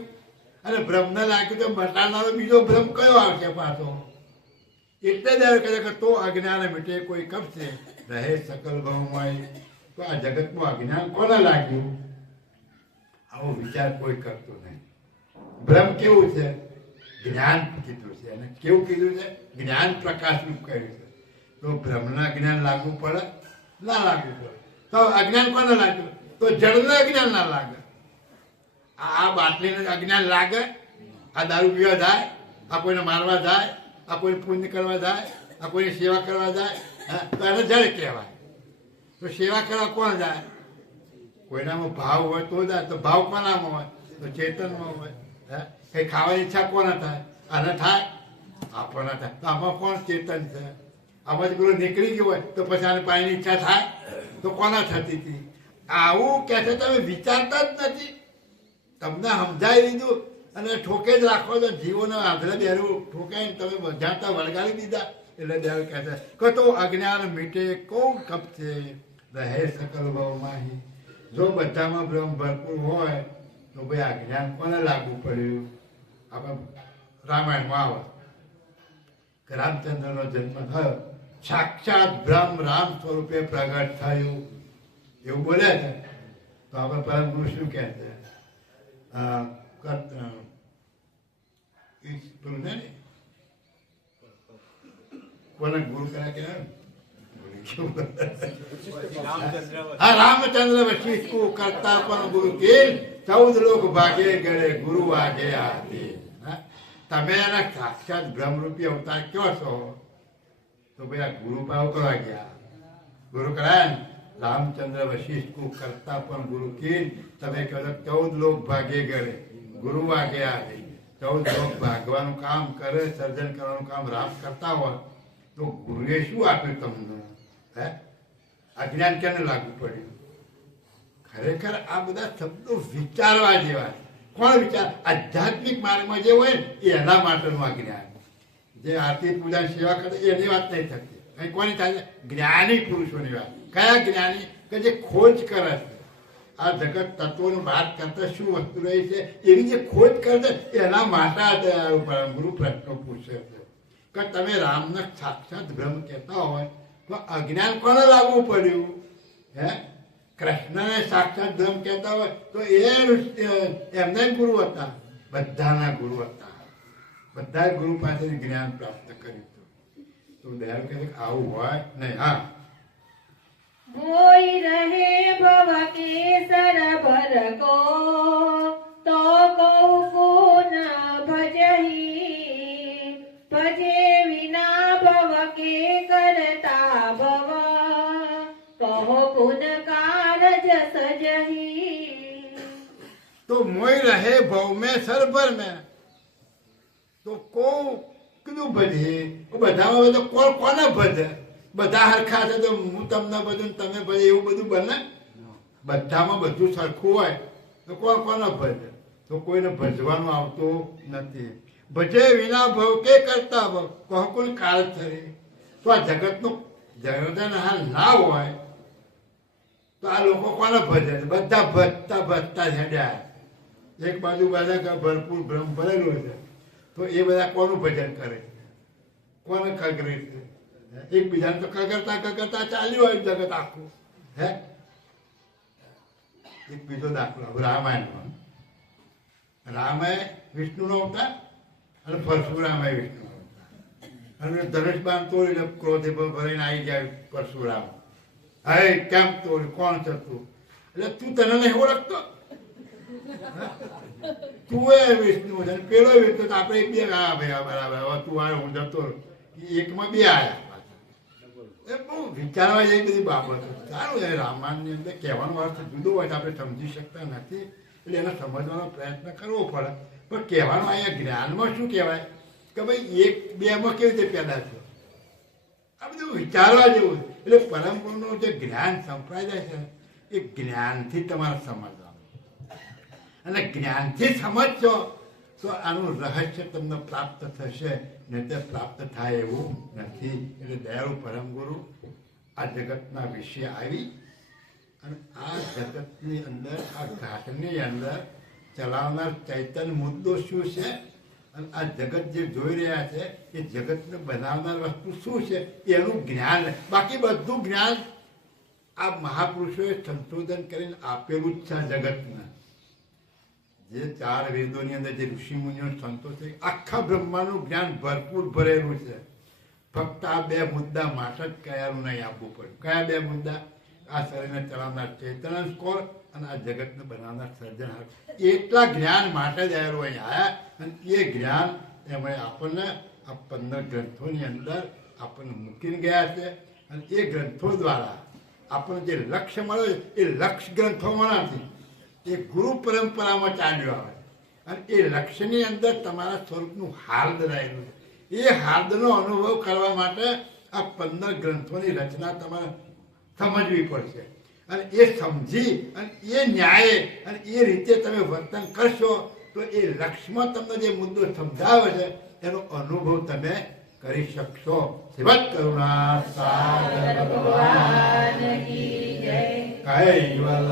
અને બ્રહ્મને લાગ્યું તો મટાડનારો બીજો બ્રહ્મ કયો આવશે પાછો? એટલે જ કહે કે તો અજ્ઞાન મીટે કોઈ કબ છે રહે સકલ ભવમય. તો આ જગતમાં અજ્ઞાન કોને લાગ્યું? આવો વિચાર કોઈ કરતો નહીં. બ્રહ્મ કેવું છે? જ્ઞાન કીધું છે. અને કેવું કીધું છે? જ્ઞાન પ્રકાશરૂપ કહ્યું છે. તો બ્રહ્મના જ્ઞાન લાગુ પડે ના લાગુ પડે? તો અજ્ઞાન કોને લાગ્યું? તો જળનું અજ્ઞાન ના લાગે. આ બાટલીનું અજ્ઞાન લાગે? આ દારૂ પીવા જાય, આ કોઈને મારવા જાય, આ કોઈને પુણ્ય કરવા જાય, આ કોઈની સેવા કરવા જાય, તો એને જળ કહેવાય. તો સેવા કરવા કોણ જાય? કોઈનામાં ભાવ હોય તો જાય. તો ભાવ કોનામાં હોય? તો ચેતનમાં હોય. કઈ ખાવાની ઈચ્છા કોને થાય? આને થાય, આપણને થાય. તો આમાં કોણ ચેતન છે? આમાં જ પેલું નીકળી ગયું હોય તો પછી આને પાણીની ઈચ્છા થાય તો કોના થતી હતી? આવું કે છે તમે વિચારતા જ નથી. તમને સમજાવી દીધું અને ઠોકે જ રાખો તો જીવોને આંધળે બેરું ઠોકાઈને તમે બધાતા વળગાડી દીધા. એટલે દેવ કહે છે કે તો અજ્ઞાન મીટે કોણ કપશે રહે સકલ ભવમાહી. જો બધામાં બ્રહ્મ ભરપૂર હોય તો ભાઈ આ જ્ઞાન કોને લાગુ પડ્યું? આપણે રામાયણમાં આવે કે રામચંદ્રનો જન્મ થયો, સાક્ષાત બ્રહ્મ રામ સ્વરૂપે પ્રગટ થયું એવું બોલે છે. તો આપણે પરમ ગુરુ શું કહે છે? કોને ગુરુ કર્યા કે રામચંદ્ર વશિષ્ઠ કો કરતા પણ ગુરુ કે 14 લોક ભાગે ગળે ગુરુ આગે આદિ. તમે એના સાક્ષાત બ્રહ્મરૂપી અવતાર કયો છો? તો ભાઈ આ ગુરુ ભાવ કરવા ગયા. ગુરુ કરાય ને રામચંદ્ર વશિષ્ઠ કો કરતા પણ ગુરુ કે તમે કહો 14 લોક ભાગે ગળે ગુરુ આગે આદિ. 14 લોક ભાગવાનું કામ કરે, સર્જન કરવાનું કામ રામ કરતા હોય તો ગુરુએ શું આપ્યું તમને? હે અજ્ઞાન કેને લાગુ પડ્યું? ખરેખર આ બધા શબ્દો વિચારવા જેવા. કોણ વિચાર? આધ્યાત્મિક માર્ગમાં જે હોય ને એના માટેનું આ જ્ઞાન. જે આરતી પૂજા સેવા કરે એની વાત નહીં થતી. અહીં કોની થાય? જ્ઞાની પુરુષોની વાત. કયા જ્ઞાની? કે જે ખોજ કરે છે આ જગત તત્વોની વાત કરતા શું વસ્તુ રહી છે એવી જે ખોજ કરે છે એના માટે ગુરુ પ્રશ્નો પૂછે છે કે તમે રામને સાક્ષાત બ્રહ્મ કહેતા હોય તો અજ્ઞાન કોને લાગુ પડ્યું? હે કૃષ્ણને સાક્ષાત બ્રહ્મ કહેતા હોય તો એમના ગુરુ હતા, બધાના ગુરુ હતા. બધા ગુરુ પાસેથી જ્ઞાન પ્રાપ્ત કર્યું હતું. તો દયાળ કહે આવું હોય નહીં. હા होई रहे भव केसर भर को तो कौ को न भजही भजे विना भव के करता भव कहो गुण कारज सजही. तो मोई रहे भव में सरभर में તો કો કીધું ભજે? બધામાં બધું કોણ કોને ભજે? બધા હરખા છે તો હું તમને બધું તમે ભજે એવું બધું બને? બધામાં બધું સરખું હોય તો કોણ કોને ભજે? તો કોઈને ભજવાનું આવતું નથી. ભજે વિના ભવ કે કરતા ભવ કહો કોણ કાળ થરી. તો આ જગતનું જગતના હાલ ના હોય તો આ લોકો કોને ભજે? બધા ભજતા ભજતા હેડ્યા. એક બાજુ બધા ભરપૂર બ્રહ્મ ભરેલું છે તો એ બધા કોનું ભજન કરે? કોને ખગરે છે? એકબીજાને તો ખગરતા ખગરતા ચાલ્યું હોય જગત આખું. હે એક બીજો દાખલો રામાયણમાં. રામે વિષ્ણુનો અવતાર અને પરશુરામે વિષ્ણુ અવતાર. અને ધનુષ બાણ તોડીને ક્રોધે ભરીને આવી જાય પરશુરામ. હે કેમ તોડી? કોણ છે તું? એટલે તું તને નહીં ઓળખતો? તું એ વિષ્ણુ છે પેલો વિષ્ણુ. તો આપણે એક બે બરાબર હવે તું આવ્યો હું જતો એકમાં બે આવ્યા. એ બહુ વિચારવા જેવી બધી બાબતો. સારું છે રામાયણની અંદર કહેવાનો અર્થ જુદો હોય તો આપણે સમજી શકતા નથી એટલે એને સમજવાનો પ્રયત્ન કરવો પડે. પણ કહેવાનું અહીંયા જ્ઞાનમાં શું કહેવાય કે ભાઈ એક બેમાં કેવી રીતે પેદા થયો? આ બધું વિચારવા જેવું. એટલે પરમ ગુરુનું જે જ્ઞાન સંપ્રદાય છે એ જ્ઞાનથી તમારે સમજવાનું. અને જ્ઞાનથી સમજશો તો આનું રહસ્ય તમને પ્રાપ્ત થશે, નહીં તે પ્રાપ્ત થાય એવું નથી. એટલે દયાળુ પરમ ગુરુ આ જગતના વિશે આવી અને આ જગતની અંદર આ ઘાટની અંદર ચલાવનાર ચૈતન્ય મુદ્દો શું છે અને આ જગત જે જોઈ રહ્યા છે એ જગતને બનાવનાર વસ્તુ શું છે એનું જ્ઞાન. બાકી બધું જ્ઞાન આ મહાપુરુષોએ સંશોધન કરીને આપેલું જ છે જગતના. જે 4 વેદોની અંદર જે ઋષિ મુનિઓ સંતો છે આખા બ્રહ્માંડનું જ્ઞાન ભરપૂર ભરેલું છે. ફક્ત આ બે મુદ્દા માટે જ કયાનું નહીં આપવું પડે. કયા બે મુદ્દા? આ શરીરને ચલાવનાર ચેતન કોણ અને આ જગતને બનાવનાર સર્જનહાર. એટલા જ્ઞાન માટે જ આવેલું અહીં આવ્યા અને એ જ્ઞાન એમણે આપણને આ 15 ગ્રંથોની અંદર આપણને મૂકીને ગયા છે અને એ ગ્રંથો દ્વારા આપણને જે લક્ષ્ય મળ્યો એ લક્ષ્ય ગ્રંથોમાં નથી, એ ગુરુ પરંપરામાં ચાલ્યું આવે અને એ લક્ષ્યની અંદર તમારા સ્વરૂપનું હાર્દ રહેલું છે. એ હાર્દનો અનુભવ કરવા માટે આ 15 ગ્રંથોની રચના તમારે સમજવી પડશે અને એ સમજી અને એ ન્યાયે અને એ રીતે તમે વર્તન કરશો તો એ લક્ષ્યમાં તમને જે મુદ્દો સમજાવે છે એનો અનુભવ તમે કરી શકશો. શિવત કરુણા સાગર ભગવાન કી જય, કૈવલ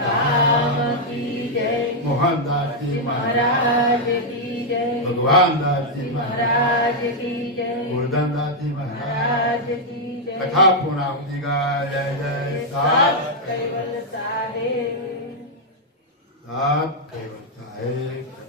રામ કી જય, મોહનદાસજી મહારાજ કી જય, ભગવાનદાસજી મહારાજ મહારાજ કી જય, ગુરધનદાસજી મહારાજ મહારાજ કી જય. કથા પૂર્ણાહુતિ ગાય જય જય સાત કૈવલ સાહેબ. સાત કૈવલ સાહેબ.